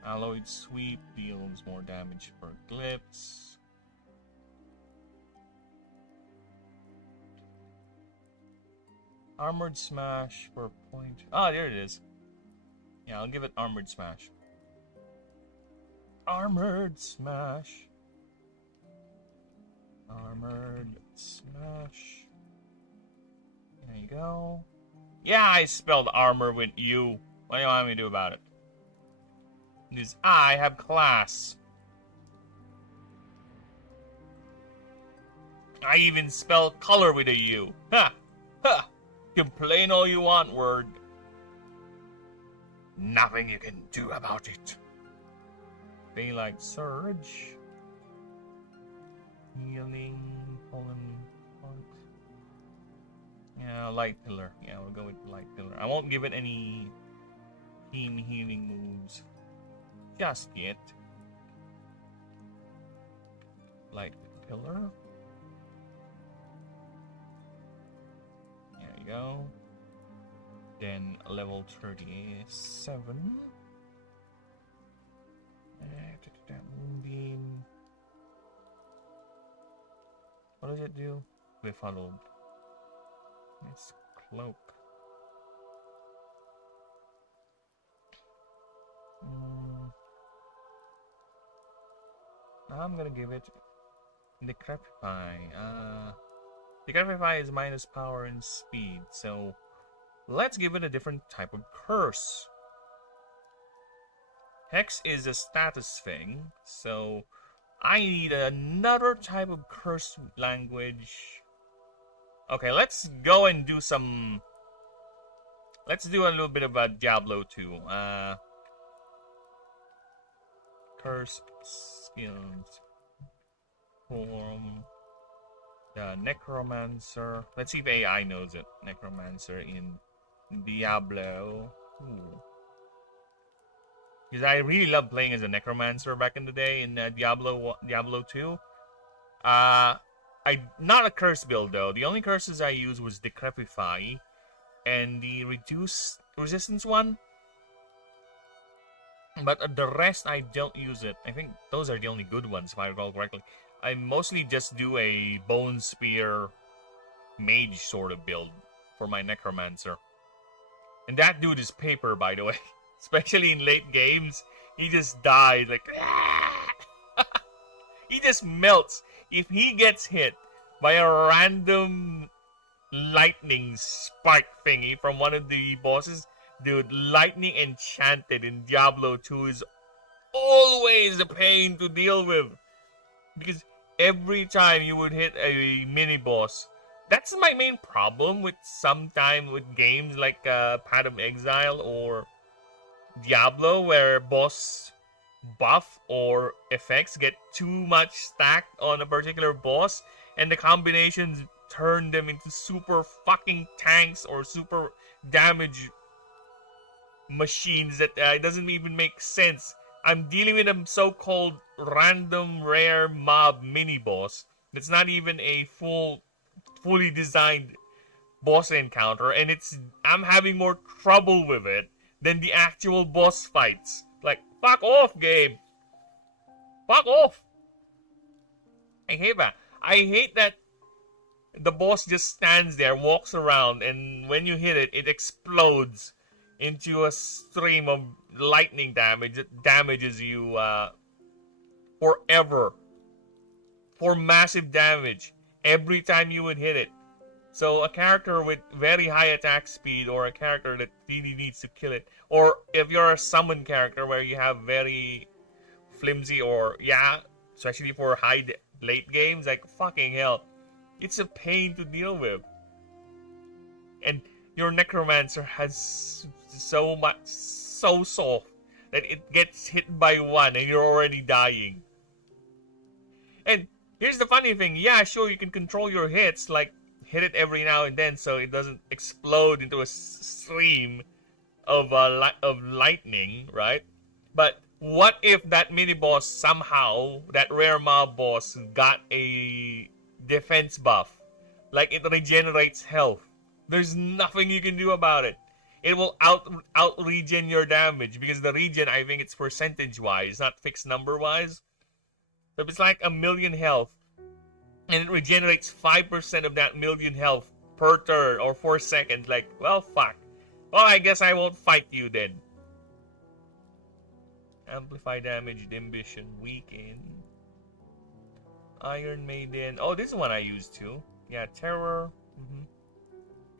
Alloyed Sweep deals more damage per Glips. Armored Smash per point. Ah, there it is. Yeah, I'll give it Armored Smash. Armored Smash. Armored Smash. There you go. Yeah, I spelled armor with U. What do you want me to do about it? Because I have class. I even spell color with a U. Ha! Ha! Complain all you want, word. Nothing you can do about it. Daylight Surge. Healing. Pulling. Yeah, Light Pillar. Yeah, we'll go with Light Pillar. I won't give it any team healing moves just yet. Light Pillar. There you go. Then level 37. Moonbeam. What does it do? Befuddled. It's Cloak. I'm gonna give it Decrepify. Decrepify is minus power and speed, so let's give it a different type of curse. Hex is a status thing, so I need another type of curse language. Okay, let's go and do some... Let's do a little bit of a Diablo 2. Curse skills. Form. The Necromancer. Let's see if AI knows it. Necromancer in Diablo. Because I really loved playing as a Necromancer back in the day in Diablo 2. Not a curse build though. The only curses I used was Decrepify and the Reduce Resistance one. But the rest I don't use it. I think those are the only good ones if I recall correctly. I mostly just do a Bone Spear Mage sort of build for my Necromancer. And that dude is paper, by the way. Especially in late games. He just died like... He just melts. If he gets hit by a random lightning spark thingy from one of the bosses, dude, lightning enchanted in Diablo 2 is always a pain to deal with. Because every time you would hit a mini boss, that's my main problem with games like Path of Exile or Diablo, where boss buff or effects get too much stacked on a particular boss, and the combinations turn them into super fucking tanks or super damage machines that doesn't even make sense. I'm dealing with a so-called random rare mob mini boss that's not even a fully designed boss encounter, and I'm having more trouble with it than the actual boss fights. Like, fuck off, game. Fuck off. I hate that. I hate that the boss just stands there, walks around, and when you hit it, it explodes into a stream of lightning damage that damages you forever. For massive damage every time you would hit it. So a character with very high attack speed, or a character that really needs to kill it, or if you're a summon character where you have very flimsy, or especially for late games, like fucking hell, it's a pain to deal with. And your necromancer has so soft that it gets hit by one and you're already dying. And here's the funny thing, yeah, sure, you can control your hits, like hit it every now and then so it doesn't explode into a stream of lightning, right? But what if that mini boss somehow, that rare mob boss, got a defense buff? Like it regenerates health. There's nothing you can do about it. It will out regen your damage, because the regen, I think it's percentage wise, not fixed number wise. So if it's like 1,000,000 health, and it regenerates 5% of that 1,000,000 health per turn or 4 seconds. Like, well, fuck. Well, I guess I won't fight you then. Amplify damage, ambition, weaken. Iron Maiden. Oh, this is one I used too. Yeah, terror.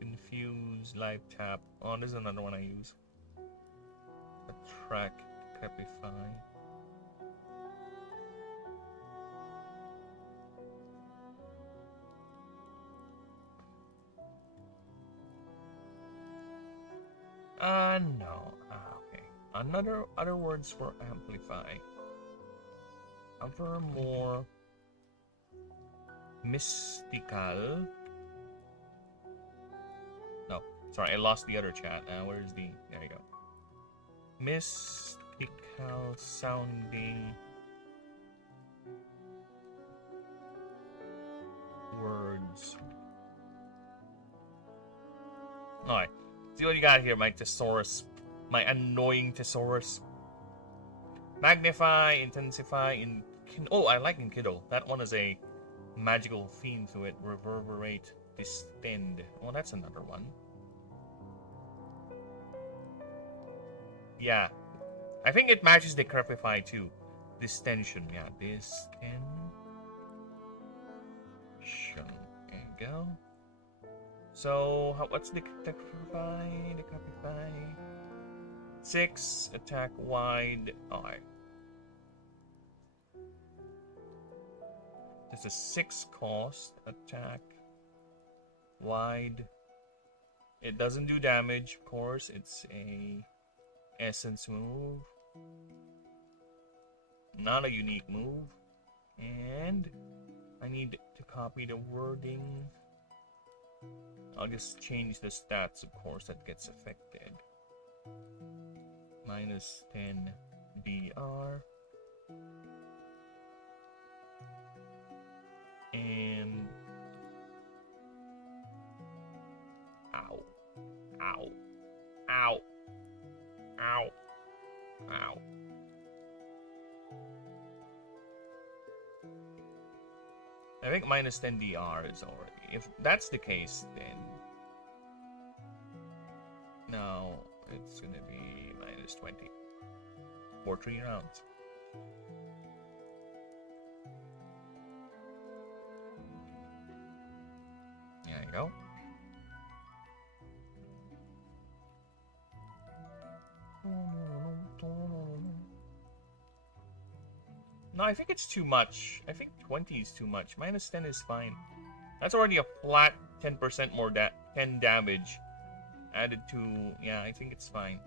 Confuse, life tap. Oh, this is another one I use. Attract, crepify. No. Okay. Other words for amplify. Other more mystical. No, sorry, I lost the other chat. Where's the? There you go. Mystical sounding words. Alright. See what you got here, my thesaurus. My annoying thesaurus. Magnify, intensify, oh, I like Enkidu. That one is a magical theme to it. Reverberate, distend. Oh, that's another one. Yeah. I think it matches the crepify too. Distension, yeah. Distension. There you go. So, what's the crepify? The crepify. 6, attack wide. Alright. There's a 6 cost, attack wide. It doesn't do damage, of course. It's a essence move. Not a unique move. And I need to copy the wording. I'll just change the stats, of course, that gets affected. Minus 10 BR. And ow. Ow. Ow. Ow. Ow. I think minus 10 DR is already. If that's the case, then no, it's gonna be minus 20 for 3 rounds. There you go. No, I think it's too much. I think 20 is too much. Minus 10 is fine. That's already a flat 10% more 10 damage added to... Yeah, I think it's fine.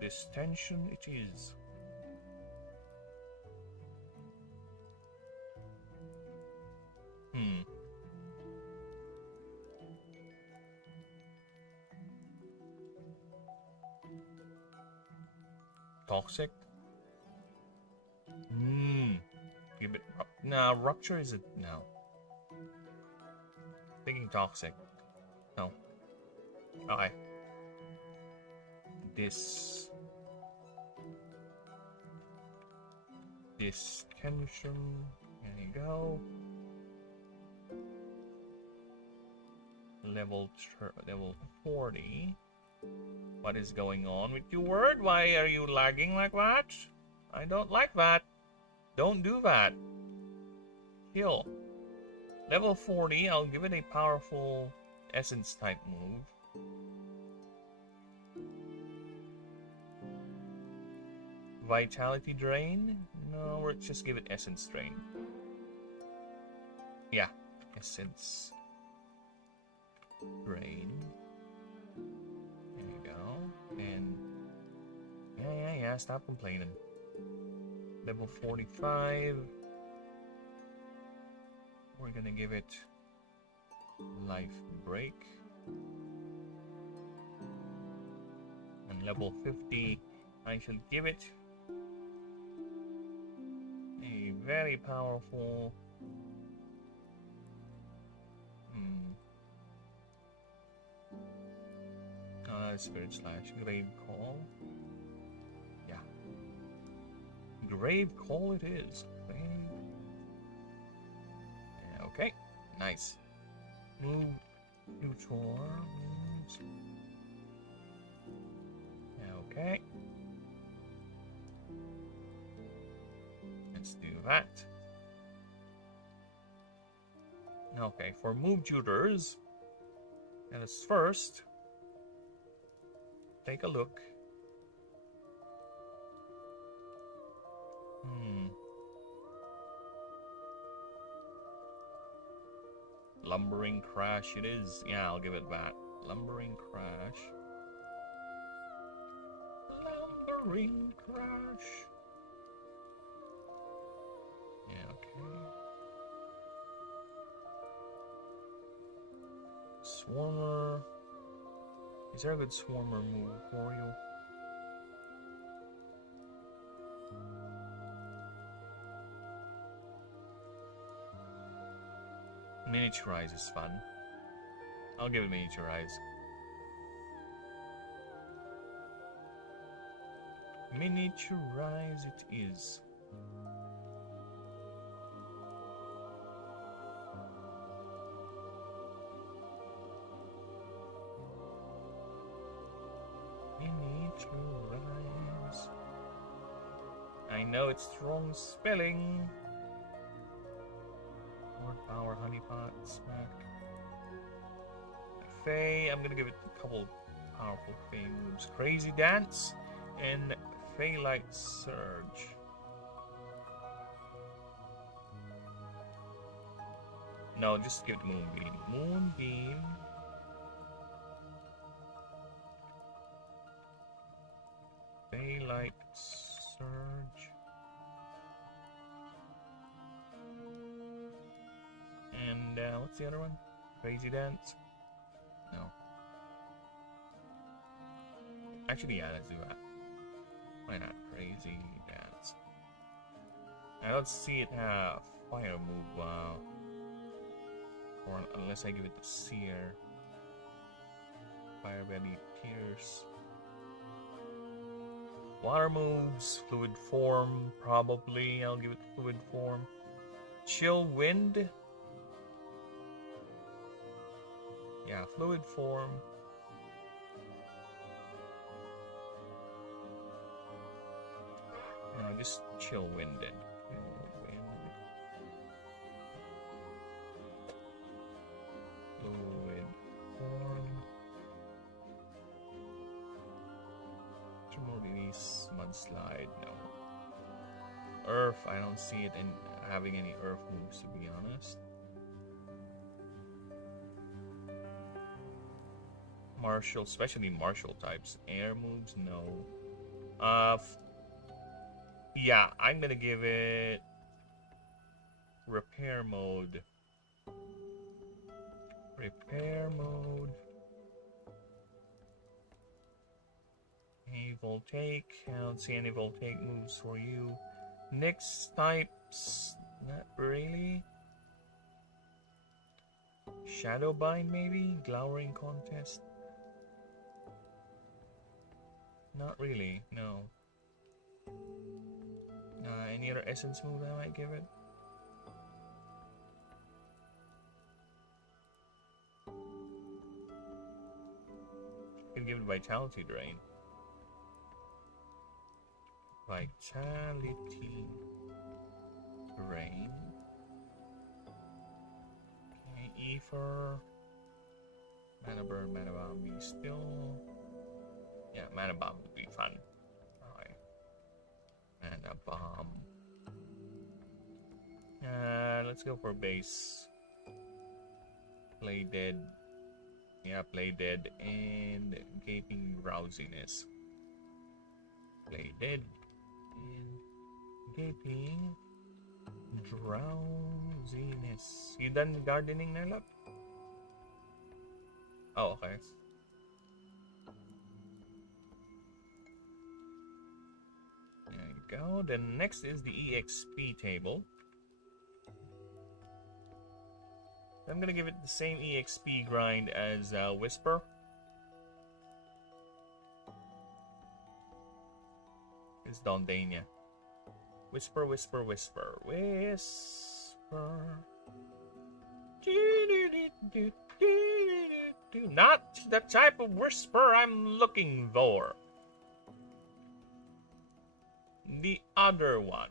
This tension it is. Toxic? Give it... Nah, rupture is it? No. Thinking toxic. No. Okay. This tension. There you go. Level 40. What is going on with your word? Why are you lagging like that? I don't like that. Don't do that. Kill. Level 40, I'll give it a powerful essence type move. Vitality drain? No, let's just give it essence drain. Yeah, essence drain. There you go. And yeah, stop complaining. Level 45. We're gonna give it life break. And level 50, I shall give it a very powerful Spirit Slash. Grave Call. Yeah. Grave Call it is. Yeah, okay. Nice. Move Tutor. Okay. Let's do that. Okay, for move tutors, let us first take a look. Lumbering Crash it is. Yeah, I'll give it that. Lumbering Crash. Lumbering Crash. Yeah, okay. Swarmer. Is there a good Swarmer move for you? Miniaturize is fun. I'll give it Miniaturize. Miniaturize it is. Miniaturize. I know it's strong spelling. More power, honeypot, smack. Faye, I'm gonna give it a couple powerful Faye moves. Crazy Dance and Faye Light Surge. No, just give it Moonbeam. Moonbeam. Faye Light Surge. And what's the other one? Crazy Dance? No. Actually, yeah, let's do that. Why not? Crazy Dance. I don't see it have fire move, or unless I give it the Seer. Fire Belly Tears. Water moves, Fluid Form, probably. I'll give it Fluid Form. Chill Wind. Yeah, Fluid Form. No, just Chill Wind it. Landslide, no. Earth, I don't see it in having any earth moves, to be honest. Martial, especially martial types. Air moves, no. Yeah, I'm gonna give it repair mode. Repair mode. Any voltaic? I don't see any voltaic moves for you. Next types, not really. Shadowbind maybe? Glowering contest? Not really, no. Any other essence move I might give it? Could give it Vitality Drain. Vitality Drain. Okay, Ether. Mana Burn, Mana Bomb be still. Yeah, Mana Bomb would be fun. Alright. Mana Bomb. Let's go for base. Play Dead. Yeah, Play Dead and Gaping Drowsiness. Play Dead and Gaping Drowsiness. You done gardening, Nella? Oh, okay. There you go. Then next is the EXP table. I'm gonna give it the same EXP grind as Whisper. It's Dondania. Whisper, whisper, whisper, whisper. Not the type of whisper I'm looking for. The other one.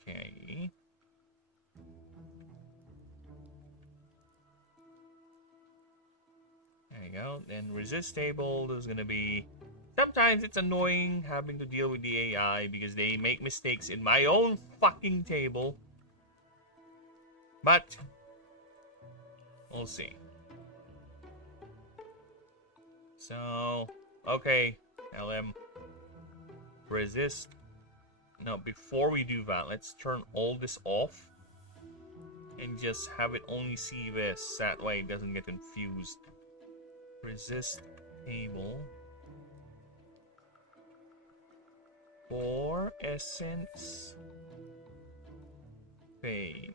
Okay. There you go. Then resist table, there's gonna be... Sometimes it's annoying having to deal with the AI because they make mistakes in my own fucking table. But we'll see. So, okay, LM. Resist. No, before we do that, let's turn all this off and just have it only see this. That way it doesn't get confused. Resist table. For essence pay.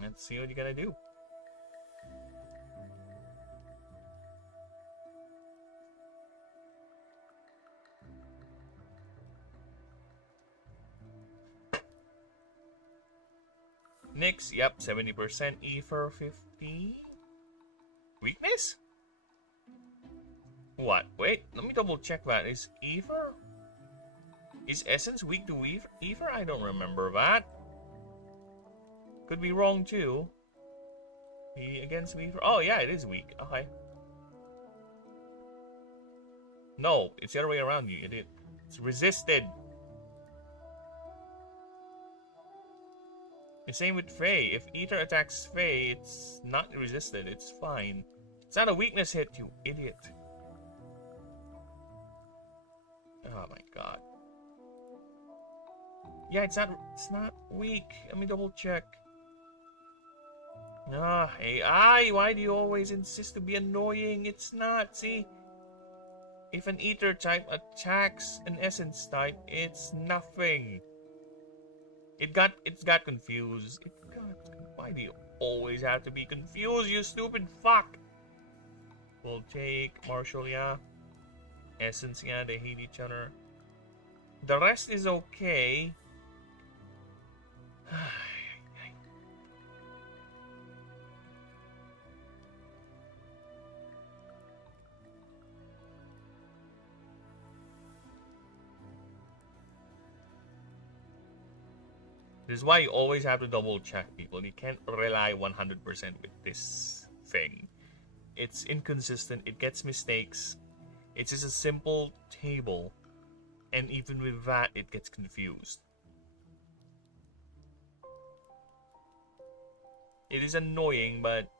Let's see what you gotta do. Nyx, yep, 70%. Ether, 50. Weakness? What? Wait, let me double check that. Is Ether? Is Essence weak to Ether? I don't remember that. Could be wrong too. Against Ether? Oh yeah, it is weak. Okay. No, it's the other way around, you idiot. It's resisted. The same with Faye. If Ether attacks Faye, it's not resisted. It's fine. It's not a weakness hit, you idiot. Oh my god. Yeah, it's not weak. Let me double check. Ah, AI, why do you always insist to be annoying? It's not. See, if an Ether type attacks an Essence type, it's nothing. It got confused. Why do you always have to be confused, you stupid fuck? We'll take Martial, yeah. Essence, yeah, they hate each other. The rest is okay. This is why you always have to double check, people. You can't rely 100% with this thing. It's inconsistent, it gets mistakes. It's just a simple table, and even with that, it gets confused. It is annoying, but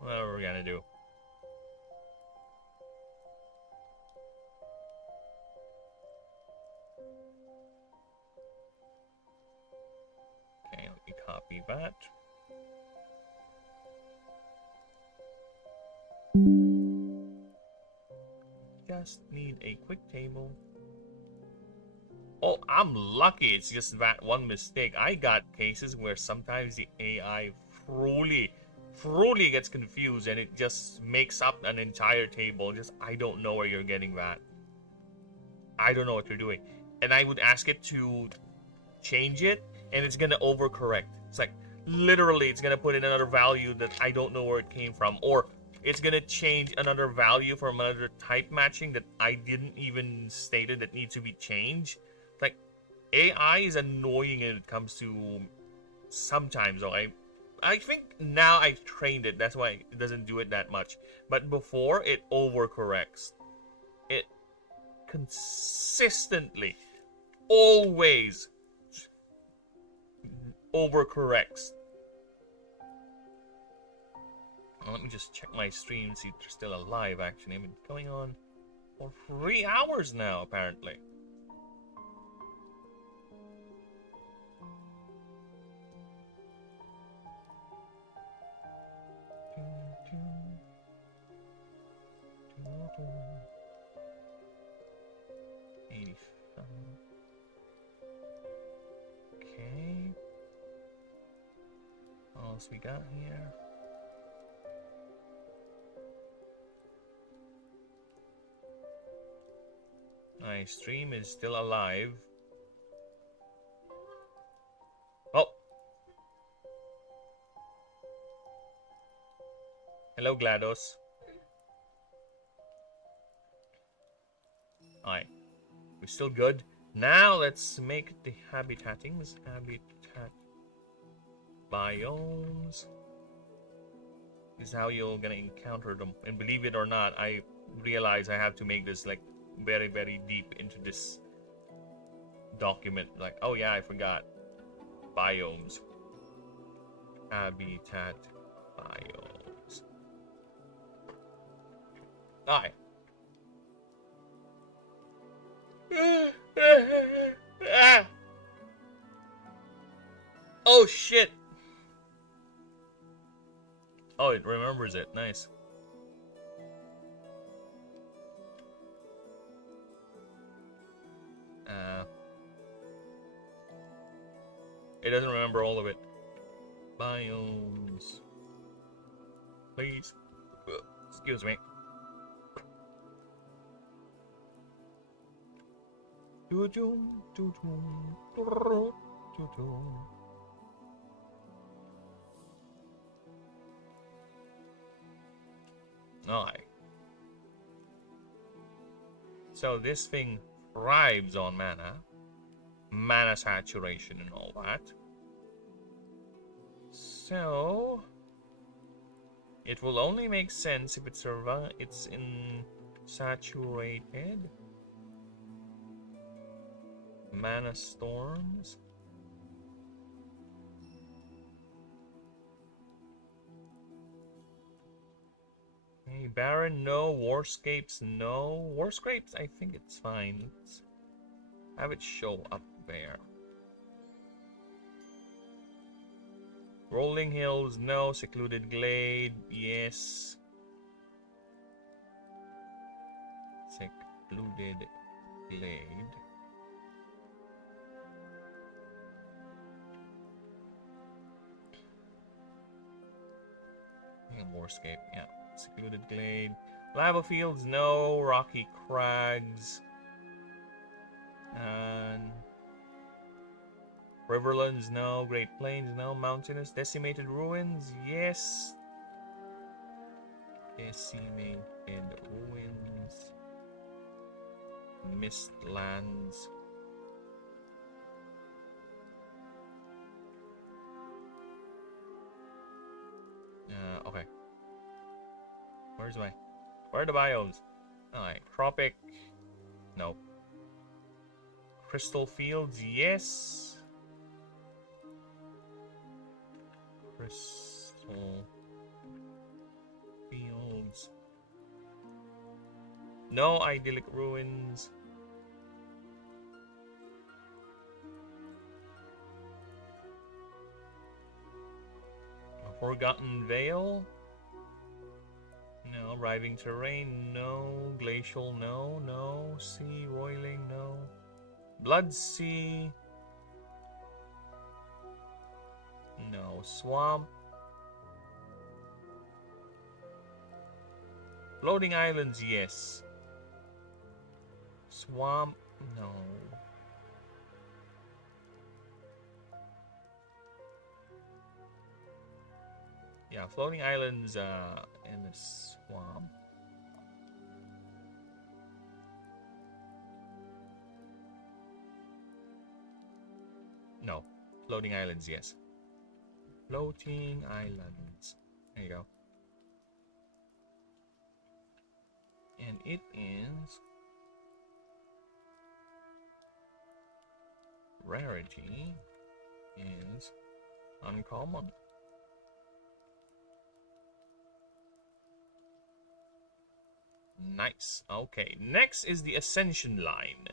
whatever we're gonna do. Okay, let me copy that. Just need a quick table. Oh, I'm lucky it's just that one mistake. I got cases where sometimes the AI truly gets confused and it just makes up an entire table. Just, I don't know where you're getting that. I don't know what you're doing. And I would ask it to change it, and it's gonna overcorrect. It's like, literally, it's gonna put in another value that I don't know where it came from. Or it's gonna change another value from another type matching that I didn't even stated that needs to be changed. Like, AI is annoying when it comes to sometimes. So I think now I've trained it. That's why it doesn't do it that much. But before, it overcorrects. It consistently, always overcorrects. Let me just check my stream, see if they're still alive. Actually, I've been going on for 3 hours now, apparently. Okay. What else we got here? My stream is still alive. Oh! Hello, GLaDOS. Alright. We're still good. Now let's make the habitattings. Habitat biomes. This is how you're gonna encounter them. And believe it or not, I realize I have to make this like very, very deep into this document. Like, oh yeah, I forgot. Biomes. Habitat biomes. Alright. Oh shit! Oh, it remembers it. Nice. It doesn't remember all of it. Biomes. Please. Excuse me. Alright. So this thing thrives on mana saturation and all that. So it will only make sense if it's in saturated mana storms. Okay, Baron, no. Warscapes, no. Warscapes, I think it's fine. Let's have it show up there. Rolling Hills, no. Secluded Glade, yes. Secluded Glade. Warscape, yeah. Secluded Glade. Lava Fields, no. Rocky Crags. And Riverlands, no. Great Plains, no. Mountainous. Decimated Ruins, yes. Decimated Ruins. Mistlands. Where are the biomes? Alright, tropic. No. Crystal fields, yes. Crystal fields. No. Idyllic ruins. A forgotten vale. No. Writhing terrain, no. Glacial, no. No. Sea boiling, no. Blood sea. No. Swamp. Floating islands, yes. Swamp, no. Yeah, floating islands in the swamp. No. Floating islands, yes. Floating islands. There you go. And it is rarity is uncommon. Nice. Okay, next is the Ascension line.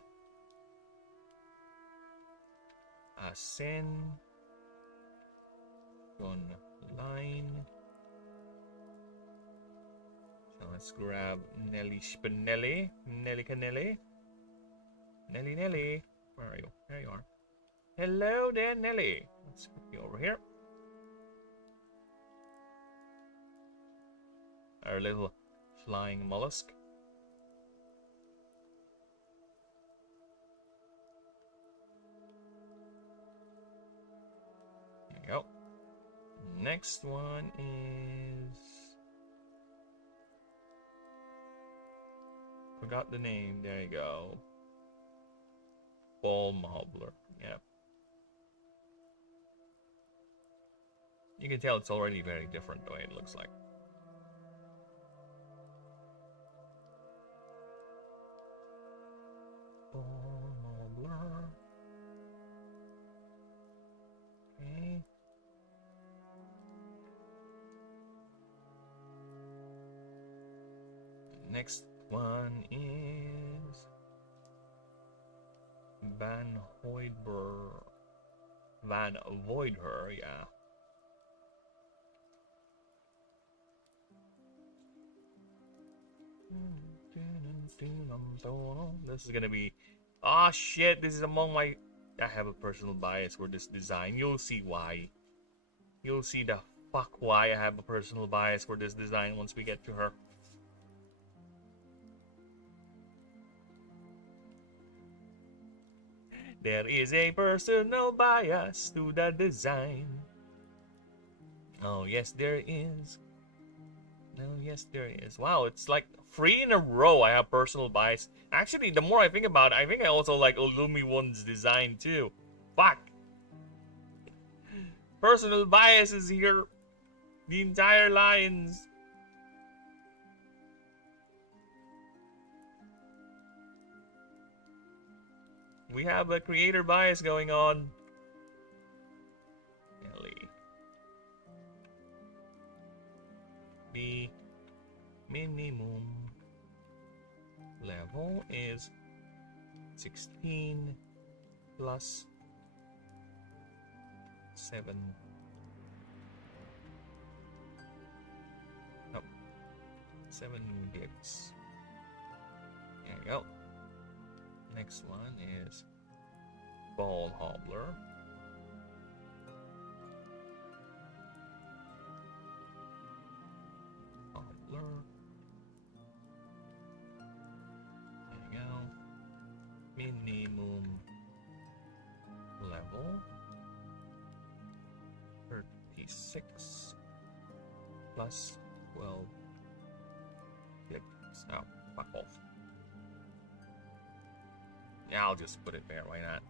Ascension line. So let's grab Nelly Spinelli. Nelly Canelli. Nelly Nelly. Where are you? There you are. Hello there, Nelly. Let's put you over here. Our little flying mollusk. There you go. Next one is... Forgot the name. There you go. Ball Mobbler. Yep. You can tell it's already very different the way it looks like. Ball Mobbler. Okay. Next one is Van Hoydber. Van Voidher, yeah. This is gonna be... Ah, shit, this is among my... I have a personal bias for this design. You'll see why. You'll see the fuck why I have a personal bias for this design once we get to her. There is a personal bias to the design. Oh, yes, there is. No, yes, there is. Wow, it's like 3 in a row I have personal bias. Actually, the more I think about it, I think I also like Illumi 1's design too. Fuck. Personal bias is here. The entire lines. We have a creator bias going on. Ellie. The minimum level is 16 plus 7. No. 7 bits. There we go. Next one is Ball Hobbler. Hobbler. There you go. Minimum level 36 plus 12 bits. Oh, fuck off. Yeah, I'll just put it there, why not?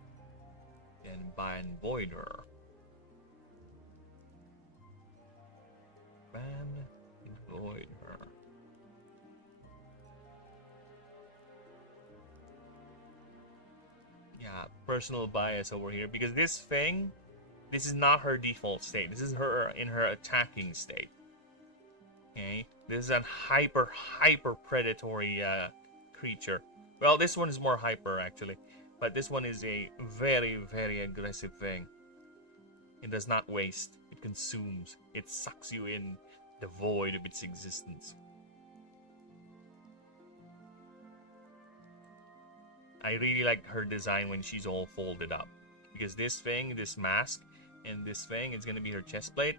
Then Van Voidher. Van Voidher. personal bias over here because this thing, this is not her default state. This is her in her attacking state. Okay, this is a hyper predatory creature. Well, this one is more hyper actually, but this one is a very aggressive thing. It does not waste. It consumes. It sucks you in the void of its existence. I really like her design when she's all folded up. Because this thing, this mask, and this thing is going to be her chest plate.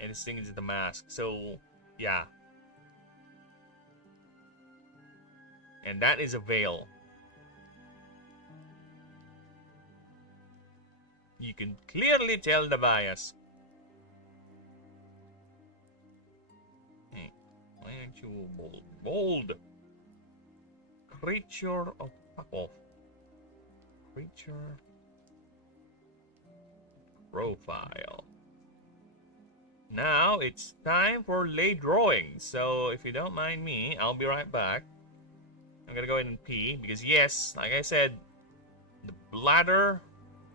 And this thing is the mask. So, yeah. And that is a veil. You can clearly tell the bias. Hey, why aren't you bold? Bold! Creature of... Fuck off. Creature... Profile. Now it's time for lay drawing. So if you don't mind me, I'll be right back. I'm gonna go in and pee because yes, like I said, the bladder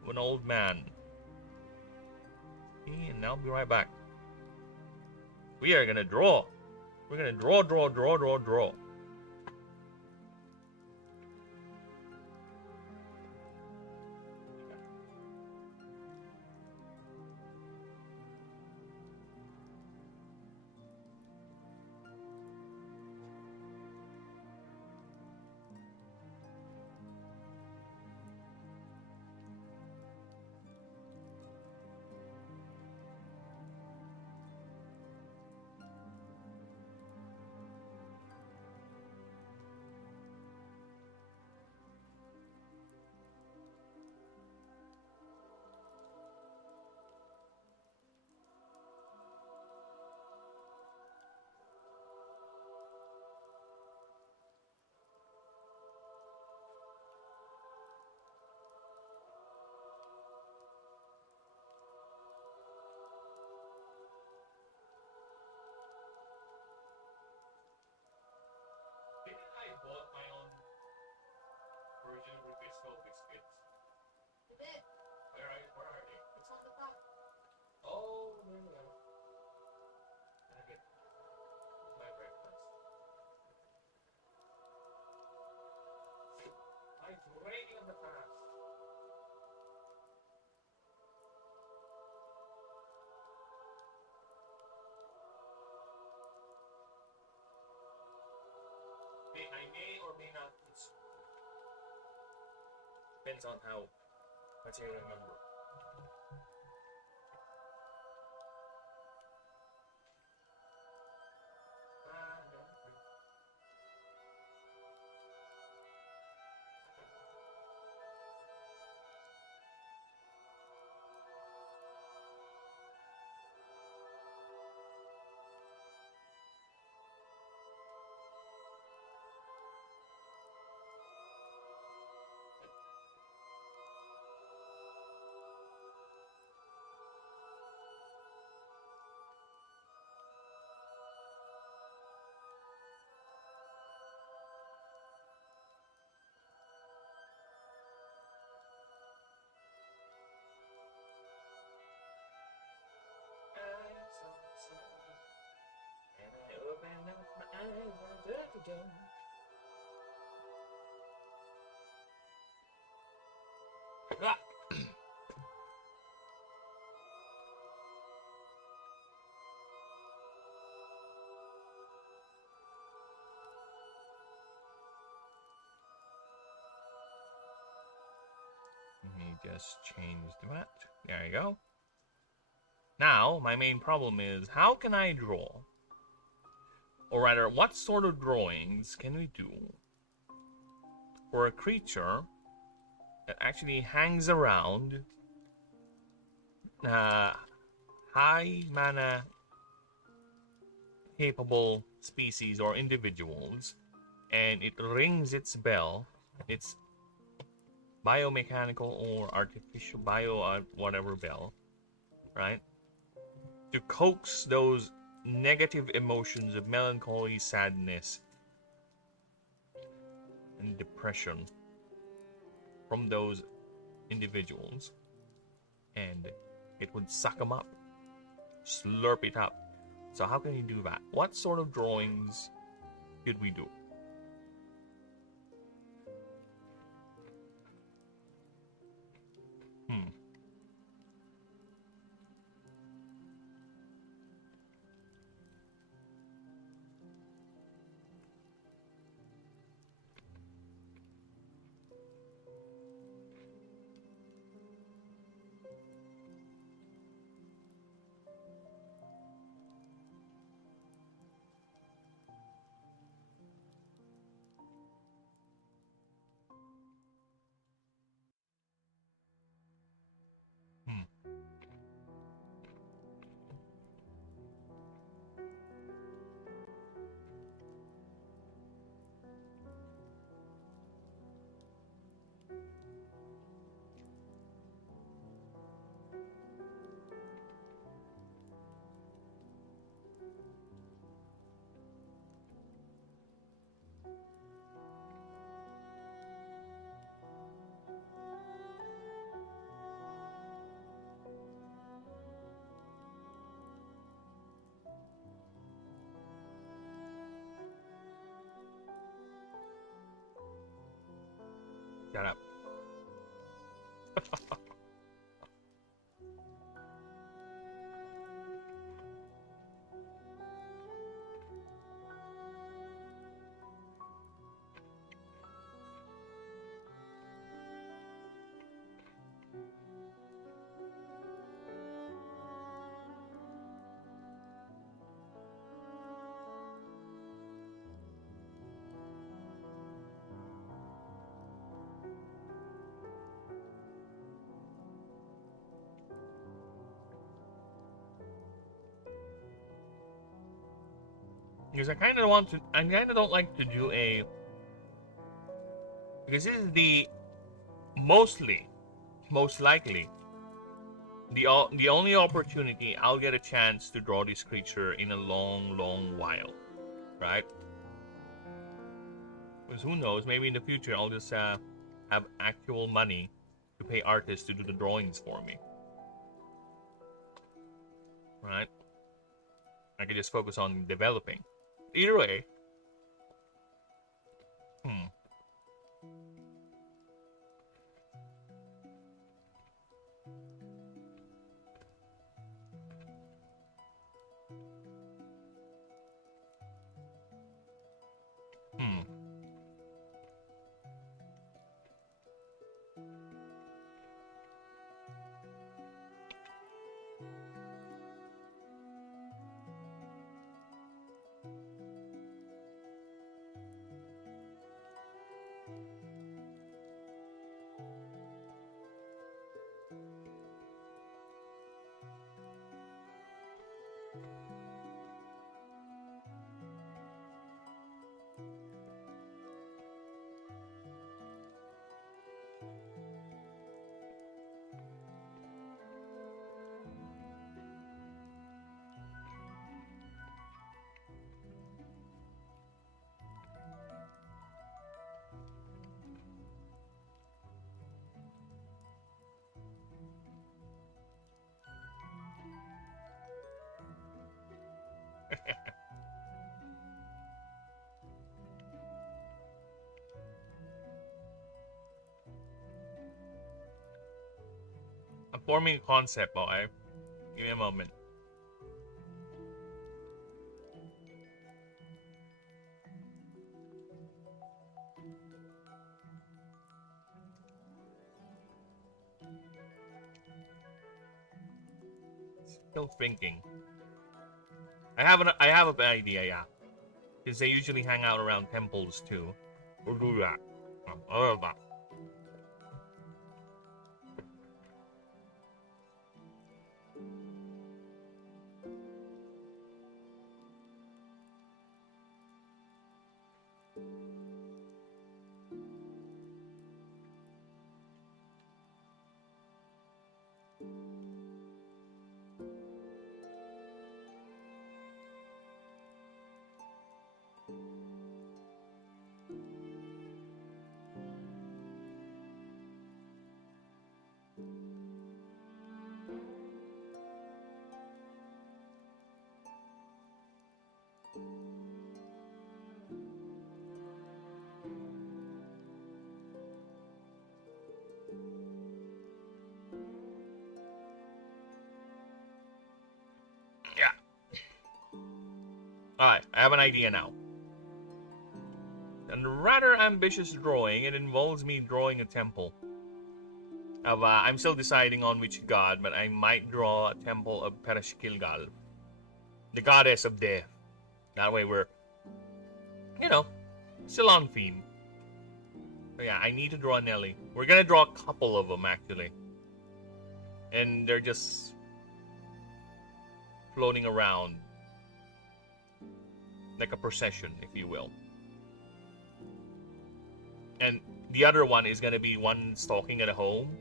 of an old man. And I'll be right back. We are gonna draw. We're gonna draw. I bought my own version of Rubisco biscuits. You did. Where are they? It's on the top. Oh, there we go. I get my breakfast. I'm raining on the past. I may or may not consume. Depends on how much I remember. And I opened up my eyes and looked again. Ah! Just changed that. There you go. Now, my main problem is, how can I draw? Or rather, what sort of drawings can we do for a creature that actually hangs around high mana capable species or individuals, and it rings its bell, its biomechanical or artificial whatever bell, right? To coax those negative emotions of melancholy, sadness, and depression from those individuals, and it would suck them up, slurp it up. So how can you do that? What sort of drawings could we do? Hmm. Hmm. Shut up. Because I kind of want to, I kind of don't like to do a, because this is the most likely, the only opportunity I'll get a chance to draw this creature in a long while, right? Because who knows, maybe in the future I'll just have actual money to pay artists to do the drawings for me, right? I could just focus on developing. Either way, hmm. Hmm. I'm forming a concept, boy. Give me a moment. Still thinking. I have an idea, yeah. Because they usually hang out around temples too. We'll do that. That. Alright, I have an idea now. A rather ambitious drawing. It involves me drawing a temple. I'm still deciding on which god, but I might draw a temple of Pereshkilgal, the goddess of death. That way we're, you know, still on theme. So yeah, I need to draw Nelly. We're gonna draw a couple of them, actually. And they're just floating around like a procession, if you will. And the other one is gonna be one stalking at a home,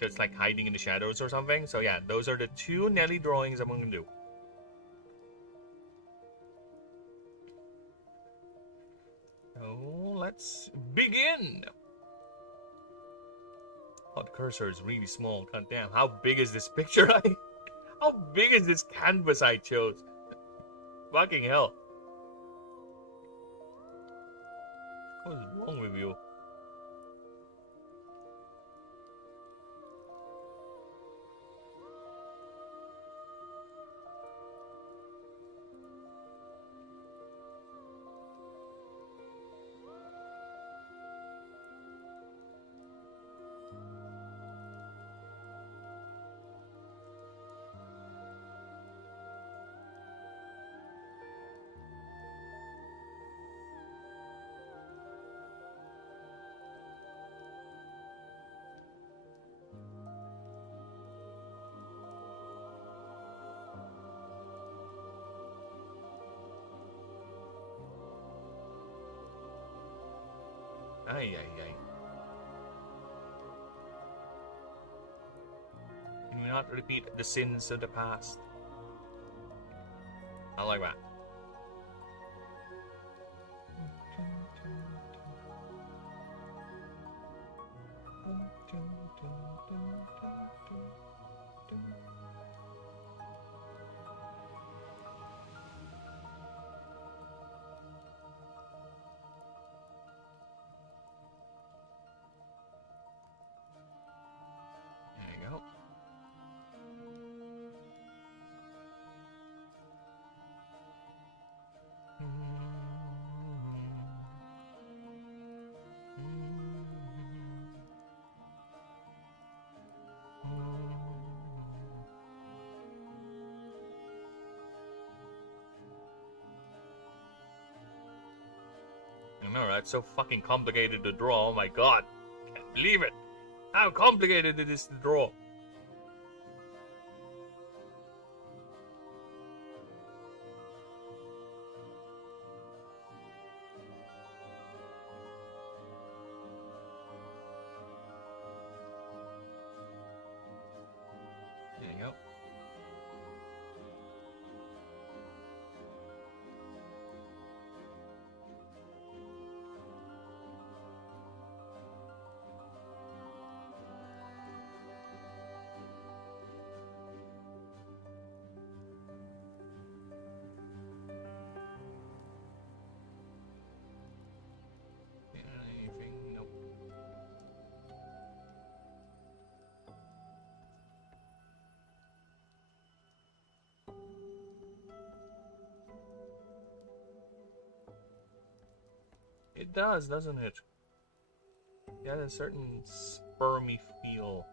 just like hiding in the shadows or something. So yeah, those are the two Nelly drawings I'm gonna do. So let's begin. Oh, the cursor is really small. God damn, how big is this picture? How big is this canvas I chose? Fucking hell. What is wrong with you? Ay, ay, ay. Can we not repeat the sins of the past? I like that. There you go. I know, right? It's so fucking complicated to draw. Oh my god. Can't believe it. How complicated it is to draw. There you go. Anything? Nope. It does, doesn't it? It has a certain spermy feel.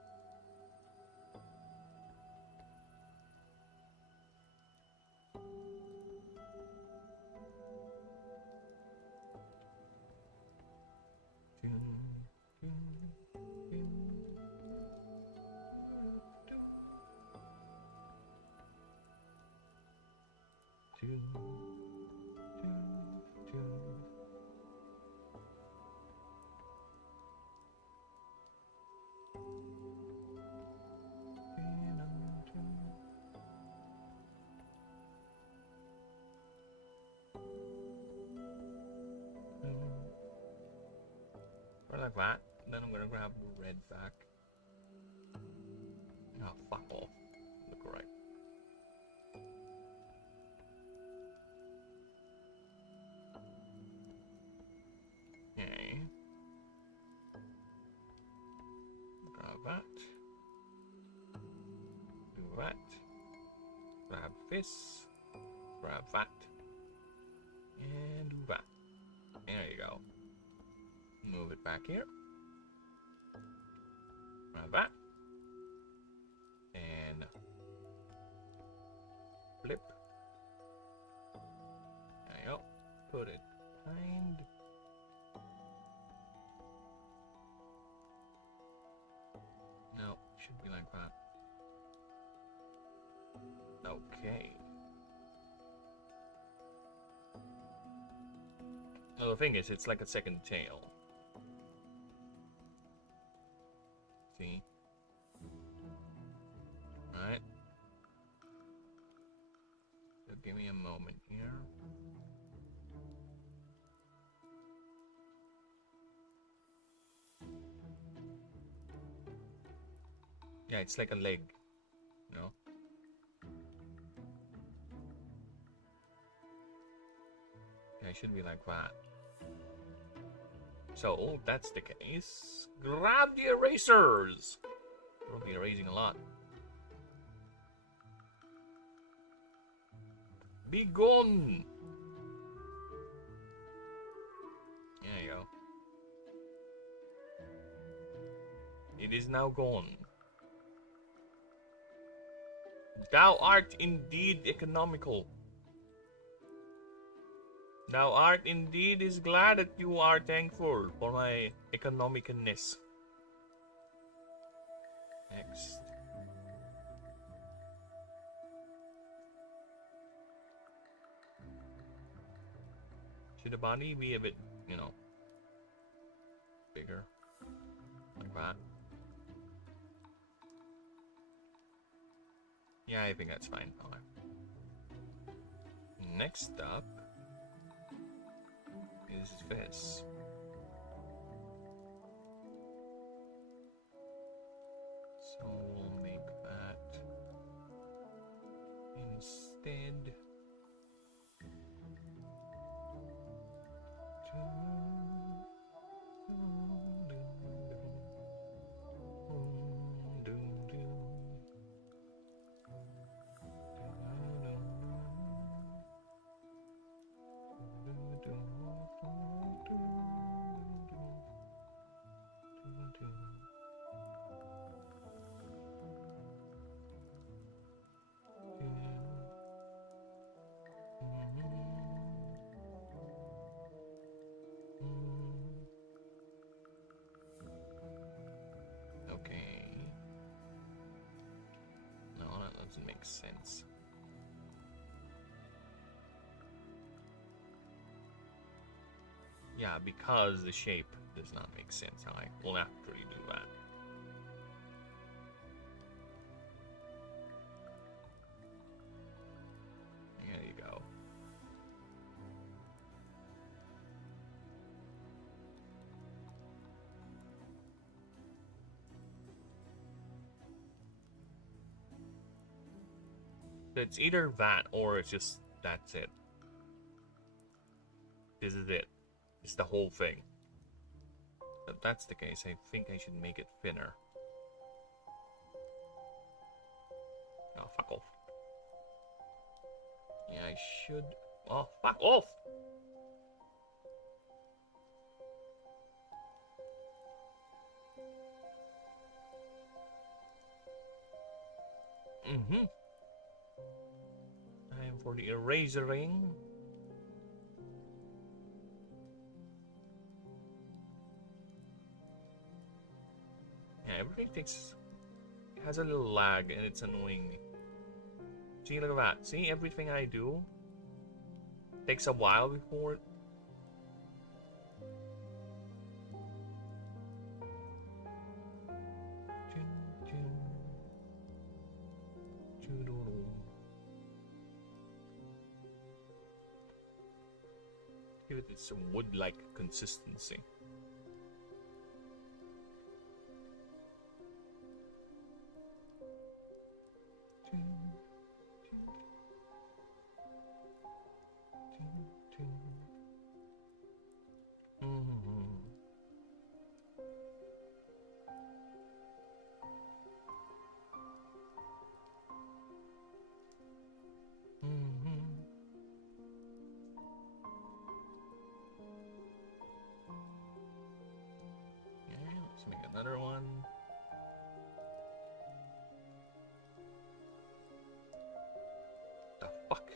Or like that. Then I'm gonna grab the red back. Oh, fuck off. Look right. Okay. Grab that. Do that. Grab this. Grab that. And do that. There you go. Move it back here. Like that. And flip. There you go. Put it behind. No, should be like that. Okay. Well, the thing is, it's like a second tail. See? Right? So give me a moment here. Yeah, it's like a leg, you know? Yeah, it should be like that. So, if that's the case, grab the erasers! We'll be erasing a lot. Be gone! There you go. It is now gone. Thou art indeed economical. Thou art indeed is glad that you are thankful for my economicalness. Next. Should the body be a bit, you know, bigger? Like that. Yeah, I think that's fine. Okay. Next up is this. So we'll make that instead. Okay. No, that doesn't make sense. Yeah, because the shape does not make sense. I will actually do that. There you go. It's either that or it's just that's it. This is it. It's the whole thing. If that's the case, I think I should make it thinner. Oh, fuck off. Yeah, I should. Oh, fuck off! Time for the erasering. Yeah, everything has a little lag and it's annoying me. See, look at that. See, everything I do takes a while before it. Give it some wood-like consistency. another one. The fuck?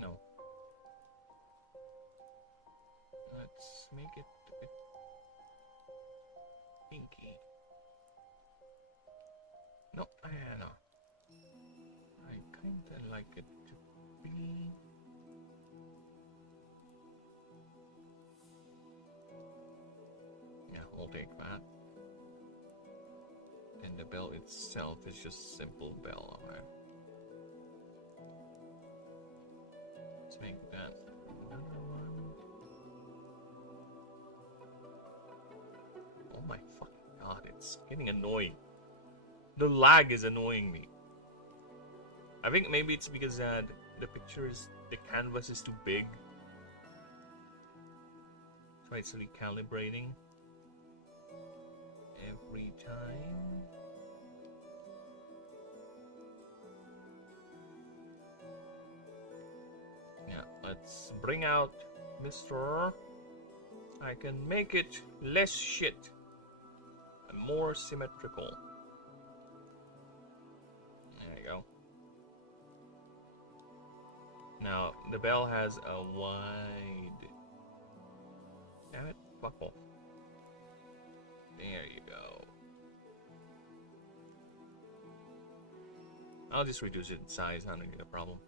No. Let's make it a bit pinky. No, no. I kinda like it to be. Yeah, we'll take that. And the bell itself is just simple bell, alright. Let's make that another one. Oh my fucking god, it's getting annoying. The lag is annoying me. I think maybe it's because the canvas is too big. So it's recalibrating every time. Yeah, let's bring out Mr. I can make it less shit and more symmetrical. There you go. Now, the bell has a wide... Damn it, fuck off. There you go. I'll just reduce it in size, not gonna be a problem.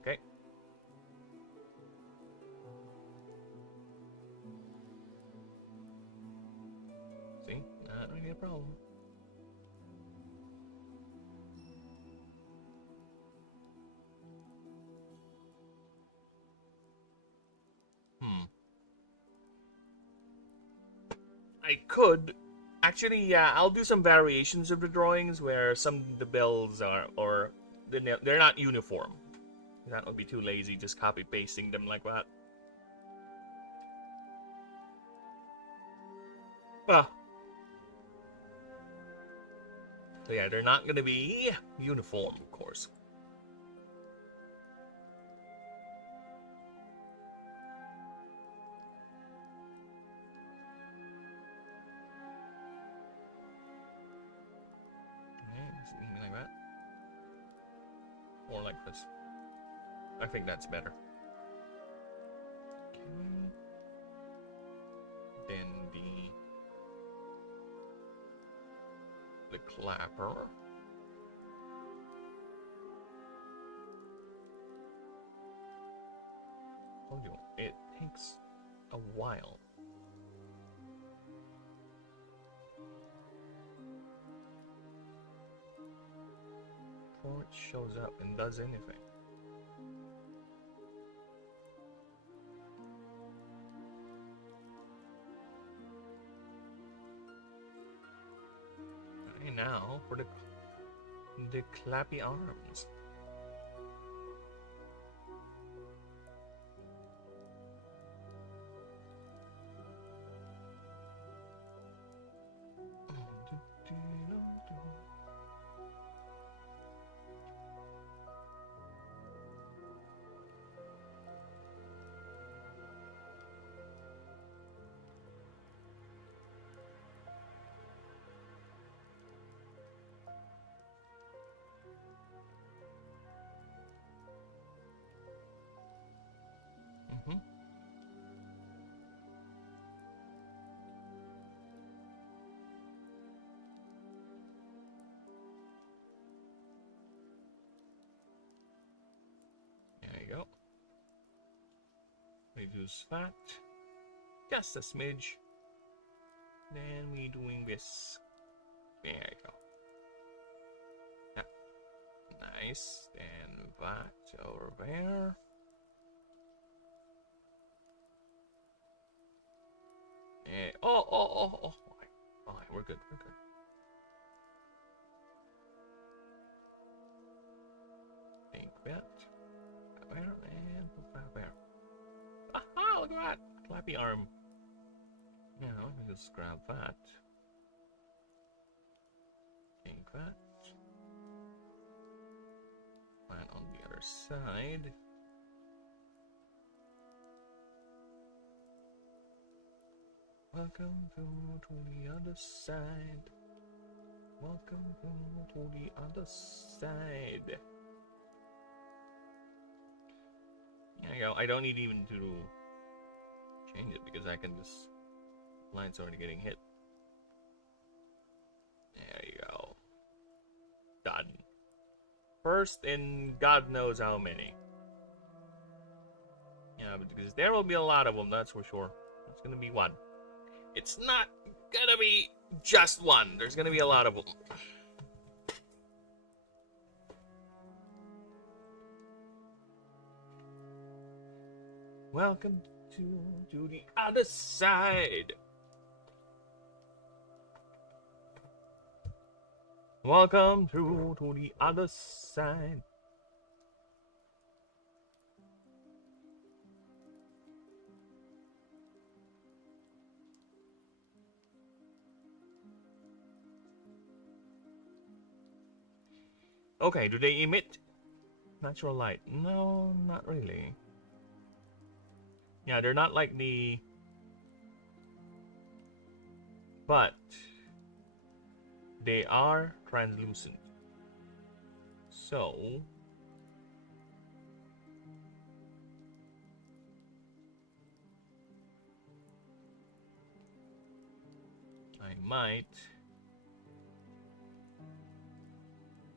Okay. See? Not really a problem. I could actually, yeah, I'll do some variations of the drawings where some of the bells are, or they're not uniform. That would be too lazy, just copy pasting them like that. Well, so yeah, they're not gonna be uniform, of course. Something like that. Or like this. I think that's better. Okay. Then the clapper. Told you, it takes a while. Before it shows up and does anything. Okay, now for the clappy arms. There you go. Reduce that. Just a smidge. Then we doing this. There you go. Yeah. Nice. Then that over there. And, oh. Alright, we're good, we're good. bit. Where? Aha! Look at that! Clappy arm. Yeah, I can just grab that. Take that. Plant on the other side. Welcome to the other side. Welcome to the other side. There you go. I don't need even to change it because I can just. Line's already getting hit. There you go. Done. First in God knows how many. Yeah, but because there will be a lot of them, that's for sure. It's gonna be one. It's not gonna be just one. There's gonna be a lot of them. Welcome to the other side. Welcome to the other side. Okay, do they emit natural light? No, not really. Yeah, they're not like the... But they are translucent. So I might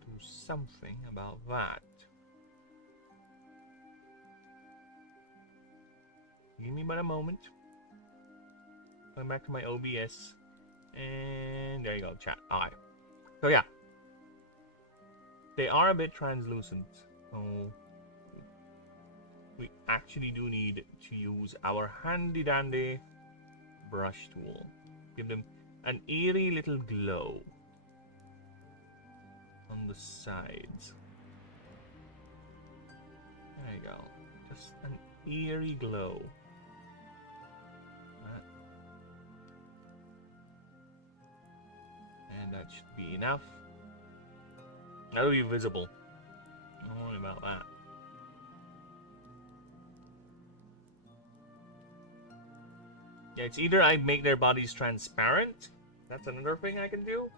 do something about that. Give me but a moment. Going back to my OBS. And there you go, chat. Alright. So yeah. They are a bit translucent. So we actually do need to use our handy dandy brush tool. Give them an eerie little glow on the sides. There you go. Just an eerie glow. And that should be enough. That'll be visible. Don't worry about that. Yeah, it's either I make their bodies transparent. That's another thing I can do.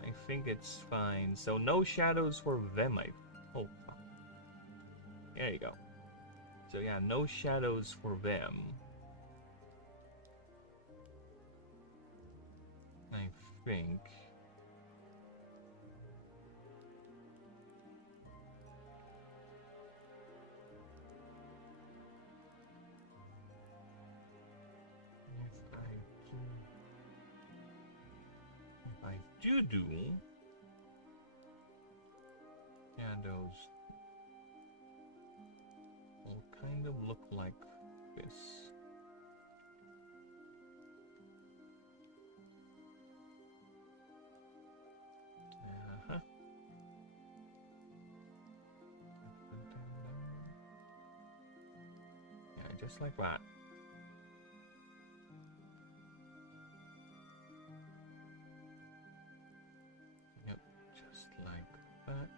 I think it's fine. So no shadows for them. Oh, there you go. So yeah, no shadows for them. I think. If I do shadows will kind of look like this. Yeah, just like that. Yep, just like that.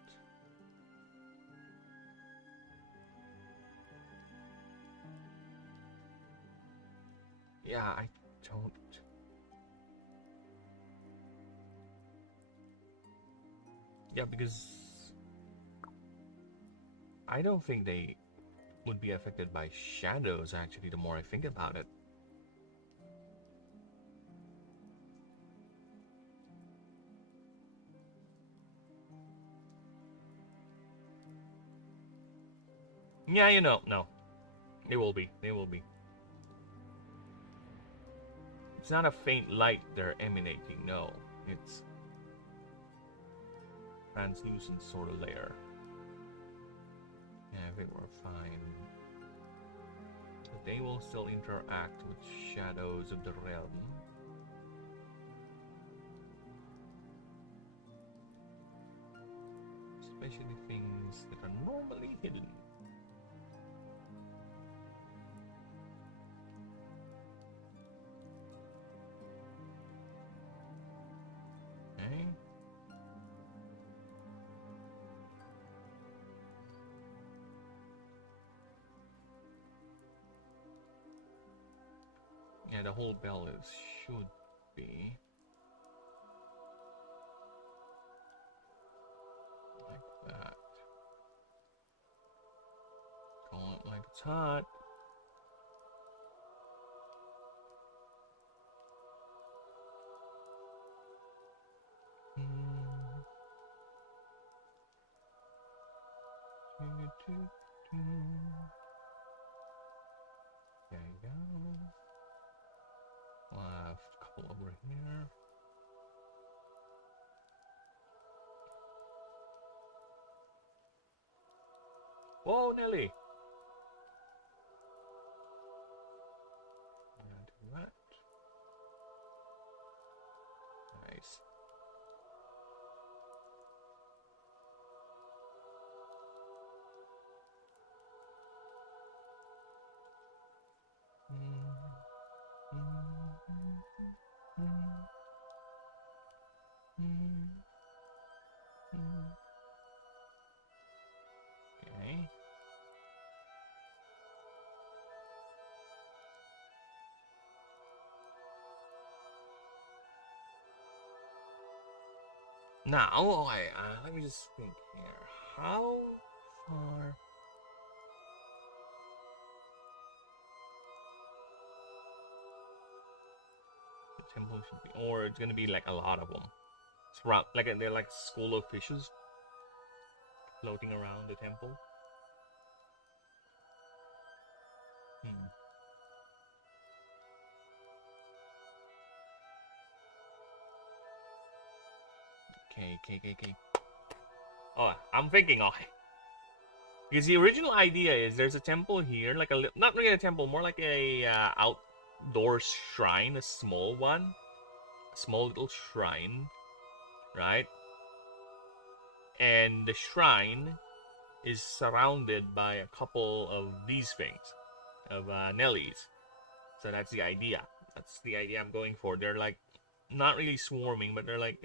Yeah, I don't. Yeah, because I don't think they would be affected by shadows, actually, the more I think about it. Yeah, you know, no. They will be. They will be. It's not a faint light they're emanating, no. It's translucent sort of layer. Yeah, I think we're fine. But they will still interact with shadows of the realm. especially things that are normally hidden. Okay. Yeah, the whole bell is should be like that. Call it like it's hot. There you go. Left a couple over here. Whoa, Nelly! I'm gonna do that. Nice. Okay. Now, let me just think here. How far? The temple should be, or it's gonna be like a lot of them. It's around, like they're like school of fishes floating around the temple. Okay. Oh, I'm thinking. Oh, because the original idea is there's a temple here, like not really a temple, more like a outdoor shrine, a small one, a small little shrine, right? And the shrine is surrounded by a couple of these things, of Nellies. So that's the idea. That's the idea I'm going for. They're like not really swarming, but they're like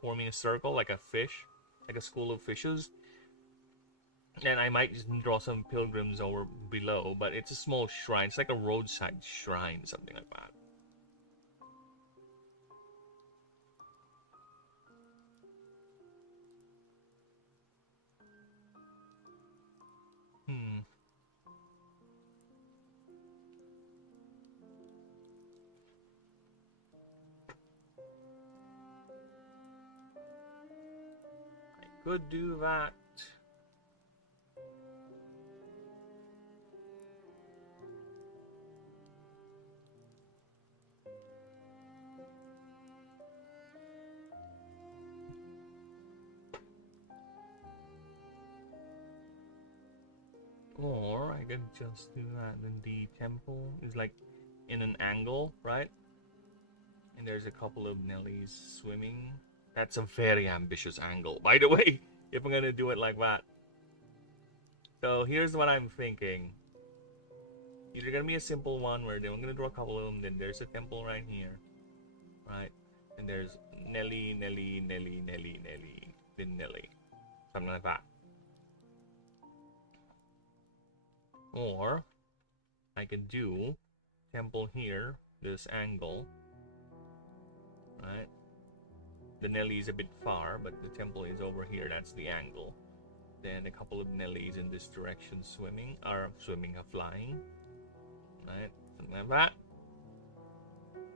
forming a circle, like a fish, like a school of fishes. And I might just draw some pilgrims over below, but it's a small shrine. It's like a roadside shrine, something like that. I could do that. Or I could just do that. Then the temple is like in an angle, right? And there's a couple of Nellies swimming. That's a very ambitious angle, by the way, if I'm gonna do it like that. So here's what I'm thinking. Either gonna be a simple one where I'm gonna draw a couple of them, then there's a temple right here, right? And there's Nelly, then Nelly. Something like that. Or I can do temple here, this angle, right? The Nelly is a bit far, but the temple is over here. That's the angle. Then a couple of Nellies in this direction swimming, flying, right? Something like that.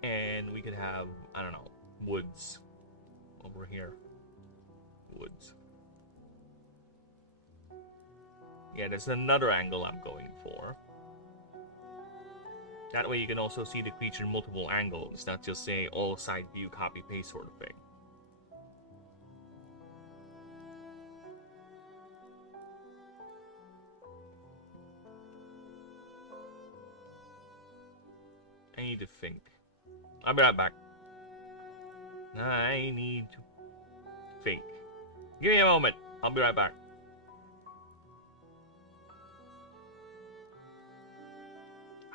And we could have, I don't know, woods over here. Woods. Yeah, that's another angle I'm going for. That way you can also see the creature in multiple angles, not just say all side view, copy paste sort of thing. I need to think. I'll be right back. I need to think. Give me a moment. I'll be right back.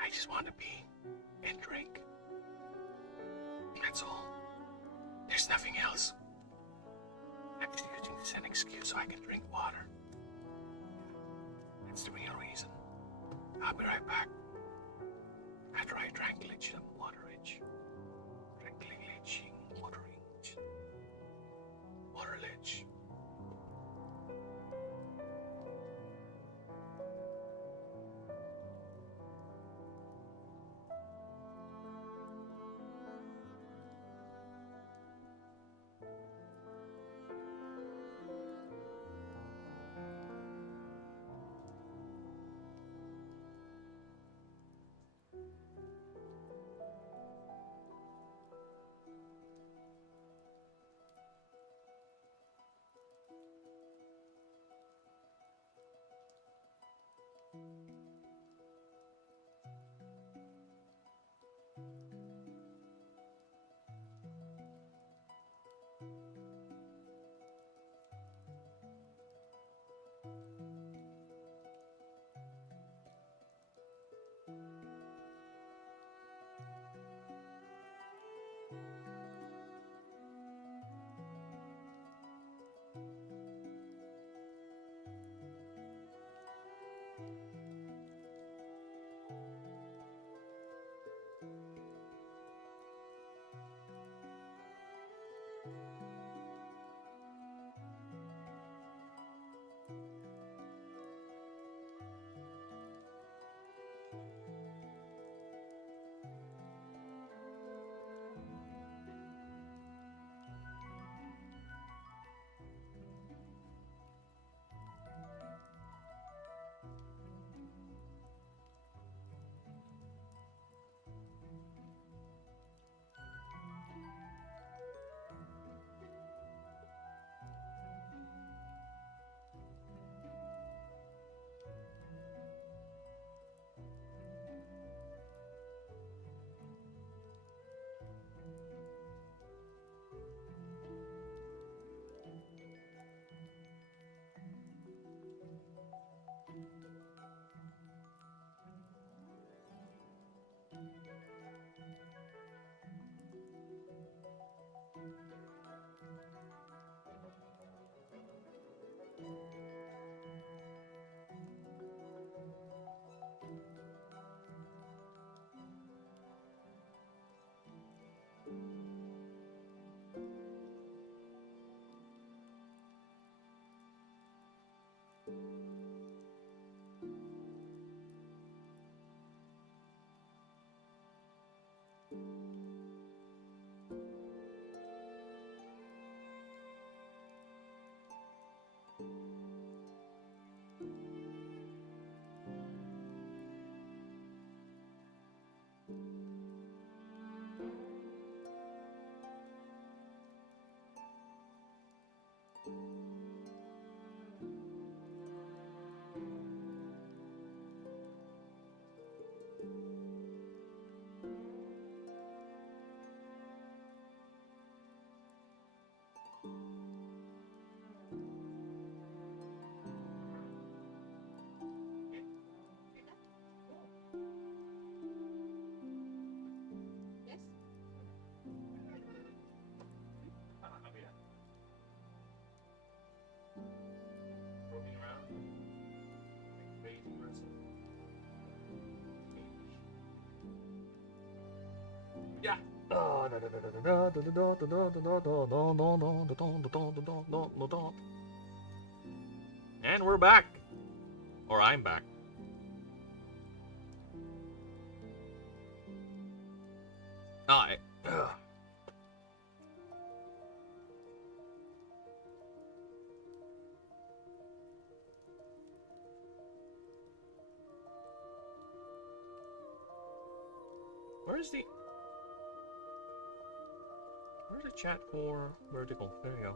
I just want to pee and drink. That's all. There's nothing else. I'm just using this as an excuse so I can drink water. That's the real reason. I'll be right back. After I drank leech and water rich. Drinking leeching, water rich. Water leech. Yeah. And we're back. Or I'm back. Alright. Where's the chat for vertical? There you go.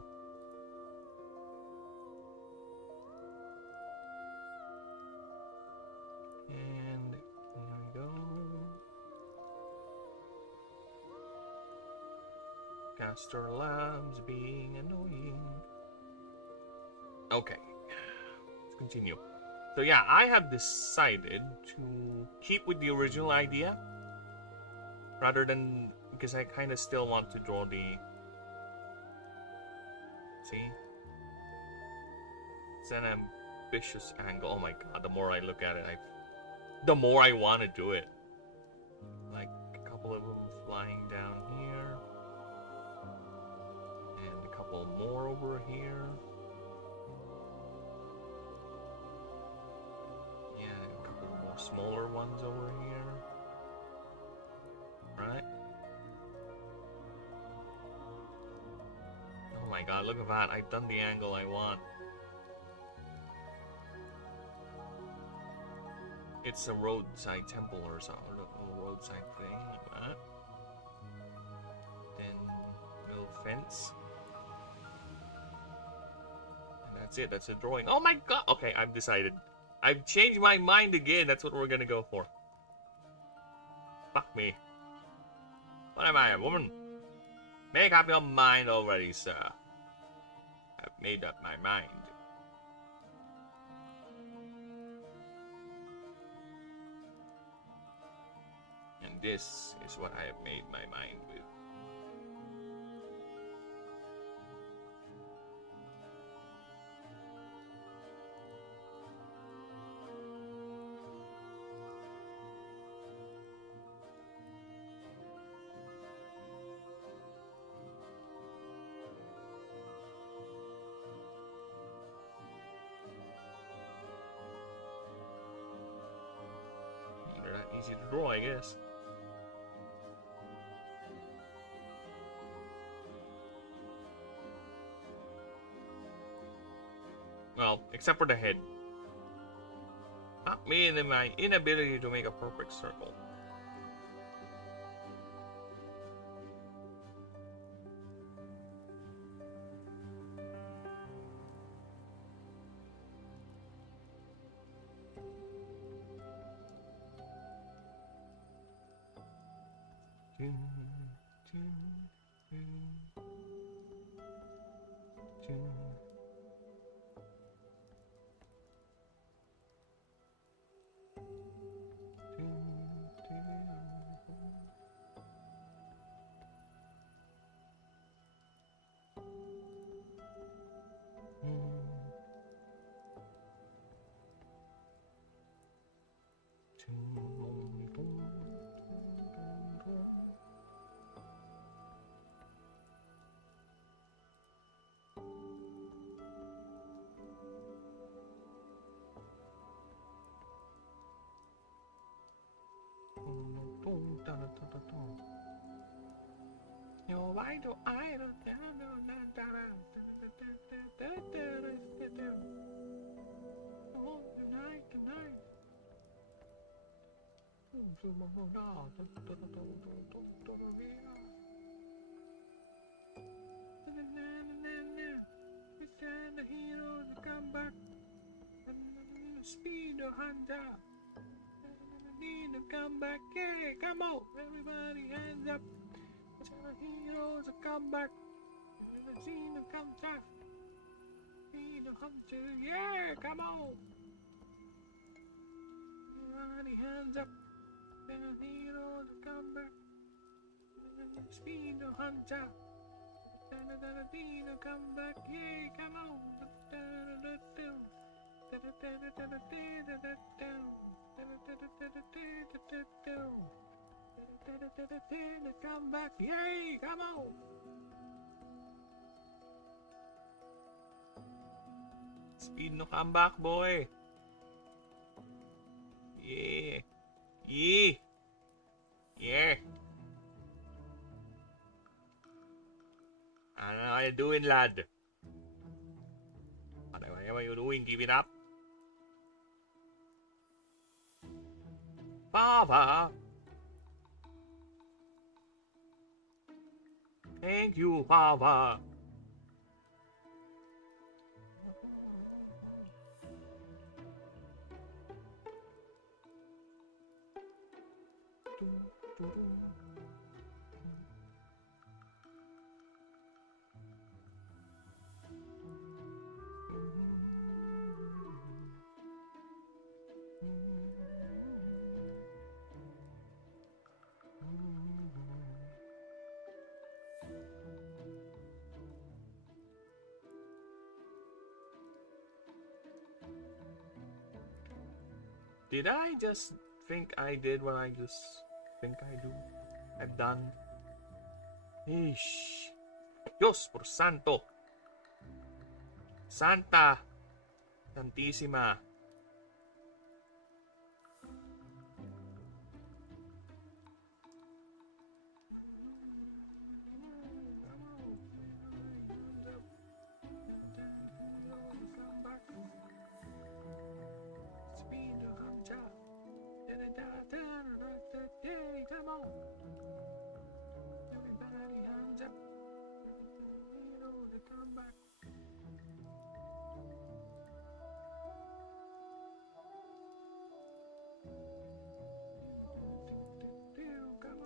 And there we go. Caster Labs being annoying. Okay. continue. So yeah, I have decided to keep with the original idea rather than, because I kind of still want to draw the, see, it's an ambitious angle. Oh my god, the more I look at it, the more I want to do it. Like a couple of them flying down here, and a couple more over here. Smaller ones over here, right? Oh my god, look at that. I've done the angle I want. It's a roadside temple or something, a roadside thing like that. Then little fence. And that's it, that's a drawing. Oh my god! Okay, I've decided. I've changed my mind again. That's what we're gonna go for. Fuck me. What am I, a woman? Make up your mind already, sir. I've made up my mind. And this is what I have made my mind with. They're not easy to draw, I guess. Well, except for the head. Not me and my inability to make a perfect circle. Yo, why do I don't the heroes come back. Speed the hunter. Need to come back. Yeah, come on. Everybody hands up. The heroes come back. The scene come back. Speed the hunter. Yeah, come on. Everybody hands up. The heroes come back. Speed the hunter. The come back. Yeah, come on. Come back, yay, come on! Speed no comeback, boy! Yeah! Yeah! Yeah! Ano are you doing, lad? What are you doing? Give it up? Papa! Thank you, Papa! Did I just think I did what I just think I've done? Ish. Dios por santo. Santa. Santísima. Come on. Everybody hands up. You know to come back. Come on.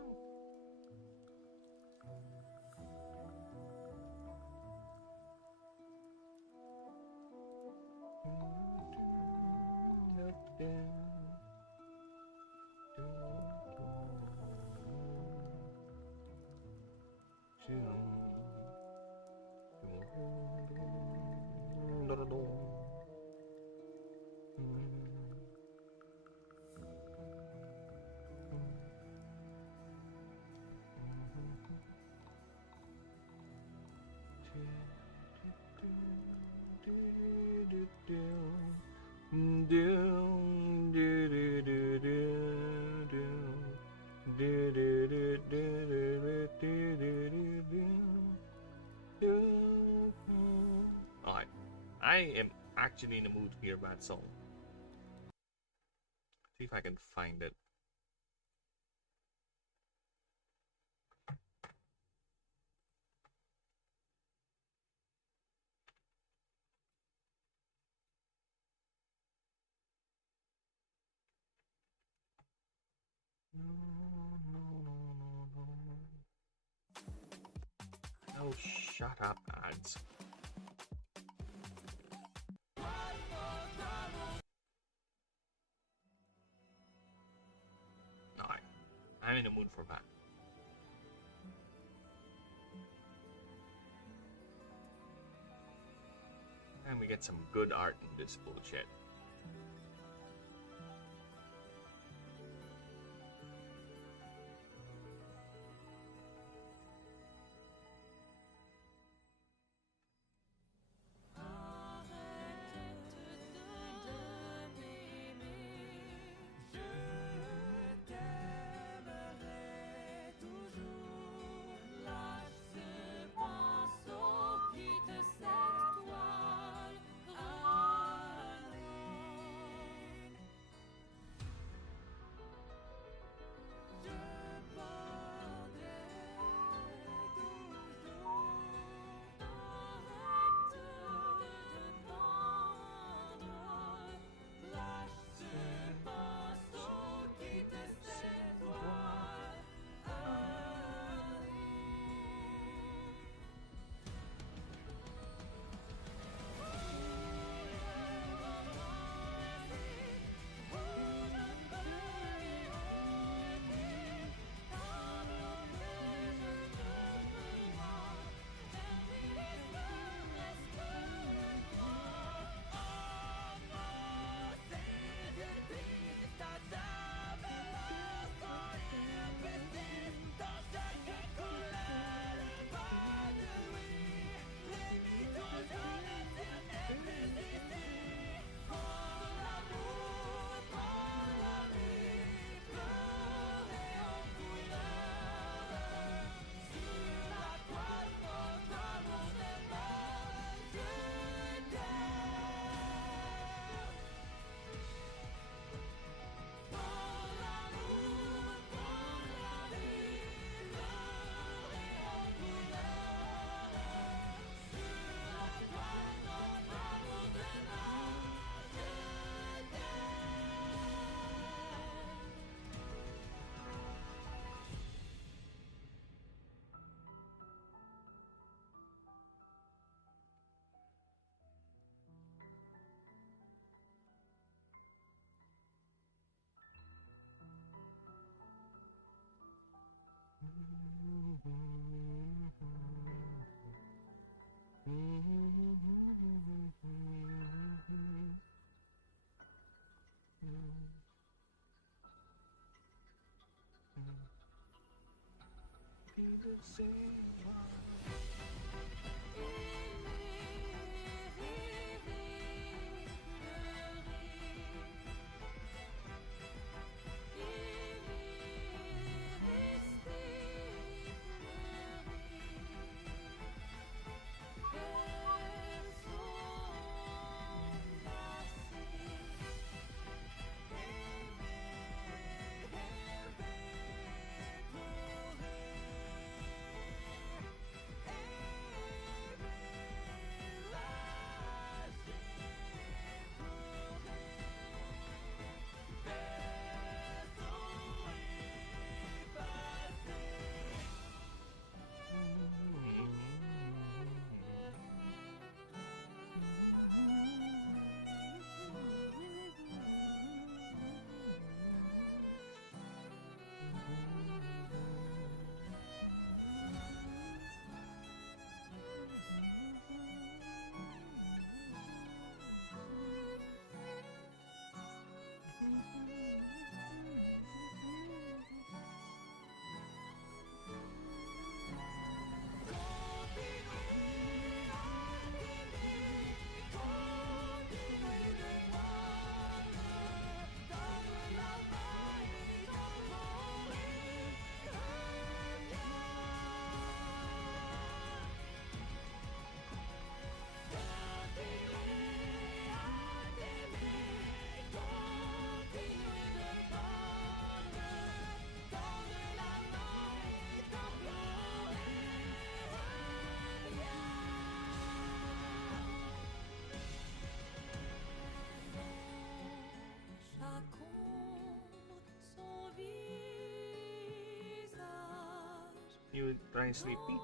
Alright, I am actually in the mood to hear that song. See if I can find it. Oh, shut up, ads. Alright, I'm in the mood for that. And we get some good art in this bullshit. You trying sleepy?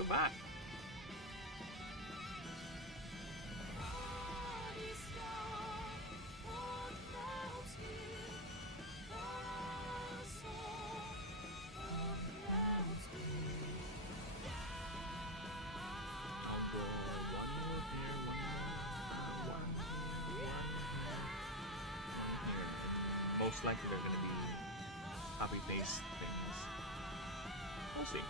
the bat. Most likely they're gonna be copy-paste things. We'll see.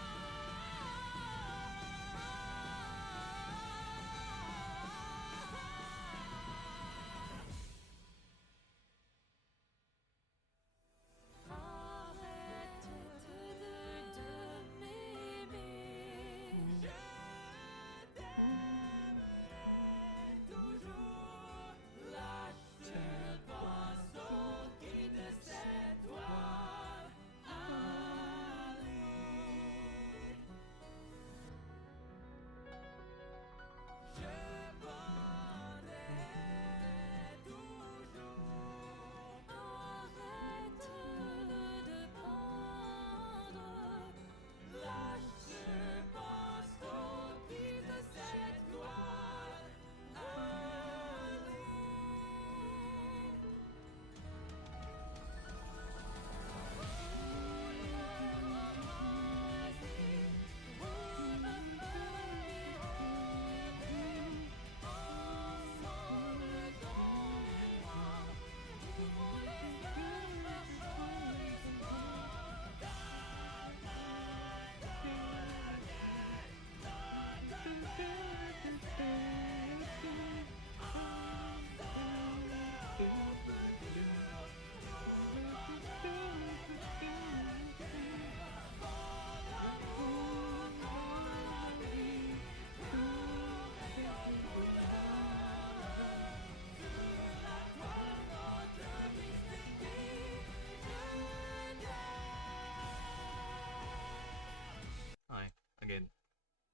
Again,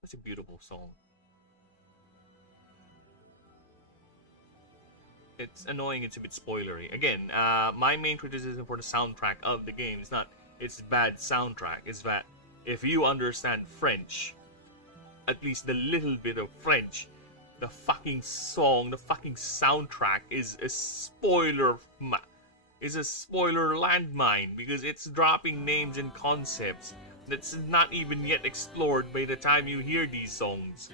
that's a beautiful song. It's annoying, it's a bit spoilery. Again, my main criticism for the soundtrack of the game is not its bad soundtrack, it's that if you understand French, at least the little bit of French, the fucking song, the fucking soundtrack is a spoiler landmine because it's dropping names and concepts that's not even yet explored by the time you hear these songs.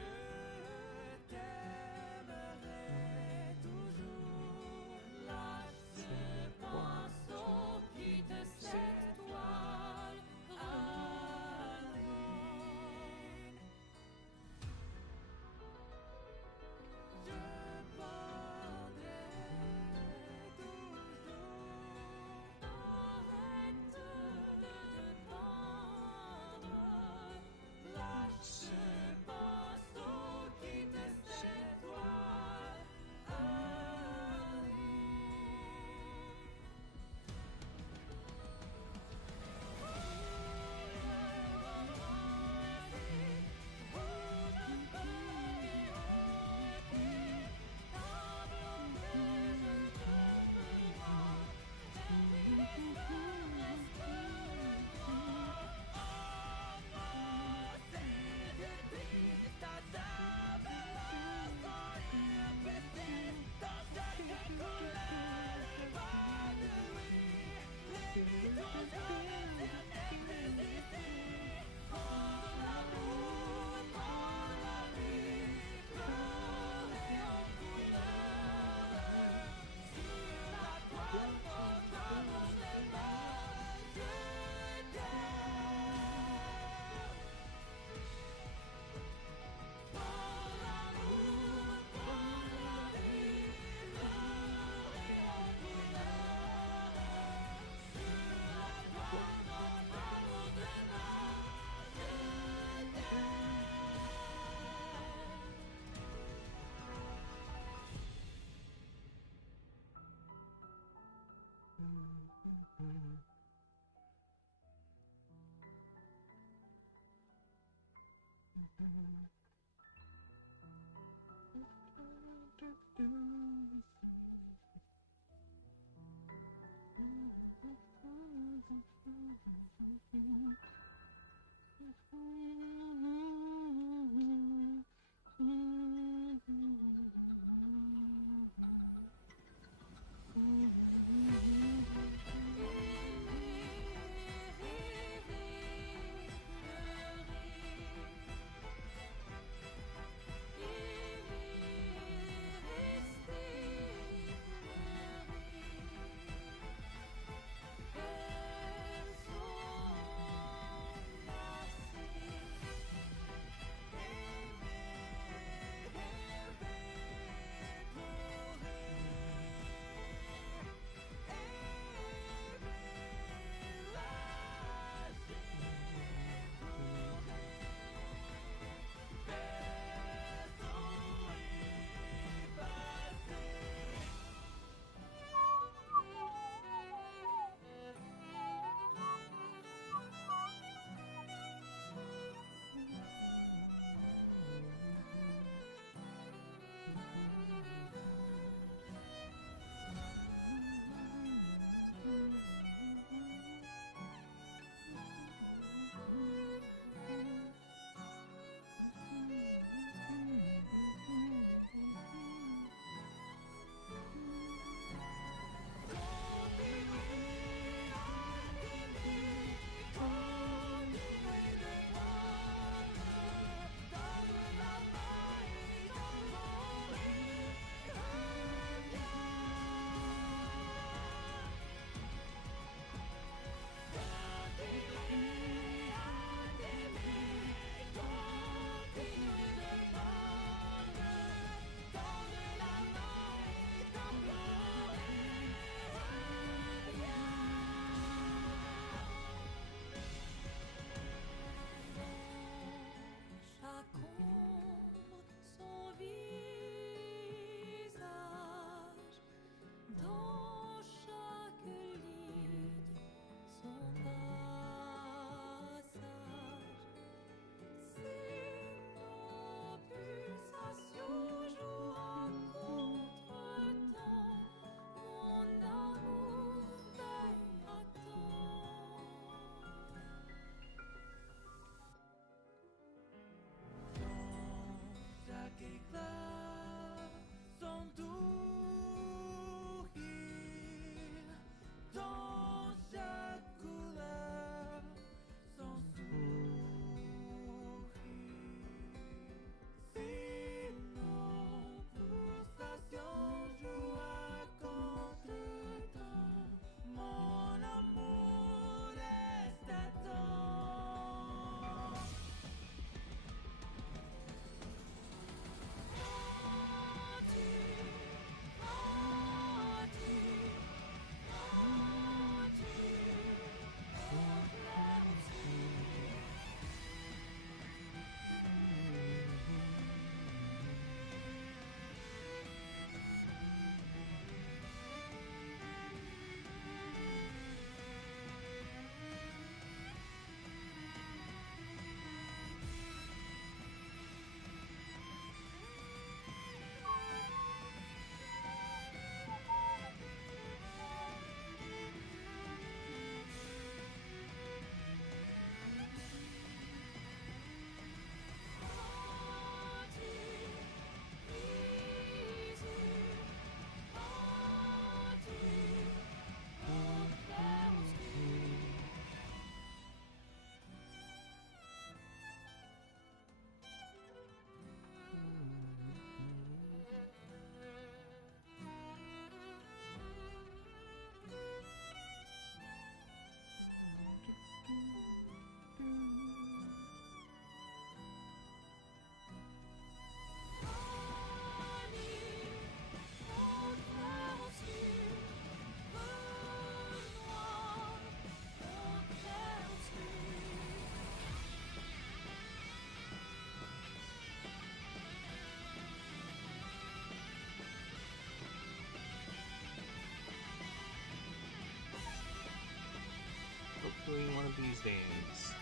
Eventually, one of these days,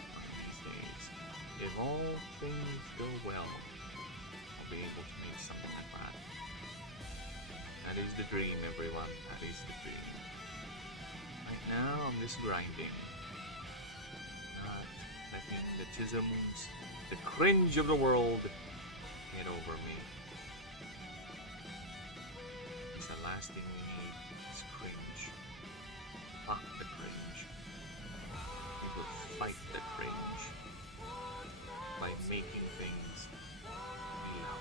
if all things go well, I'll be able to make something like that. That is the dream, everyone. That is the dream. Right now, I'm just grinding. Not letting the chisms, the cringe of the world, get over me. It's the last thing we need is cringe. Fuck the cringe. We will fight the cringe by making things loud.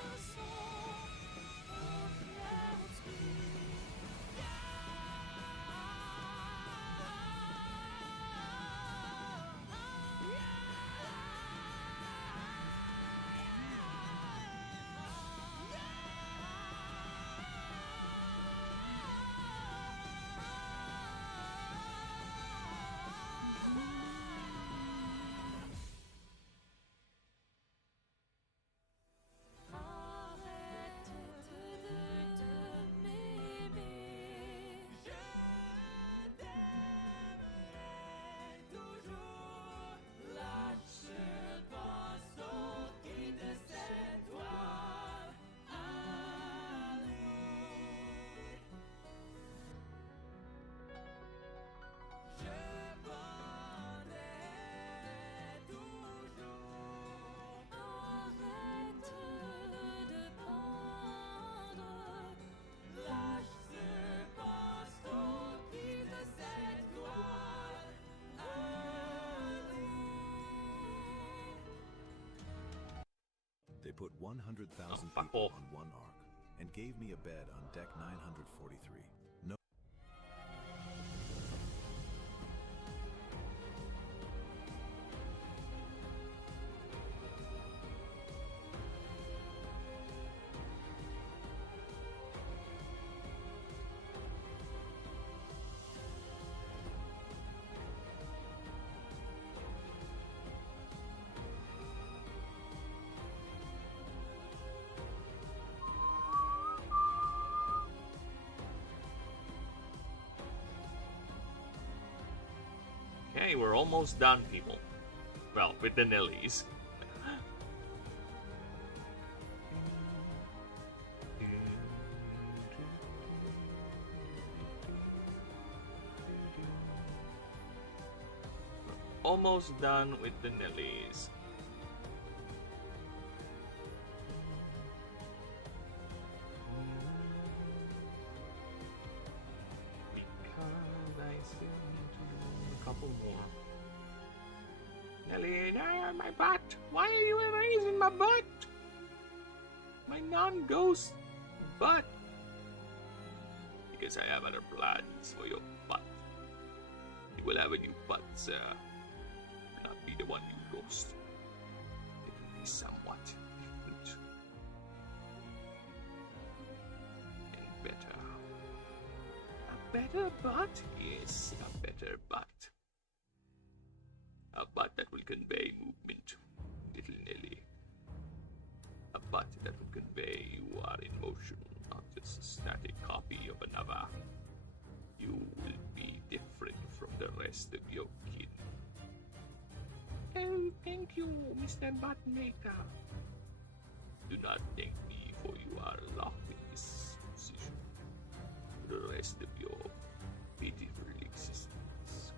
They put 100,000 fuck people off. on one ark and gave me a bed on deck 943. No. Okay, we're almost done, people. Well, with the Nellies. We're almost done with the Nellies. Because I still need to do a couple more. Nelly, my butt! Why are you erasing my butt? My non-ghost butt! Because I have other plans for your butt. You will have a new butt, sir. Not be the one you lost. It will be somewhat different. And better. A better butt? Yes, a better butt. A butt that will convey movement, little Nelly. A butt that will convey you are in motion, not just a static copy of another. You will be different from the rest of your kin. Oh, thank you, Mr. Buttmaker. Do not thank me, for you are locked in this position for the rest of your pitiful existence.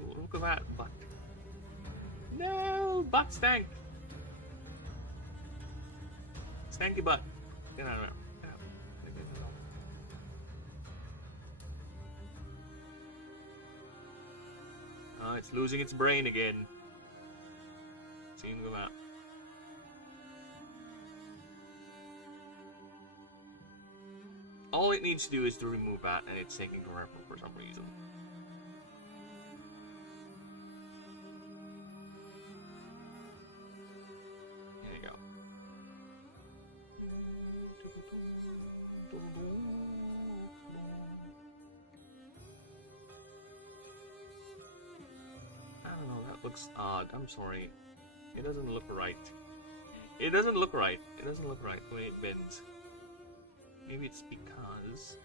Look at that butt. No, butt stank. Stanky butt. Get out of there. Get out. Oh, it's losing its brain again. Seeing them out. All it needs to do is to remove that, and it's taking forever for some reason. There you go. I don't know, that looks odd. I'm sorry. It doesn't look right. It doesn't look right. It doesn't look right the way it bends. Maybe it's because...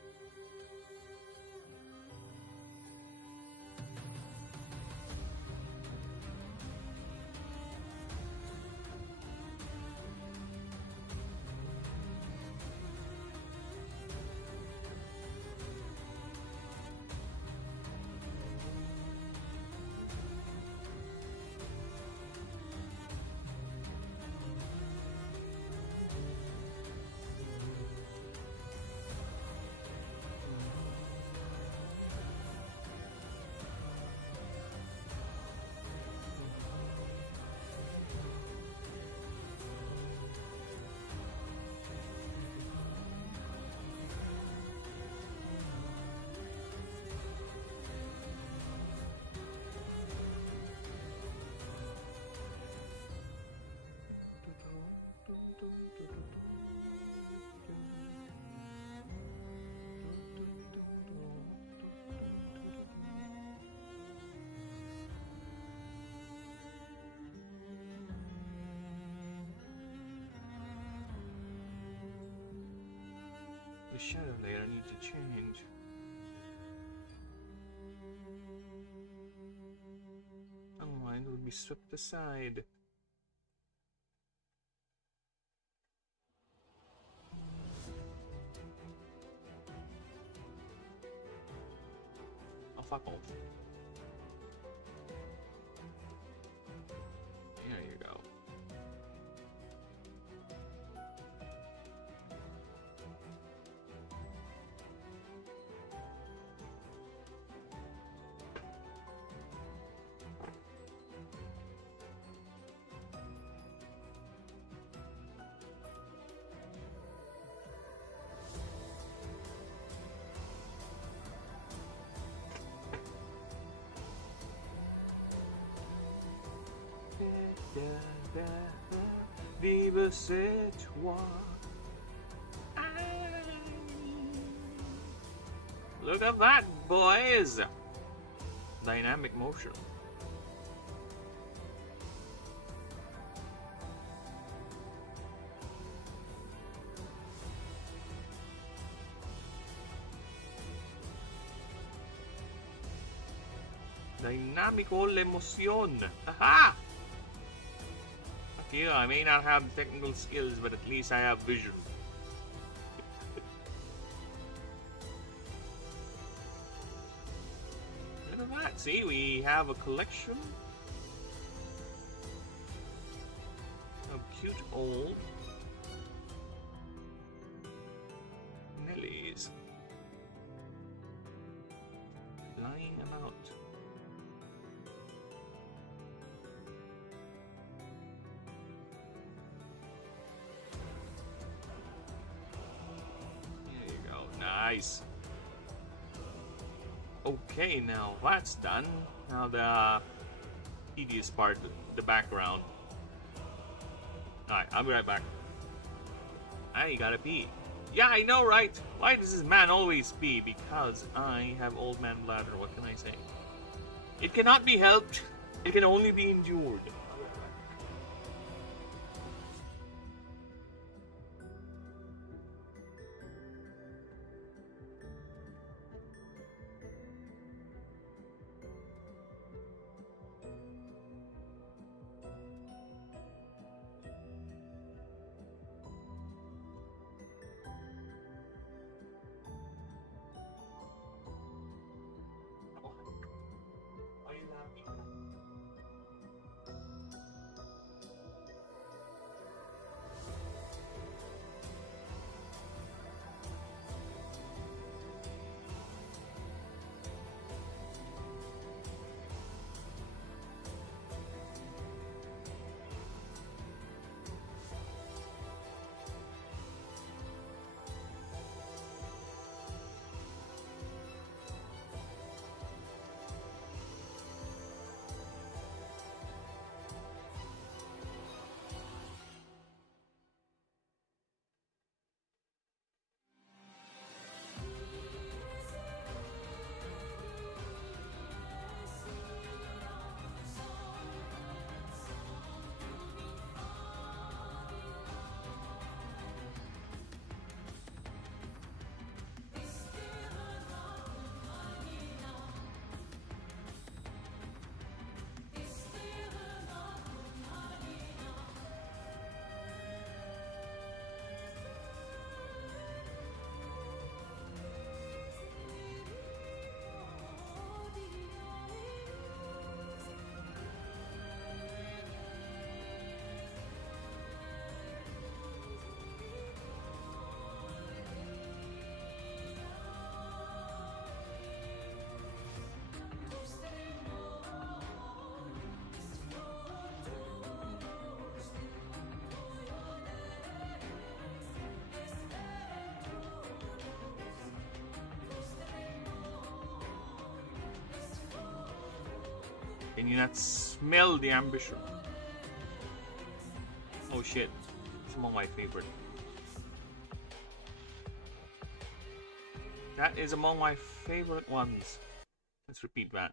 The shadow layer needs to change. Otherwise, it would be swept aside. Oh, fuck off. There you go. Vive c'est toi. Look at that, boys! Dynamic motion. Dinámico la emoción. Aha! Yeah, I may not have technical skills, but at least I have vision. Look at that. See, we have a collection of cute old Nellies lying about. Nice. Okay, now that's done. Now the tedious part, the background. Alright, I'll be right back. I gotta pee. Yeah, I know, right? Why does this man always pee? Because I have old man bladder. What can I say? It cannot be helped. It can only be endured. Can you not smell the ambition? Oh shit. It's among my favorite. That is among my favorite ones. Let's repeat that.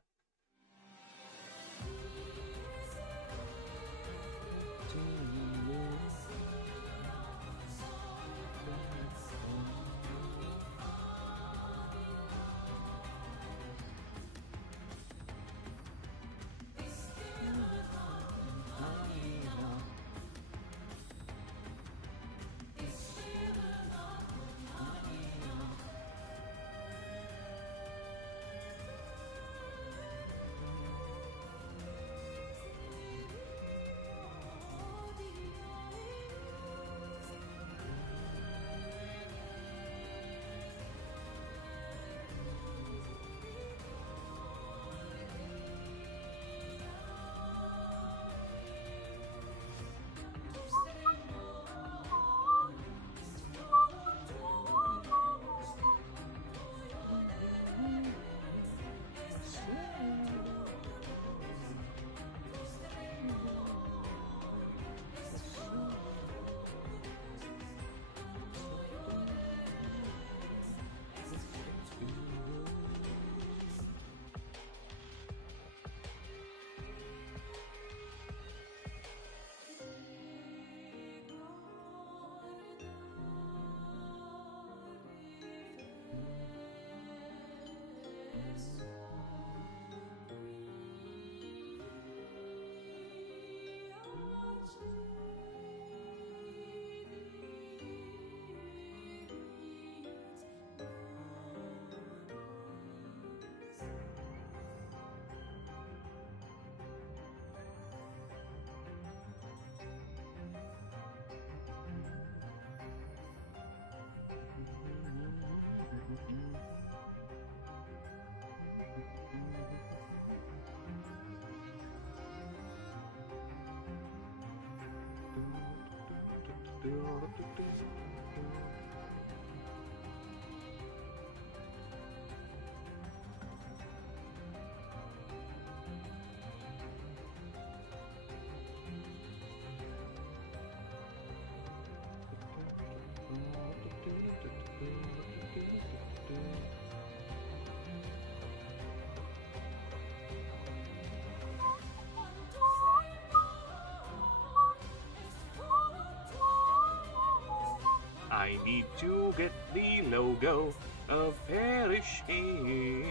I need to get the logo of Parish in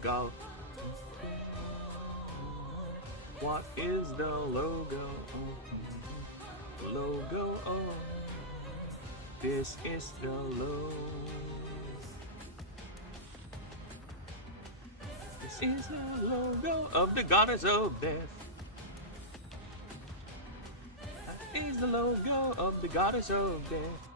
Golf. What is the logo? Logo of. This is the logo. This is the logo of the goddess of death. That is the logo of the goddess of death.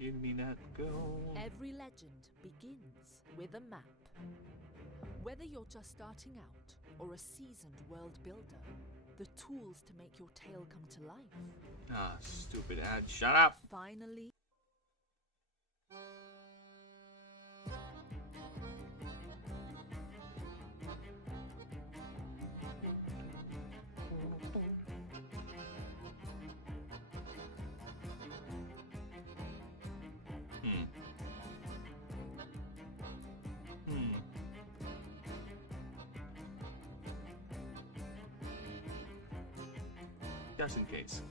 Give me that gold. Every legend begins with a map. Whether you're just starting out or a seasoned world builder, the tools to make your tale come to life Ah, stupid ad. Shut up! finally. Just in case.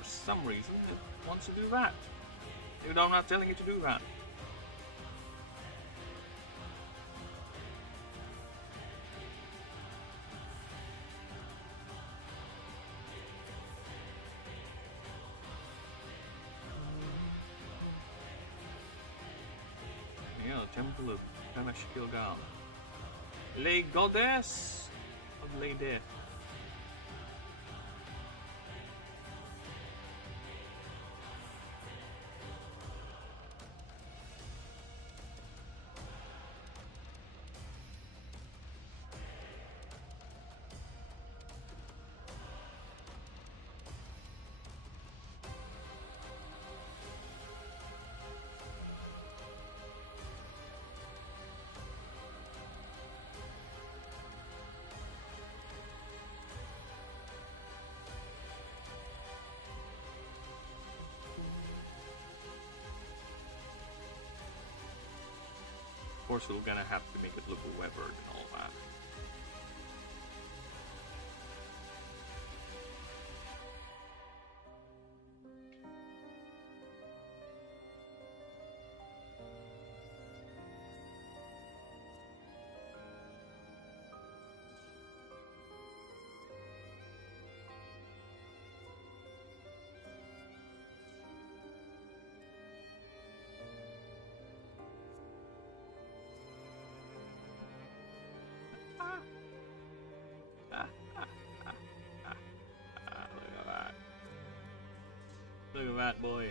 For some reason, it wants to do that. Even though I'm not telling it to do that. Temple of Kanash Gilgal. Les Goddess of Les Death. Of course, we're gonna have to make it look weathered and all that. Look at that. Look at that, boy.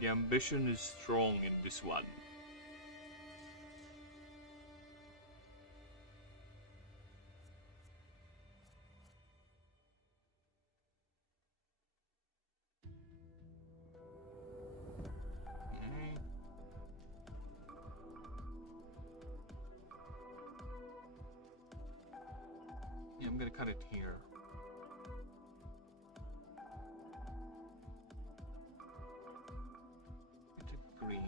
The ambition is strong in this one. Yeah, I'm gonna cut it here. It's a green.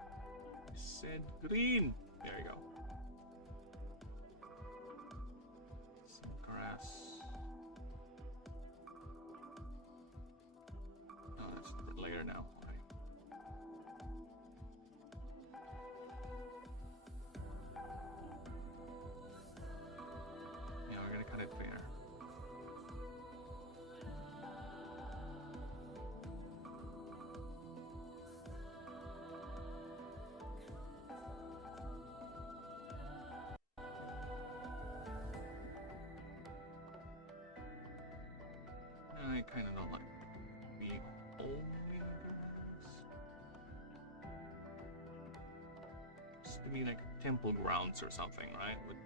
I said green. There you go. Some grass. Oh, that's a bit later now. Right. Yeah, we're gonna cut it there. I kind of don't like being only it's to be like temple grounds or something, right? With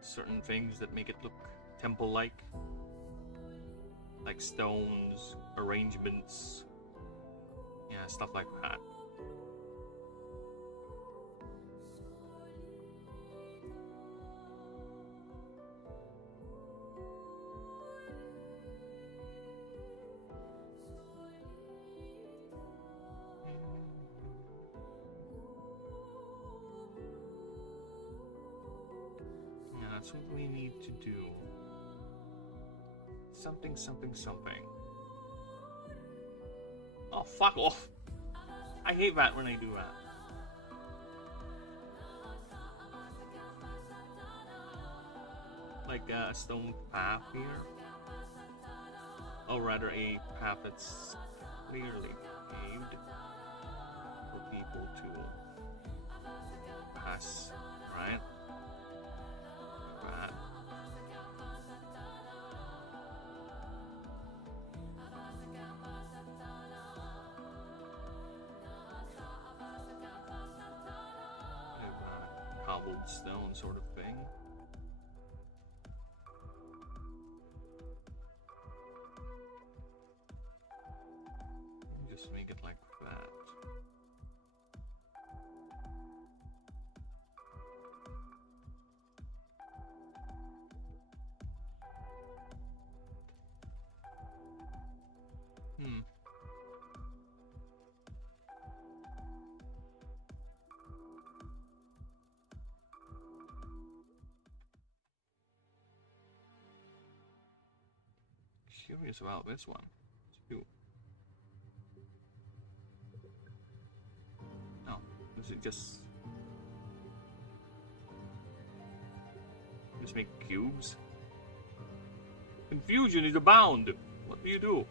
certain things that make it look temple-like, like stones, arrangements, yeah, stuff like that. Yeah, that's what we need to do. Something, something, something. Oh, fuck off! I hate that when I do that. Like a stone path here. Or rather a path that's clearly paved for people to pass, right? That. Cobbled stone sort of thing. Just make it like that. Curious about this one too. No, does it just make cubes? Confusion is abound. What do you do?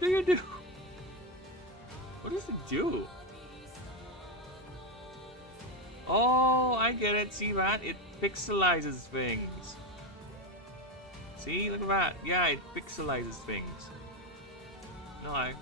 do you do? What does it do? Oh, I get it. See that? It pixelizes things. See? Look at that. Yeah, it pixelizes things. No, I...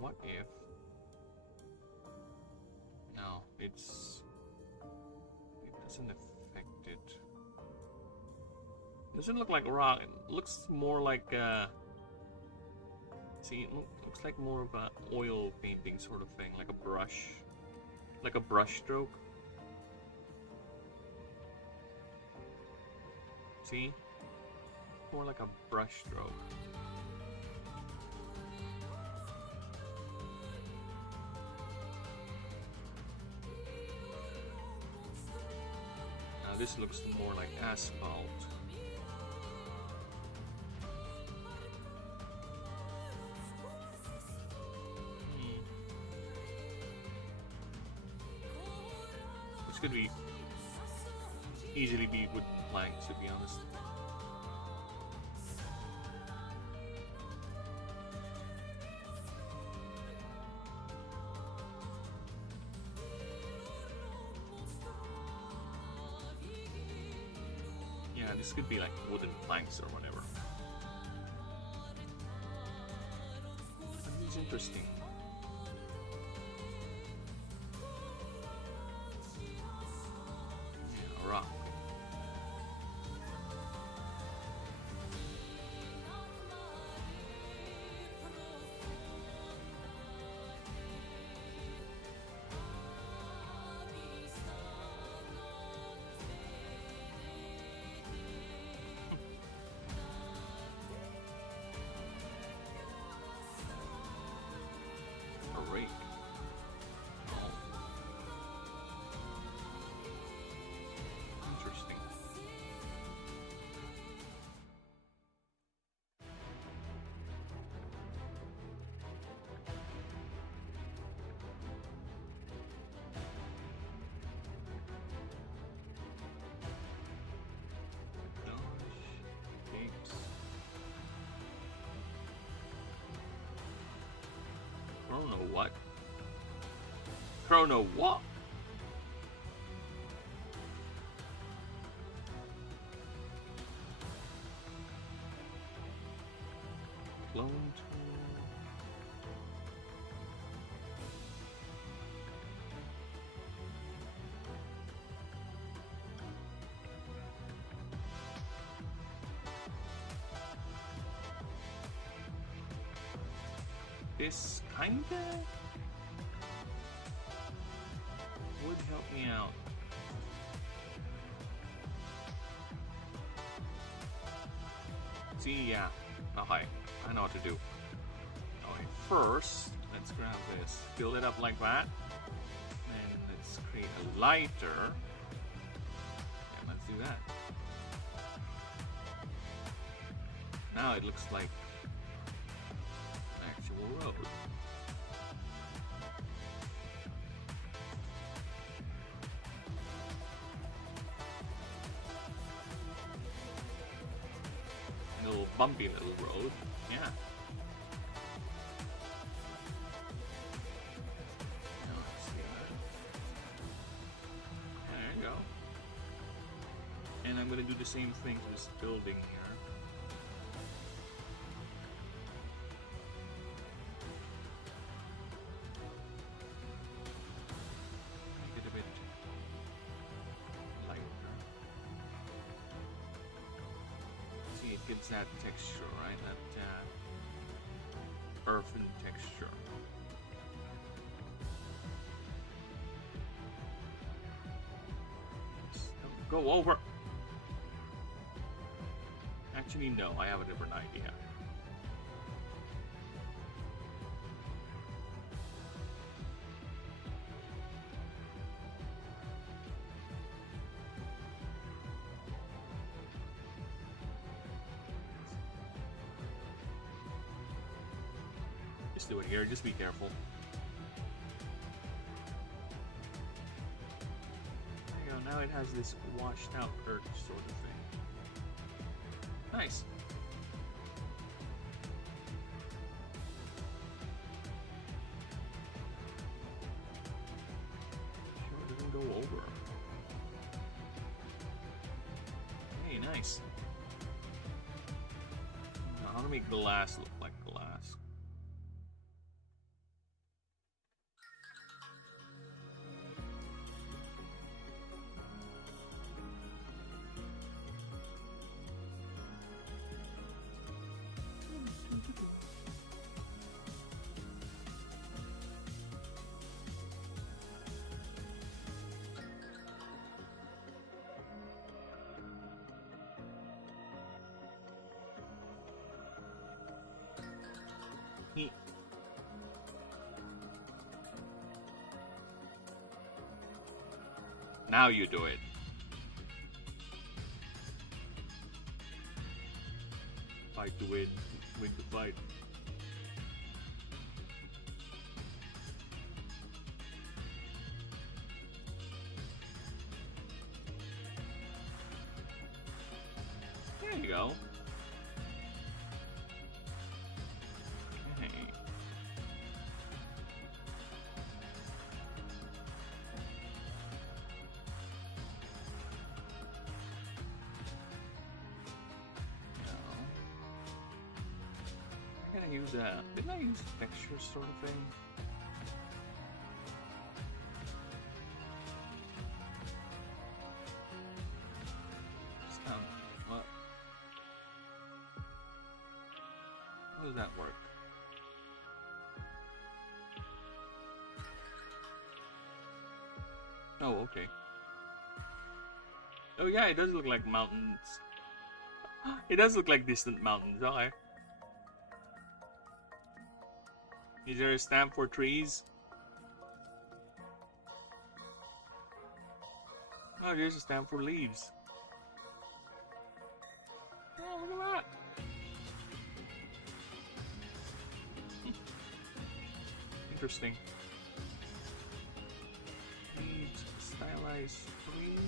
What if? No, it doesn't affect it. It doesn't look like rock. It looks more like see, it looks like more of a oil painting sort of thing, like a brush stroke. See, more like a brush stroke. This looks more like asphalt. This could be easily be wooden planks, to be honest. This could be like wooden planks or whatever. It's interesting. Yeah, rock. Chrono what? Chrono what? Clone tool. This kinda would help me out. See, yeah. Okay, I know what to do. Okay, first, let's grab this. Fill it up like that. And let's create a lighter. And let's do that. Now it looks like road. A little bumpy little road, yeah. There you go. And I'm gonna do the same thing to this building here. Gives that texture, right? That earthen texture. Go over. Actually, no. I have a different idea. just do it here. Just be careful. There you go. Now it has this washed out perch sort of thing. Nice. Sure, it doesn't go over. Hey, nice. Now, how to make glass look like glass? Now you do it. Fight to win, win to fight. There you go. Hey. I use didn't I use texture sort of thing? What? How does that work? Oh, okay. Oh yeah, it does look like mountains. It does look like distant mountains, okay. Is there a stamp for trees? Oh, there's a stamp for leaves. Oh, look at that. Interesting. Leaves, stylized trees.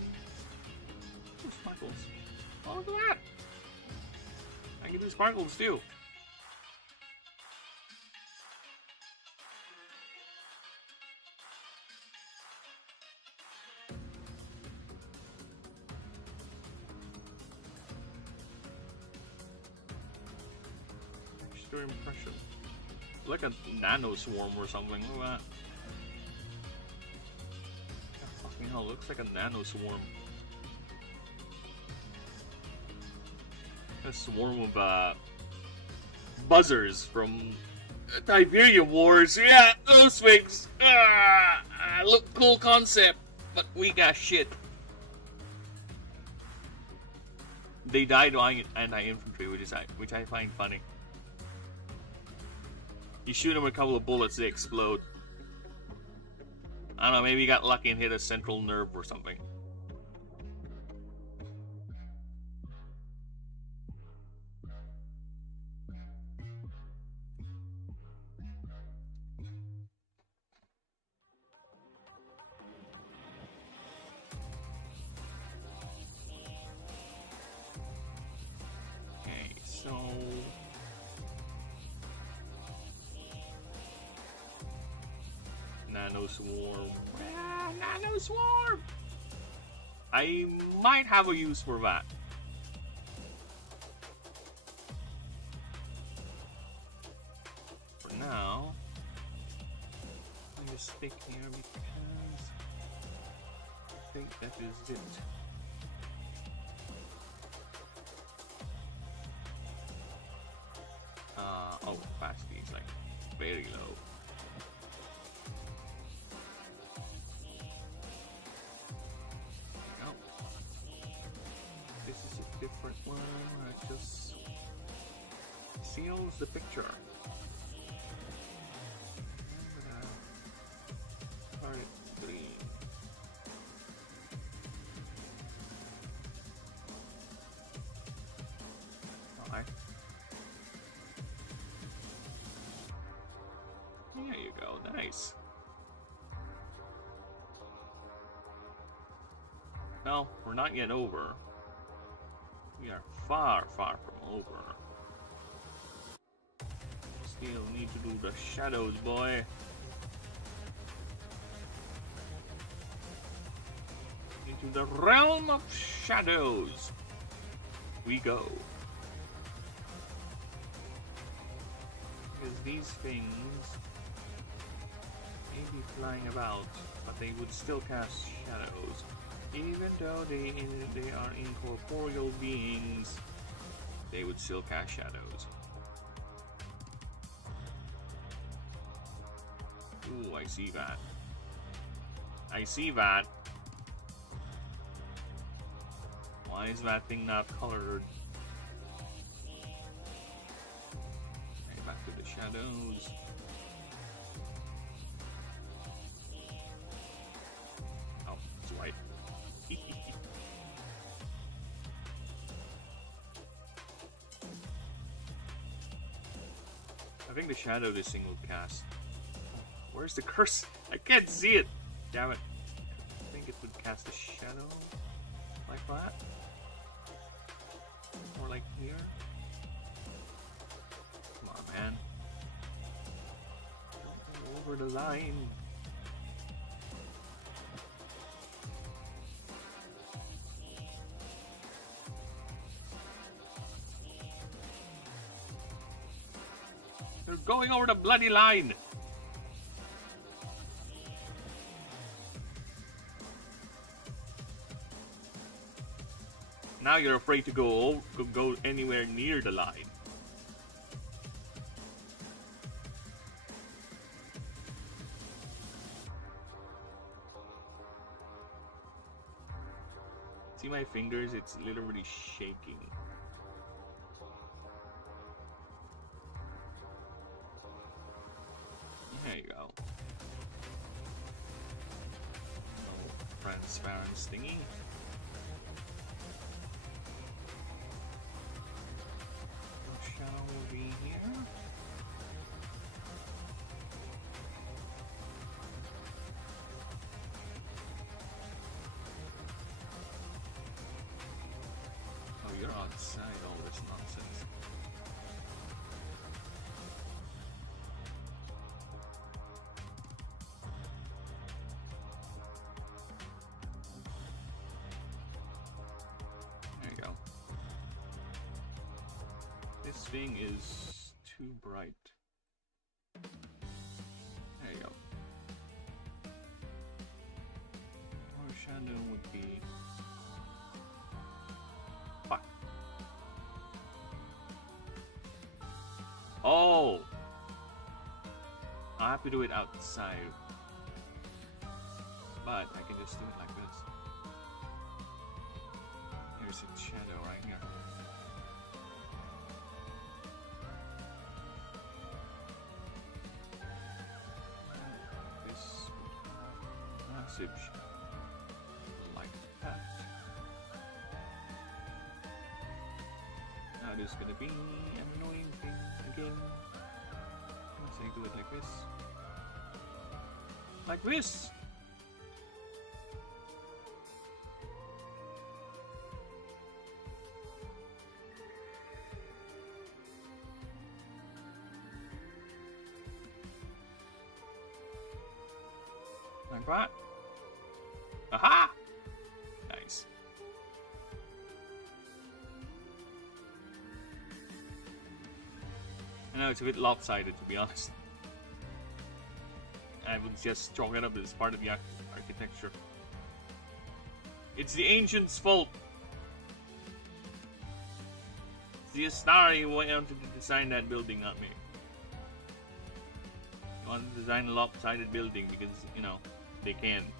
Oh, sparkles. Oh, look at that. I can do sparkles too. Impression. Like a nano swarm or something. Look at that. Fucking hell, looks like a nano swarm. A swarm of buzzers from Tiberium Wars. Yeah, those things. Look cool concept, but weak ass shit. They died on anti-infantry, which I find funny. You shoot them with a couple of bullets, they explode. I don't know, maybe you got lucky and hit a central nerve or something. Okay, so... Nano swarm. Nano swarm! I might have a use for that. For now, I'm just stick here because I think that is it. Oh, capacity is like very low. Different one, it just seals the picture. Part 3. Okay. Nice. No, we're not yet over. We are far, far from over. Still need to do the shadows, boy. Into the realm of shadows we go. Because these things may be flying about, but they would still cast shadows. Even though they are incorporeal beings, they would still cast shadows. Ooh, I see that. I see that. Why is that thing not colored? Okay, back to the shadows. Oh, it's white. I think the shadow this thing will cast. Where's the curse? I can't see it! Damn it. I think it would cast a shadow like that. Or like here. Come on, man. Don't go over the line. They're going over the bloody line! Now you're afraid to go anywhere near the line. See my fingers? It's literally shaking. There you go. No transparent thingy. Shadow will be here. Oh, you're outside all this nonsense. There you go. This thing is too bright. There you go. Our shadow would be... Fuck. Oh! I have to do it outside. But I can just do it like this. Here's a shadow right here. Like that. Now there's gonna be an annoying thing again. Let's say do it like this. Like this! Like that. Aha! Nice. I know it's a bit lopsided, to be honest. I would just chalk it up as part of the architecture. It's the ancients' fault. It's the Astari who wanted to design that building, not me. I wanted to design a lopsided building because, you know, they can.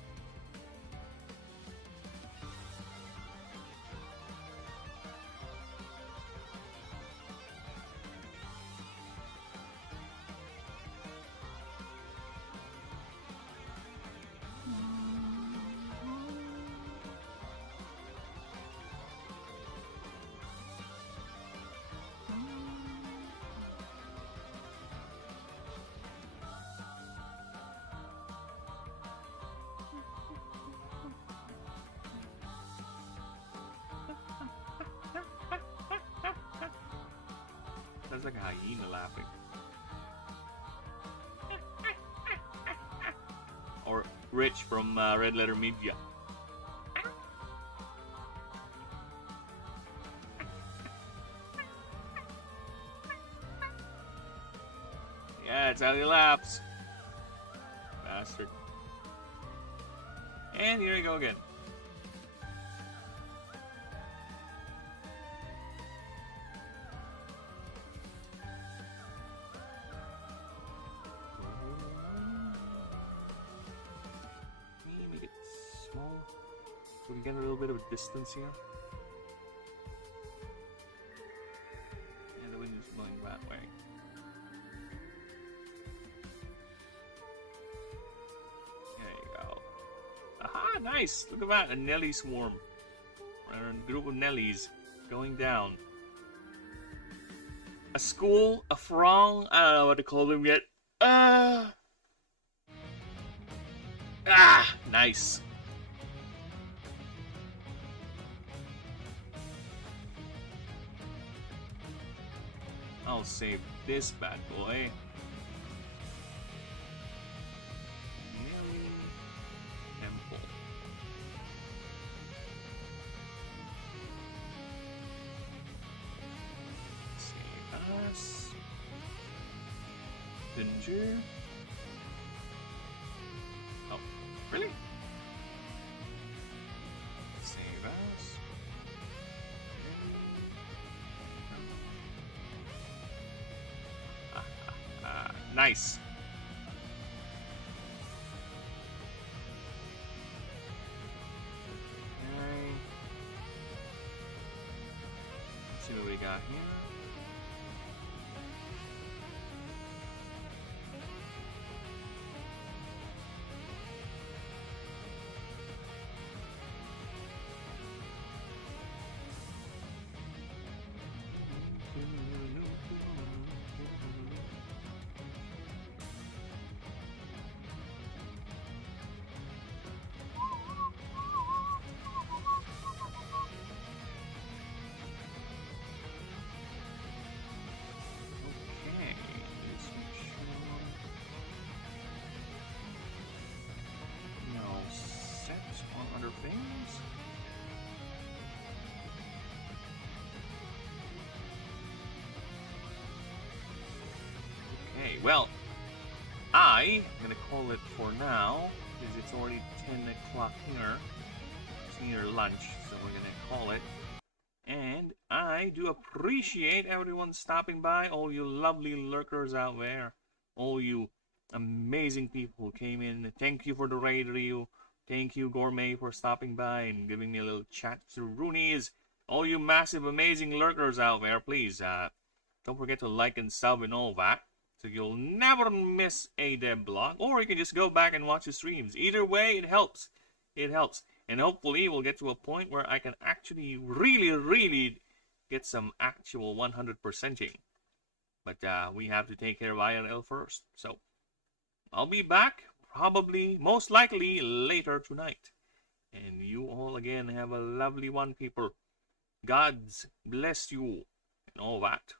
Sounds like a hyena laughing. Or Rich from Red Letter Media. Yeah, that's how he laughs. Bastard. And here we go again. Make it small so we can get a little bit of a distance here. And the wind is blowing that way. Aha, nice! Look at that, a Nelly swarm. Or a group of Nellies going down. A school, a throng, I don't know what to call them yet. Nice. I'll save this bad boy. Danger. Oh, really? Save us. Nice. Okay. Let's see what we got here. Well, I'm gonna call it for now, because it's already 10 o'clock here. It's near lunch, so we're gonna call it. And I do appreciate everyone stopping by, all you lovely lurkers out there, all you amazing people who came in. Thank you for the raid, Ryu. Thank you, Gourmet, for stopping by and giving me a little chat through Roonies. All you massive, amazing lurkers out there, please, don't forget to like and sub and all that, so you'll never miss a Devlog. Or you can just go back and watch the streams. Either way, it helps. It helps. And hopefully we'll get to a point where I can actually really get some actual 100%ing. But we have to take care of IRL first. So I'll be back probably, most likely, later tonight. And you all again have a lovely one, people. God's bless you and all that.